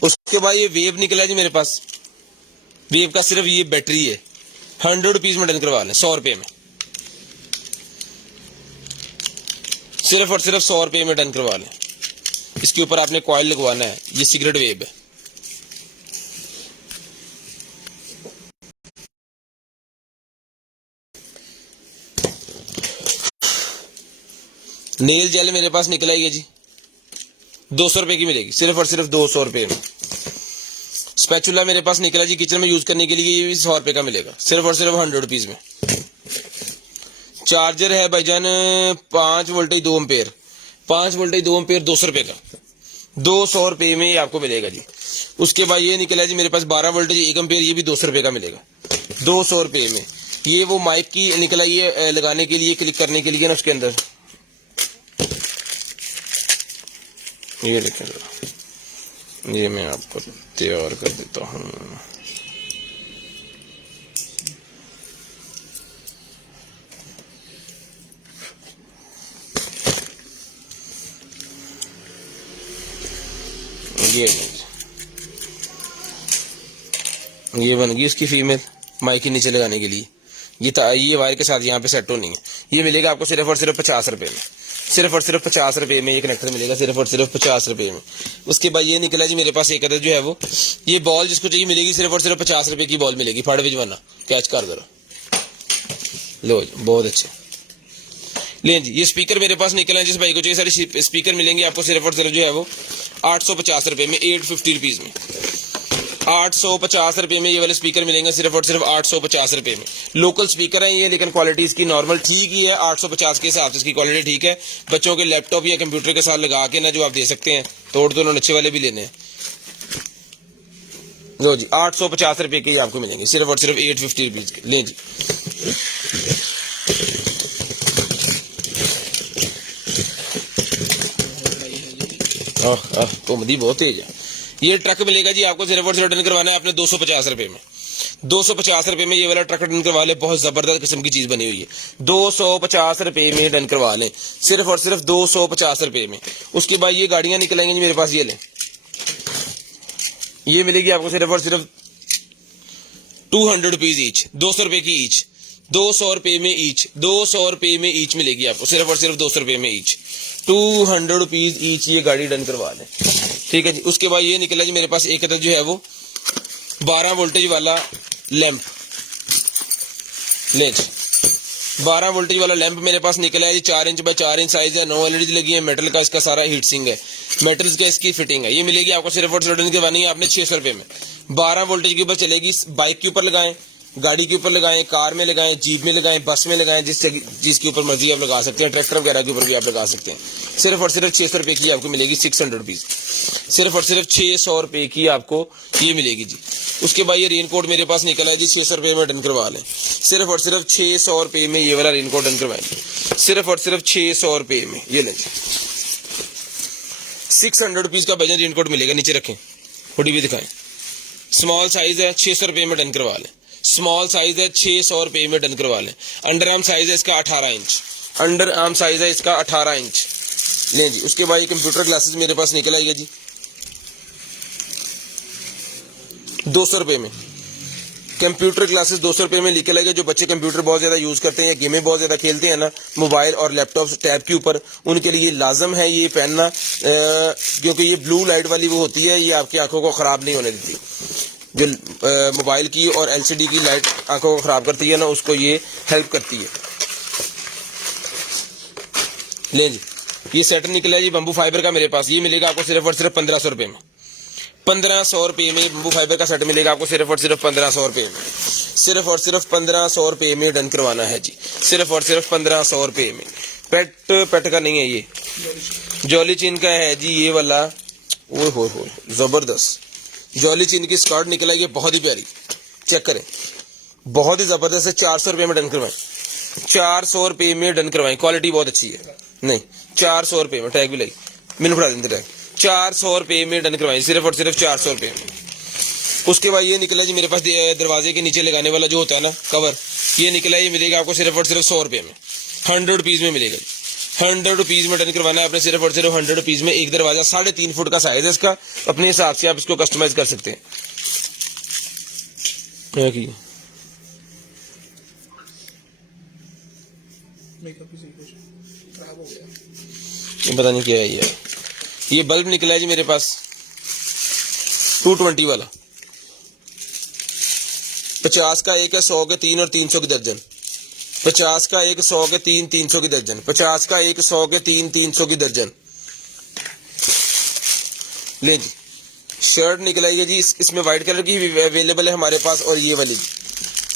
उसके बाद ये वेव निकला जी मेरे पास। वेव का सिर्फ ये बैटरी है, 100 रुपीज में डन करवा लें, 100 रुपए में, सिर्फ और सिर्फ 100 रुपए में डन करवा लें। इसके ऊपर आपने कॉइल लगवाना है, ये सिगरेट वेव है। नेल जेल मेरे पास निकला है जी, 200 रुपए की मिलेगी, सिर्फ और सिर्फ 200 रुपए में। स्पैचुला मेरे पास निकला जी किचन में यूज करने के लिए, ये भी 100 रुपए का मिलेगा, सिर्फ और सिर्फ 100 रुपीज में। चार्जर है भाईजान 5 वोल्टेज 2 एम्पेयर, 5 वोल्टेज 2 एम्पेयर 200 रुपए का, 200 रुपए में आपको मिलेगा जी। उसके बाद ये निकला जी मेरे पास 12 वोल्टेज 1 एम्पेयर, ये भी 200 रुपए का मिलेगा, 200 रुपए में। ये वो माइक की निकला, ये लगाने के लिए, क्लिक करने के लिए ना उसके अंदर, ये देखें, ये मैं आपको तैयार कर देता हूँ। ये ये बन गई उसकी फीमेल माइक के नीचे लगाने के लिए। ये वायर के साथ यहाँ पे सेट होनी है। ये मिलेगा आपको सिर्फ और सिर्फ 50 रुपए में, सिर्फ और सिर्फ 50 रुपए में ये कनेक्टर मिलेगा, सिर्फ और सिर्फ 50 रुपए में। उसके बाद ये निकला जी मेरे पास एक अदर जो है वो, ये बॉल जिसको चाहिए मिलेगी सिर्फ और सिर्फ 50 रुपए की बॉल मिलेगी। फाड़ भिजवाना, कैच कर करो, लो जी बहुत अच्छे। ले जी ये स्पीकर मेरे पास निकला है, जिस भाई को चाहिए सारे स्पीकर मिलेंगे आपको सिर्फ और सिर्फ जो है वो 850 रुपए में, 850 रुपीज में, 850 रुपए में ये वाले स्पीकर मिलेंगे सिर्फ और सिर्फ 850 रुपए में। लोकल स्पीकर है ये, लेकिन क्वालिटी इसकी नॉर्मल ठीक ही है, 850 के हिसाब से इसकी क्वालिटी ठीक है। बच्चों के लैपटॉप या कंप्यूटर के साथ लगा के ना जो आप दे सकते हैं, तोड़ तो उन्होंने अच्छे वाले भी लेने हैं। लो जी 850 रुपए के ही आपको मिलेंगे, सिर्फ और सिर्फ 850 रुपीज के। ले जी घूमदी बहुत तेज है। ये ट्रक मिलेगा जी आपको सिर्फ और सिर्फ डन करवाना है आपने 250 रुपए में, 250 रुपए में ये वाला ट्रक डन करवा ले। बहुत जबरदस्त किस्म की चीज बनी हुई है, 250 रुपए में डन करवा लें, सिर्फ और सिर्फ 250 रुपए में। उसके बाद ये गाड़ियां निकलेंगी जी मेरे पास, ये लें, ये मिलेगी आपको सिर्फ और सिर्फ 200 रुपीज ईच, 200 रुपए की ईच, 200 रुपए में ईच, 200 रुपए में ईच मिलेगी आपको सिर्फ और सिर्फ 200 रुपए में ईच, 200 रुपीज ईच ये गाड़ी डन करवा लें। ठीक है जी। उसके बाद ये निकला जी मेरे पास एक अदर जो है वो 12 वोल्टेज वाला लैंप। ले जी 12 वोल्टेज वाला लैंप मेरे पास निकला है जी, 4 इंच बाय 4 इंच साइज है, 9 एलईडी लगी है, मेटल का इसका सारा हीट सिंक है, मेटल्स का इसकी फिटिंग है। ये मिलेगी आपको सिर्फ और सिर्फ डन करवानी है आपने 600 रुपए में। 12 वोल्टेज के ऊपर चलेगी, बाइक के ऊपर लगाएं, गाड़ी के ऊपर लगाएं, कार में लगाएं, जीप में लगाएं, बस में लगाएं, जिस चीज के ऊपर मर्जी आप लगा सकते हैं, ट्रैक्टर वगैरह के ऊपर भी आप लगा सकते हैं। सिर्फ और सिर्फ 600 रुपए की आपको मिलेगी, 600 रुपीज, सिर्फ और सिर्फ 600 रुपए की आपको ये मिलेगी जी। उसके बाद ये रेनकोट मेरे पास निकला है जी, 600 रुपए में डन करवा लें, सिर्फ और सिर्फ 600 रुपए में ये वाला रेनकोट डन करवाएंगे, सिर्फ और सिर्फ 600 रुपए में। ये लें 600 रुपीज का वजन रेनकोट मिलेगा, नीचे रखें, हुडी भी दिखाएं। स्मॉल साइज है, 600 रुपए में डन करवा लें, स्मॉल साइज है, 600 रुपए में डन करवा लें। अंडर आर्म साइज है इसका 18 इंच, अंडर आर्म साइज है इसका 18 इंच। लें जी। उसके बाद ये कंप्यूटर ग्लासेस मेरे पास निकल आएगा जी 200 रुपए में, कंप्यूटर क्लासेस 200 रुपए में निकल आएगा। जो बच्चे कंप्यूटर बहुत ज्यादा यूज करते हैं या गेमें बहुत ज्यादा खेलते हैं ना मोबाइल और लैपटॉप टैब के ऊपर, उनके लिए लाजम है ये पहनना, क्योंकि ये ब्लू लाइट वाली वो होती है, ये आपकी आंखों को खराब नहीं होने देती। जो मोबाइल की और एलसीडी की लाइट आंखों को खराब करती है ना, उसको ये हेल्प करती है। ले जी ये सेट निकला है जी बम्बू फाइबर का मेरे पास, ये मिलेगा आपको सिर्फ और सिर्फ 1500 रुपए में, 1500 रुपए में बम्बू फाइबर का सेट मिलेगा आपको सिर्फ और सिर्फ 1500 रुपए में, सिर्फ और सिर्फ 1500 रुपए में डन करवाना है जी, सिर्फ और सिर्फ 1500 रुपए में। पेट का नहीं है ये, जॉली चीन का है जी ये वाला। ओ हो जबरदस्त जॉली चीन की स्कर्ट निकला, ये बहुत ही प्यारी, चेक करें, बहुत ही जबरदस्त है। 400 रुपए में डन करवाएं, 400 रुपए में डन करवाएं, क्वालिटी बहुत अच्छी है। नहीं 400 रुपए में, टैग भी लगी, मैंने फड़ा देंगे टैग, 400 रुपए में डन करवाएं, सिर्फ और सिर्फ 400 रुपए में। उसके बाद ये निकला जी मेरे पास दरवाजे के नीचे लगाने वाला जो होता है ना कवर, ये निकला, ये मिलेगा आपको सिर्फ और सिर्फ 100 रुपए में, 100 रुपीज में मिलेगा, 100 रुपीज में डन करवाना है आपने सिर्फ और सिर्फ 100 रुपीज में। एक दरवाजा 3.5 फुट का साइज है इसका, अपने हिसाब से आप इसको कस्टमाइज कर सकते हैं। ये पता नहीं क्या है ये बल्ब निकला है जी मेरे पास 220 वाला, 50 का एक है, 100 के 3 और 300 की दर्जन, 50 का एक, 100 के 3, 300 की दर्जन, 50 का एक, 100 के 3, 300 की दर्जन। ले जी शर्ट निकलाई जी, इसमें व्हाइट कलर की अवेलेबल है हमारे पास, और ये वाली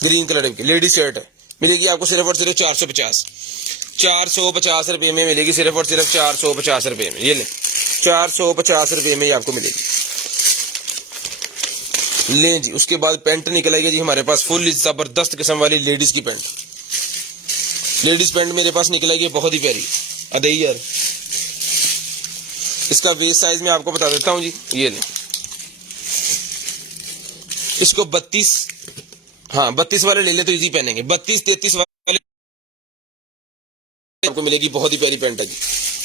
ग्रीन कलर की लेडीज शर्ट है, मिलेगी आपको सिर्फ और सिर्फ 450 रुपए में मिलेगी, सिर्फ और सिर्फ 450 रुपए में। ये ले 450 रुपए में आपको मिलेगी। ले जी उसके बाद पैंट निकल आएगी जी हमारे पास, फुल जबरदस्त किस्म वाली लेडीज की पैंट, लेडीज पैंट मेरे पास निकल आएगी, बहुत ही प्यारी अदई यार। इसका वेस्ट साइज मैं आपको बता देता हूं जी, ये ले, इसको 32 वाले ले ले तो इजी पहनेंगे, 32-33 वाले आपको मिलेगी, बहुत ही प्यारी पैंट है जी।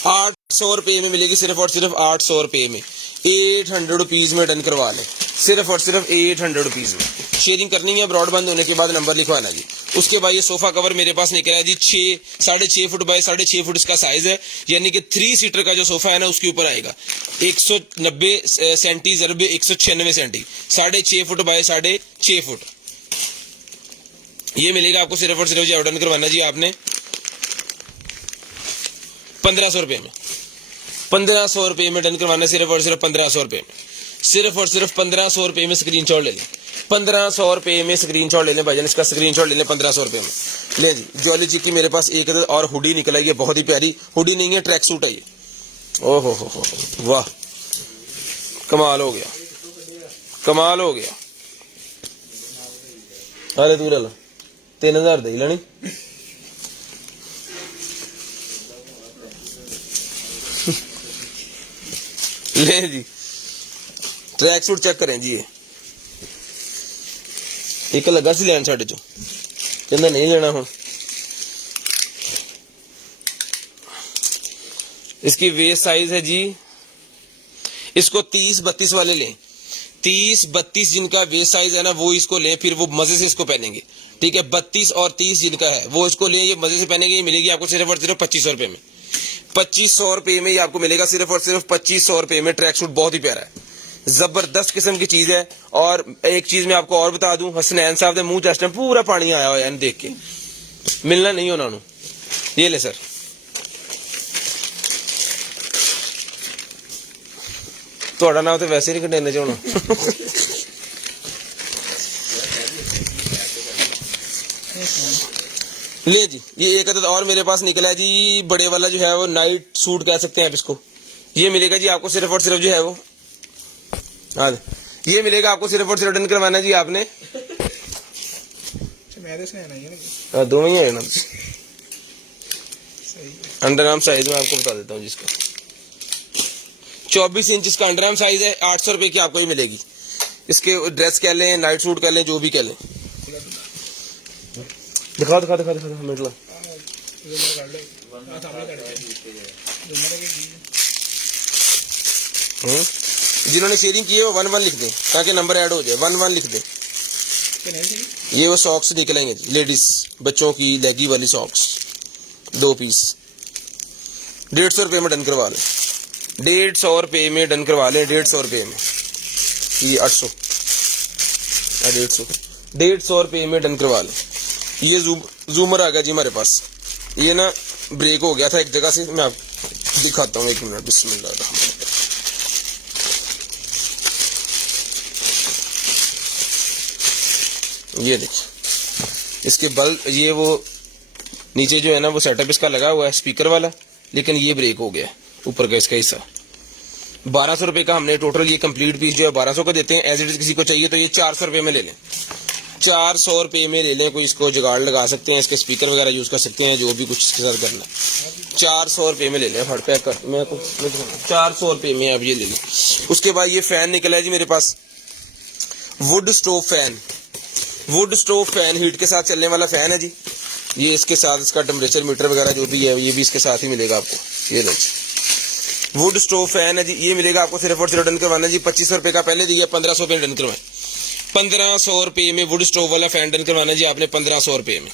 800 रुपए में मिलेगी, सिर्फ और सिर्फ 800 रुपए में, 800 रुपीज में डन करवा लें, सिर्फ और सिर्फ 800 रुपीज में। शेयरिंग करनी है, ब्रॉडबैंड होने के बाद नंबर लिखवाना जी। उसके बाद ये सोफा कवर मेरे पास निकला है जी 6.5 फुट बाय 6.5 फुट इसका साइज है, यानी कि 3 सीटर का जो सोफा है ना उसके ऊपर आएगा 190 सेंटी ज़रब 196 सेंटी, 6.5 फुट बाय 6.5 फुट। ये मिलेगा आपको सिर्फ और सिर्फ जी ऑर्डर करवाना जी आपने 1500 रुपए में। 1500 रुपए में डन करवाना, सिर्फ और सिर्फ 1500 रुपए में। सिर्फ और सिर्फ 1500 रुपए में स्क्रीनशॉट ले लें, 1500 रुपए में स्क्रीनशॉट ले लें भाईजान, इसका स्क्रीनशॉट ले लें 1500 रुपए में। ले जी जॉली जी की मेरे पास एक और हुडी निकला है, ये बहुत ही प्यारी हुडी नहीं है, ट्रैक सूट है ये। ओहो हो वाह, कमाल हो गया, कमाल हो गया। अरे तू ला 3000 दे लेनी। ले जी ट्रैक सूट चेक करें जी, ये एक लगा सी लैन साढ़े चो, कहना नहीं लेना हूं। इसकी वेस्ट साइज है जी, इसको 30-32 वाले लें, 30-32 जिनका वेस्ट साइज है ना वो इसको लें, फिर वो मजे से इसको पहनेंगे, ठीक है। 32 और 30 जिनका है वो इसको लें, ये मजे से पहनेंगे। ये मिलेगी आपको सिर्फ और सिर्फ 2500 रुपए में। 2500 रुपए में ये आपको मिलेगा सिर्फ और सिर्फ 2500 रुपए में। ट्रैक सूट बहुत ही प्यारा है, जबरदस्त किस्म की चीज है। और एक चीज मैं आपको और बता दूं, हसनैन साहब के मुंह चेस्ट में पूरा पानी आया हुआ है देख के, मिलना नहीं उन्होंने। ये ले सर, थोड़ा नाम तो वैसे नहीं कंटेनर च होना। ले जी ये एक अदद और मेरे पास निकला है जी, बड़े वाला जो है वो नाइट सूट कह सकते हैं आप इसको। ये मिलेगा जी आपको सिर्फ और सिर्फ जो है वो, हाँ ये मिलेगा आपको सिर्फ और सिर्फ डन करवाना जी आपने। हाँ दो ही है ना, अंडरआर्म साइज में आपको बता देता हूँ जिसका 24 इंच इसका अंडरआर्म साइज है। 800 रुपए की आपको ये मिलेगी। इसके ड्रेस कह लें, नाइट सूट कह लें, जो भी कह लें। दिखा दिखा दिखा दिखा मिटला जिन्होंने शेयरिंग की है वो 11 लिख दें ताकि नंबर ऐड हो जाए, 11 लिख दें। ये वो सॉक्स निकलेंगे लेडीज बच्चों की लेगी वाली सॉक्स, 2 पीस 150 रुपए में डन करवा लें, 150 रुपए में डन करवा लें, 150 रुपए में। ये 800 150 रुपए में डन करवा लें। ये जूमर आ गया जी हमारे पास, ये ना ब्रेक हो गया था एक जगह से, मैं आपको दिखाता हूँ, 1 मिनट। बिस्मिल्लाह, ये देखिए इसके बल्ब, ये वो नीचे जो है ना वो सेटअप इसका लगा हुआ है स्पीकर वाला, लेकिन ये ब्रेक हो गया ऊपर का इसका हिस्सा। 1200 रुपए का हमने टोटल ये कंप्लीट पीस जो है 1200 का देते हैं। एज इट इज किसी को चाहिए तो ये 400 रुपए में ले लें, 400 रुपए में ले लें। कोई इसको जुगाड़ लगा सकते हैं, इसके स्पीकर वगैरह यूज कर सकते हैं, जो भी कुछ इसके साथ करना है 400 रुपए में ले लें। फट पैक कर मैं 400 रुपए में आप ये ले लें। उसके बाद ये फैन निकला है जी मेरे पास, wood stove fan. Wood stove fan heat के साथ चलने वाला फैन है जी। ये इसके साथ इसका टेम्परेचर मीटर वगैरह जो भी है ये भी इसके साथ ही मिलेगा आपको। ये लो वुड स्टोव फैन है जी, ये मिलेगा आपको सिर्फ और सिर्फ डन करवाना जी 2500 रुपए का पहले दिया, 1500 रुपए डन करवाए। 1500 रुपए में वुड स्टोव वाला फैन डन करवाना जी आपने 1500 रुपए में,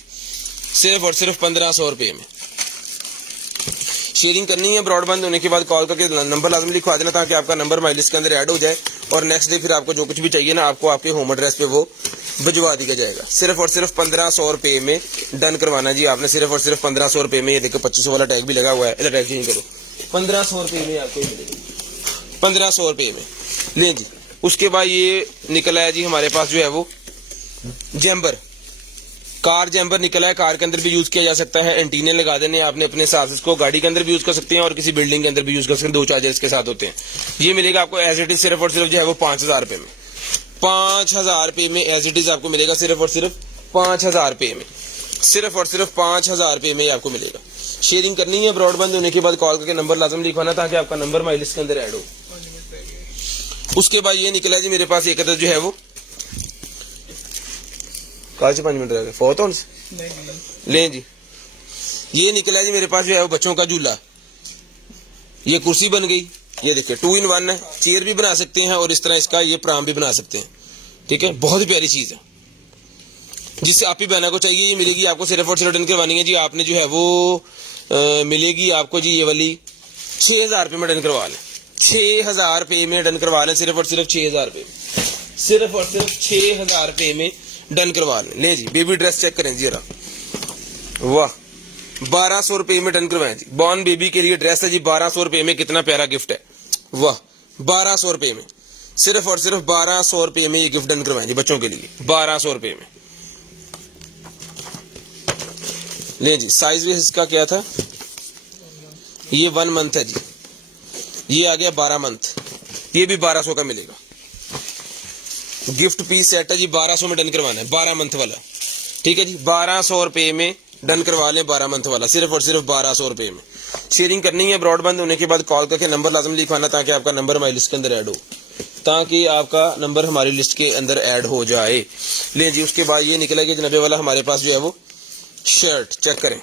सिर्फ और सिर्फ 1500 रुपए में। शेयरिंग करनी है, ब्रॉडबैंड होने के बाद कॉल करके नंबर लाजमी लिखवा देना ताकि आपका नंबर माई लिस्ट के अंदर ऐड हो जाए, और नेक्स्ट डे फिर आपको जो कुछ भी चाहिए ना आपको आपके होम एड्रेस पे वो भिजवा दिया जाएगा। सिर्फ और सिर्फ 1500 रुपए में डन करवाना जी आपने, सिर्फ और सिर्फ 1500 रुपए में। ये देखो 2500 वाला टैग भी लगा हुआ है, इधर टैग चेंज करो, 1500 रुपए में आपको मिलेगा, 1500 रुपए में ले जी। उसके बाद ये निकला है जी हमारे पास जो है वो जैम्बर, कार जैम्बर निकला है। कार के अंदर भी यूज किया जा सकता है, एंटीने लगा देने आपने अपने हिसाब से, इसको गाड़ी के अंदर भी यूज कर सकते हैं और किसी बिल्डिंग के अंदर भी यूज कर सकते हैं, 2 चार्जर्स के साथ होते हैं। ये मिलेगा आपको एज इट इज सिर्फ और सिर्फ जो है वो 5000 रुपए में, 5000 रुपए में एज इट इज आपको मिलेगा सिर्फ और सिर्फ 5000 रुपए में, सिर्फ और सिर्फ 5000 रुपए में आपको मिलेगा। शेयरिंग करनी है, ब्रॉडबैंड होने के बाद कॉल करके नंबर लाजम लिखवाना ताकि आपका नंबर माई लिस्ट के अंदर ऐड हो। उसके बाद ये निकला जी मेरे पास एक अदद जो है वो, कल से 5 मिनट रह गए फोत ले जी। ये निकला जी मेरे पास जो है वो बच्चों का झूला, ये कुर्सी बन गई, ये देखिए 2 in 1 है, चेयर भी बना सकते हैं और इस तरह इसका ये प्राम भी बना सकते हैं। ठीक है, बहुत ही प्यारी चीज़ है जिससे आप ही बहना को चाहिए। ये मिलेगी आपको सिर्फ और सिर्फ डन करवानी है जी। आपने जो है वो मिलेगी आपको जी ये वाली 6000 रुपये में डन करवा लें। 6000 रुपये में डन करवा लें, सिर्फ और सिर्फ 6000 रुपये, सिर्फ और सिर्फ 6000 रुपये में डन करवा लें। ले जी बेबी ड्रेस चेक करें जी जरा, वाह 1200 रुपये में डन करवाएं जी। बॉर्न बेबी के लिए ड्रेस है जी 1200 रुपये में, कितना प्यारा गिफ्ट है, वाह 1200 रुपये में, सिर्फ और सिर्फ 1200 रुपये में ये गिफ्ट डन करवाएं जी बच्चों के लिए 1200 रुपये में। ले जी साइज भी इसका क्या था, ये 1 मंथ है जी, ये आ गया 12 मंथ, ये भी 1200 का मिलेगा। गिफ्ट पीस सेट है जी 1200 में डन करवाना है, 12 मंथ वाला। ठीक है जी, 1200 रुपये में डन करवा लें 12 मंथ वाला, सिर्फ और सिर्फ 1200 रुपये में। शेयरिंग करनी है, ब्रॉडबैंड होने के बाद कॉल करके नंबर लाजम लिखवाना ताकि आपका नंबर हमारी लिस्ट के अंदर ऐड हो, ताकि आपका नंबर हमारी लिस्ट के अंदर ऐड हो जाए। ले जी उसके बाद ये निकला कि जनाबे वाला हमारे पास जो है वो शर्ट चेक करें।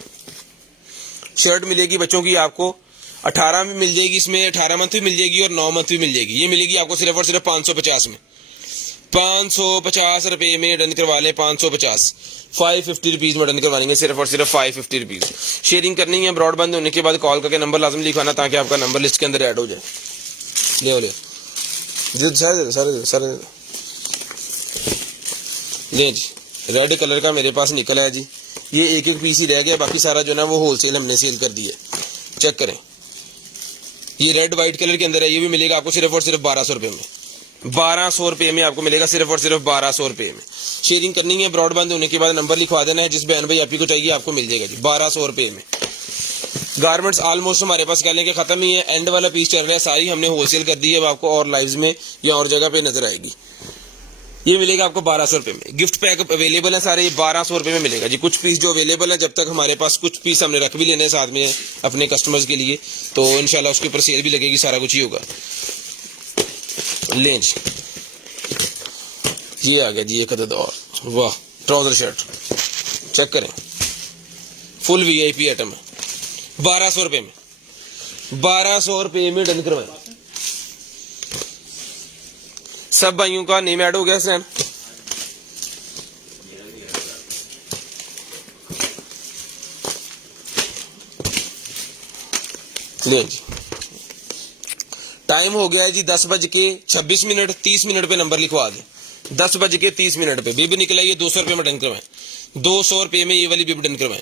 शर्ट मिलेगी बच्चों की आपको 18 में मिल जाएगी, इसमें 18 मंथ भी मिल जाएगी और 9 मंथ भी मिल जाएगी। ये मिलेगी आपको सिर्फ और सिर्फ 550 में, 550 रुपये में डन करवा लें। 550 550 रुपीज में डन करवाएंगे, सिर्फ और सिर्फ 550 रुपीज। शेयरिंग करनी है, ब्रॉडबैंड होने के बाद कॉल करके नंबर लाजम लिखवाना ताकि आपका नंबर लिस्ट के अंदर ऐड हो जाए। ले सारे ले जी रेड कलर का मेरे पास निकला है जी, ये एक एक पीस ही रह गया, बाकी सारा जो ना वो होलसेल हमने सेल कर दिया। चेक करें, ये रेड व्हाइट कलर के अंदर है, ये भी मिलेगा आपको सिर्फ और सिर्फ 1200 रुपये में, 1200 रुपये में आपको मिलेगा, सिर्फ और सिर्फ 1200 रुपये में। शेयरिंग करनी है, ब्रॉडबैंड होने के बाद नंबर लिखवा देना है, जिस बहन भाई आपको चाहिए आपको मिल जाएगा जी 1200 रुपये में। गारमेंट्स ऑलमोस्ट हमारे पास कह लें कि खत्म ही है, एंड वाला पीस चल रहा है, सारी हमने होलसेल कर दी है। अब आपको और लाइव्स में या और जगह पे नजर आएगी। ये मिलेगा आपको 1200 रुपये में। गिफ्ट पैक अवेलेबल है सारे, ये 1200 रुपये में मिलेगा जी। कुछ पीस जो अवेलेबल है, जब तक हमारे पास कुछ पीस हमने रख भी लेने साथ में अपने कस्टमर्स के लिए, तो इंशाल्लाह उसके ऊपर सेल भी लगेगी, सारा कुछ ही होगा। लेंज ये आ गया जी एक अदद और, वाह ट्राउजर शर्ट चेक करें, फुल VIP आइटम है 1200 रुपये में, 1200 रुपये में डन करवाएं। सब भाइयों का नेम ऐड हो गया सैन, ले जी टाइम हो गया है जी 10:26 30 मिनट पे नंबर लिखवा दें। 10:30 पे बिब निकला, ये 200 रुपये में डन करवाएं, 200 रुपये में ये वाली बिब डन करवाएं।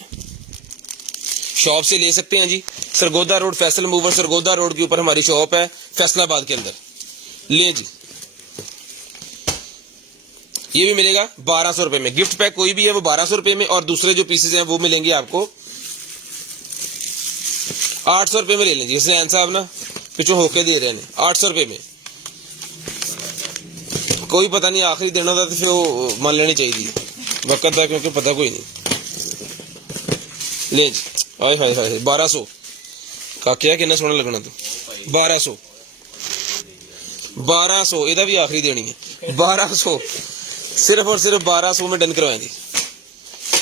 शॉप से ले सकते हैं जी, Sargodha road Faisal mover Sargodha road के ऊपर हमारी शॉप है फैसलाबाद के अंदर। ले जी ये भी मिलेगा 1200 रुपये में। गिफ्ट पैक कोई भी है वो 1200 रुपये में, और दूसरे जो पीसेज हैं वो मिलेंगे आपको 800 रुपये में। ले लेंगे जैसे साहब ना पिछू होके दे रहे हैं 800 रुपये में, कोई पता नहीं आखिरी दिन होता तो फिर वो मान लेनी चाहिए वक्त था, क्योंकि पता कोई नहीं। ले जी हाय हाय हाय 1200 का क्या कितना सोना लगना तो 1200 ਇਹਦਾ भी आखिरी देनी है 1200, सिर्फ और सिर्फ 1200 में डन करवाएंगे।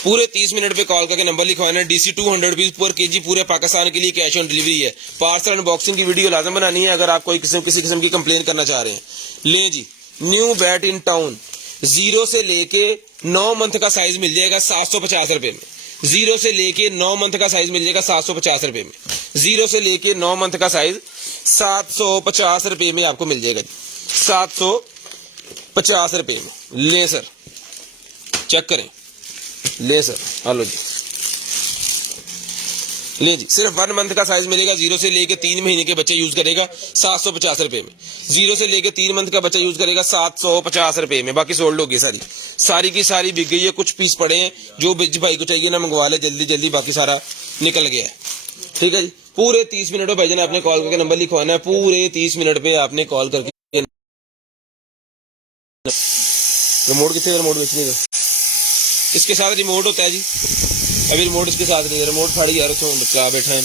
पूरे 30 मिनट पे कॉल करके नंबर लिखवाना है। DC 200 रुपीज पर केजी पूरे पाकिस्तान के लिए कैश ऑन डिलीवरी है। पार्सल अनबॉक्सिंग की वीडियो लाजम बनानी है अगर आप कोई किसी किस्म की कंप्लेन करना चाह रहे हैं। ले जी न्यू बैट इन टाउन 0 से लेके 9 मंथ का साइज मिल जाएगा 750 रुपये में। 0 से लेके 9 मंथ का साइज मिल जाएगा 750 रुपये में। 0 से लेके 9 मंथ का साइज 750 रुपये में आपको मिल जाएगा 750 रुपये में। ले सर चेक करें, ले सर हेलो जी, ले जी सिर्फ 1 मंथ का साइज मिलेगा। 0 से लेके 3 महीने के बच्चे यूज करेगा 750 रुपये में। 0 से लेके 3 मंथ का बच्चा यूज करेगा 750 रुपये में। बाकी सोल्ड होगी सारी की सारी बिक गई है। कुछ पीस पड़े हैं, जो बिज भाई को चाहिए ना मंगवा ले जल्दी जल्दी, बाकी सारा निकल गया है। ठीक है जी, पूरे 30 मिनट में भाईजान आपने कॉल करके नंबर लिखवाना है। पूरे 30 मिनट पे आपने कॉल करके रिमोट कितने रिमोट बेचने का इसके साथ रिमोट होता है जी। अभी रिमोट इसके साथ नहीं, रिमोट फाड़ी यार तो बच्चा बैठा है।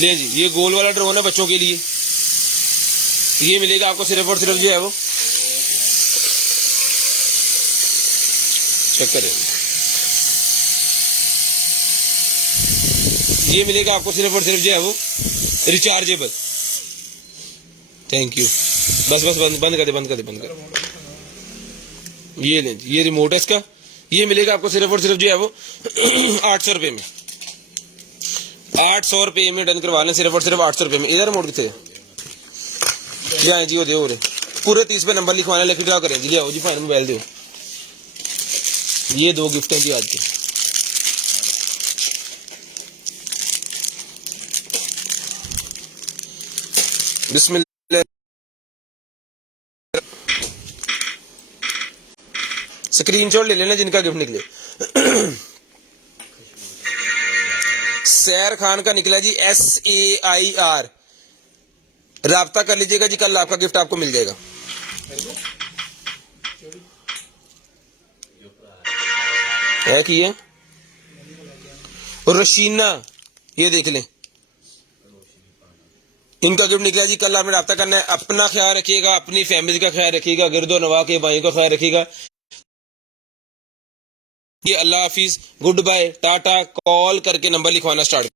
ले जी ये गोल वाला ड्रोन है बच्चों के लिए, ये मिलेगा आपको सिर्फ और सिर्फ जो है वो चेक करें ये मिलेगा आपको सिर्फ और सिर्फ जो है वो रिचार्जेबल। Thank you. बस बस बंद कर दे। ये लें, ये रिमोट है इसका, ये मिलेगा आपको सिर्फ और सिर्फ जो है वो 800 रुपये में। 800 रुपये में डन करवा लें, सिर्फ और सिर्फ 800 रुपये में। इधर रिमोट कितने जी, वो दे पूरे 30 पे नंबर लिखवाना, लेके क्या करें जी, ले आओ जी, फाइन मोबाइल दो। ये 2 गिफ्ट हैं जी आज के। बिस्मिल्लाह। स्क्रीनशॉट ले लेना जिनका गिफ्ट निकले। सैर खान का निकला जी SAIR, राब्ता कर लीजिएगा जी, कल आपका गिफ्ट आपको मिल जाएगा। है कि है और रशीना, ये देख लें, इनका गिफ्ट निकला जी, कल आपने राब्ता करना है। अपना ख्याल रखिएगा, अपनी फैमिली का ख्याल रखिएगा, गिरदो नवा के भाइयों का ख्याल रखिएगा। ये अल्लाह हाफिज, गुड बाय, टाटा। कॉल करके नंबर लिखवाना स्टार्ट